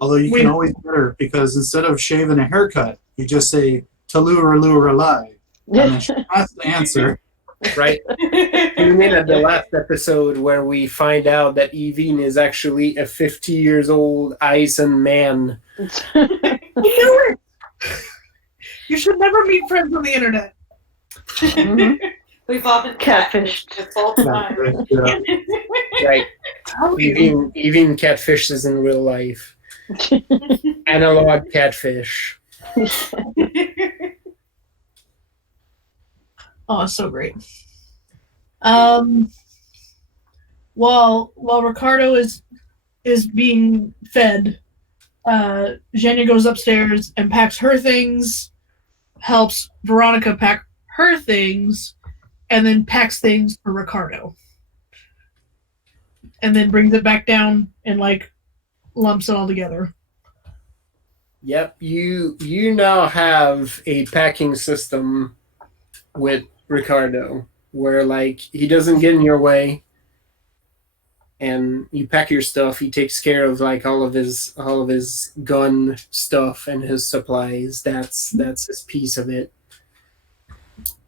Although you can always better because instead of shaving a haircut, you just say Talura lie. And then she has to answer. Right? Tune in at the last episode where we find out that Evine is actually a 50 years old Eisen man. You knew it! You should never meet friends on the internet. We've all been Catfished. this whole time. Right? Evine catfishes in real life. Analog catfish. Oh, so great. While Ricardo is being fed, Zhenya goes upstairs and packs her things, helps Veronica pack her things, and then packs things for Ricardo. And then brings it back down and like lumps it all together. Yep, you now have a packing system with Ricardo where like he doesn't get in your way and you pack your stuff. He takes care of like all of his gun stuff and his supplies. That's his piece of it.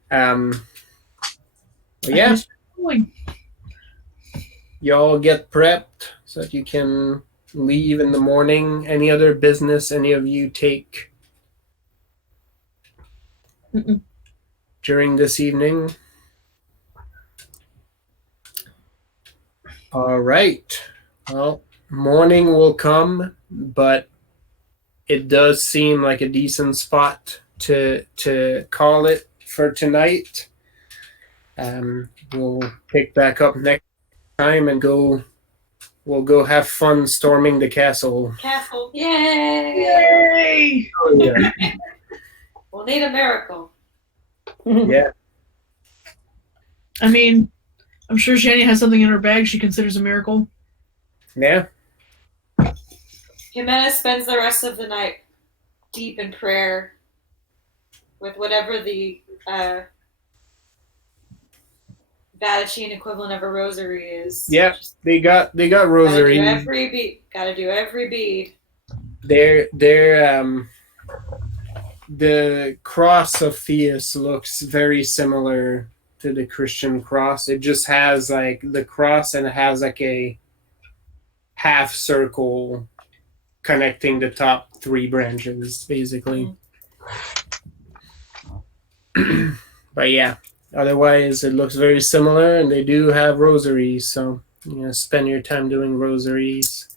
But yeah, y'all get prepped so that you can leave in the morning. Any other business any of you take during this evening? All right. Well, morning will come, but it does seem like a decent spot to call it for tonight. We'll pick back up next time and we'll go have fun storming the castle. Castle. Yay! Yay! Oh, yeah. We'll need a miracle. Yeah. I mean, I'm sure Shani has something in her bag she considers a miracle. Yeah. Jimenez spends the rest of the night deep in prayer with whatever the Vatican equivalent of a rosary is. Yeah, they got rosary. Gotta do every bead. They're the cross of Theus looks very similar to the Christian cross. It just has like the cross and it has like a half circle connecting the top 3 branches, basically. But yeah, otherwise it looks very similar, and they do have rosaries, so spend your time doing rosaries.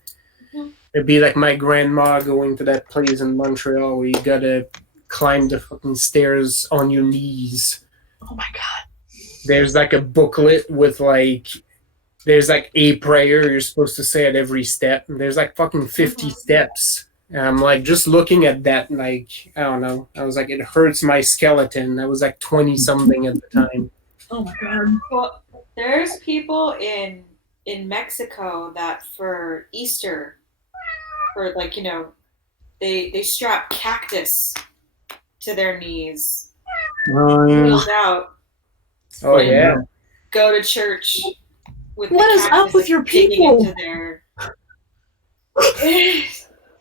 It'd be like my grandma going to that place in Montreal where you gotta climb the fucking stairs on your knees. Oh my god. There's like a booklet with there's like a prayer you're supposed to say at every step, and there's like fucking 50 steps. And I'm like, just looking at that, like, I don't know. I was like, it hurts my skeleton. I was like 20 something at the time. Oh my god. Well, there's people in Mexico that for Easter, for they strap cactus to their knees. Oh yeah. Wheels out. Oh yeah. Go to church with What the is up cactus, with your digging people? into their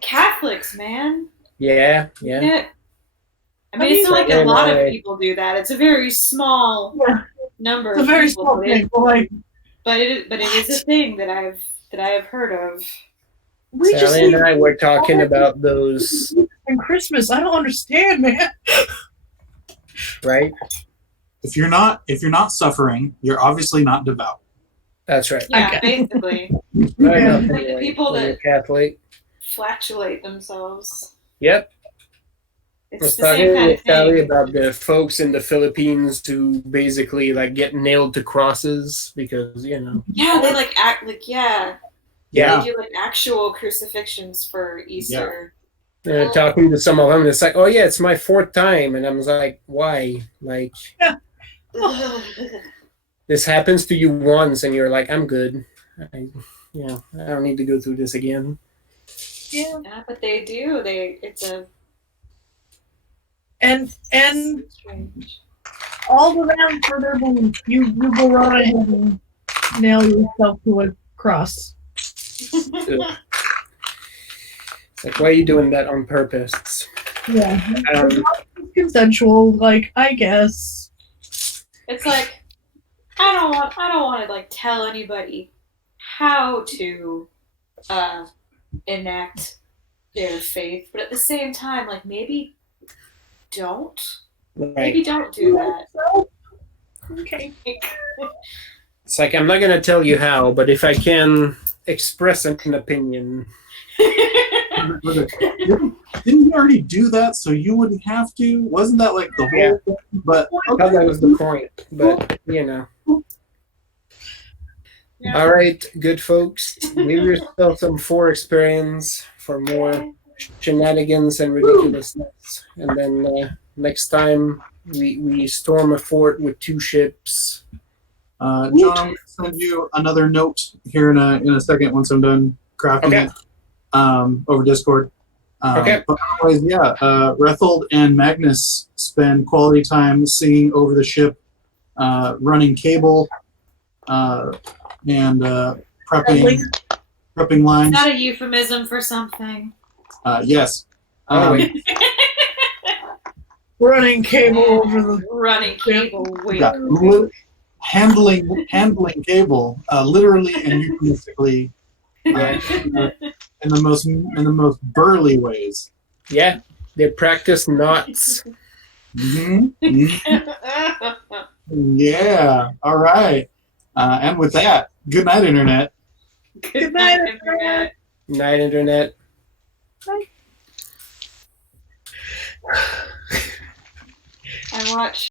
Catholics, man. Yeah. I mean, it's not like a lot of people do that. It's a very small number. It's a very of people, small thing. but it is a thing that I've heard of. We just Sally and I were talking about those. and Christmas. I don't understand, man. Right? If you're not suffering, you're obviously not devout. That's right. Yeah, Okay. basically. Right Yeah. enough, Like the anyway, people when that- you're Catholic. Flatulate themselves. Yep. I It's was the same talking kind with of Sally thing. about the folks in the Philippines who basically get nailed to crosses because Yeah, they act like Yeah. they do actual crucifixions for Easter. talking to some of them, it's like, oh yeah, it's my 4th time, and I was like, why? Like, this happens to you once, and you're like, I'm good. I don't need to go through this again. Yeah. Yeah, but they do. It's a And strange. all of them for their belief. You go right ahead and nail yourself to a cross. It's like, why are you doing that on purpose? Yeah. Um, Consensual, I guess. It's like I don't want to tell anybody how to enact their faith, but at the same time, maybe don't right. do that. Okay. It's like, I'm not going to tell you how, but if I can express an opinion. Didn't you already do that so you wouldn't have to? Wasn't that the whole Yeah. thing? But I thought that was the point, but Yeah. All right, good folks. Leave yourself some 4 experience for more shenanigans and ridiculousness. And then next time we storm a fort with 2 ships. John, I'm going to send you another note here in a second once I'm done crafting it over Discord. Okay. But otherwise, Rethold and Magnus spend quality time singing over the ship, running cable, and prepping lines. Is that a euphemism for something? Yes. Running cable over the. Running cable. Wait. Yeah, handling cable, literally and euphemistically, in the most burly ways. Yeah, they practice knots. Yeah. All right. And with that, good night, Internet. Good night, Internet. Night, Internet. I watch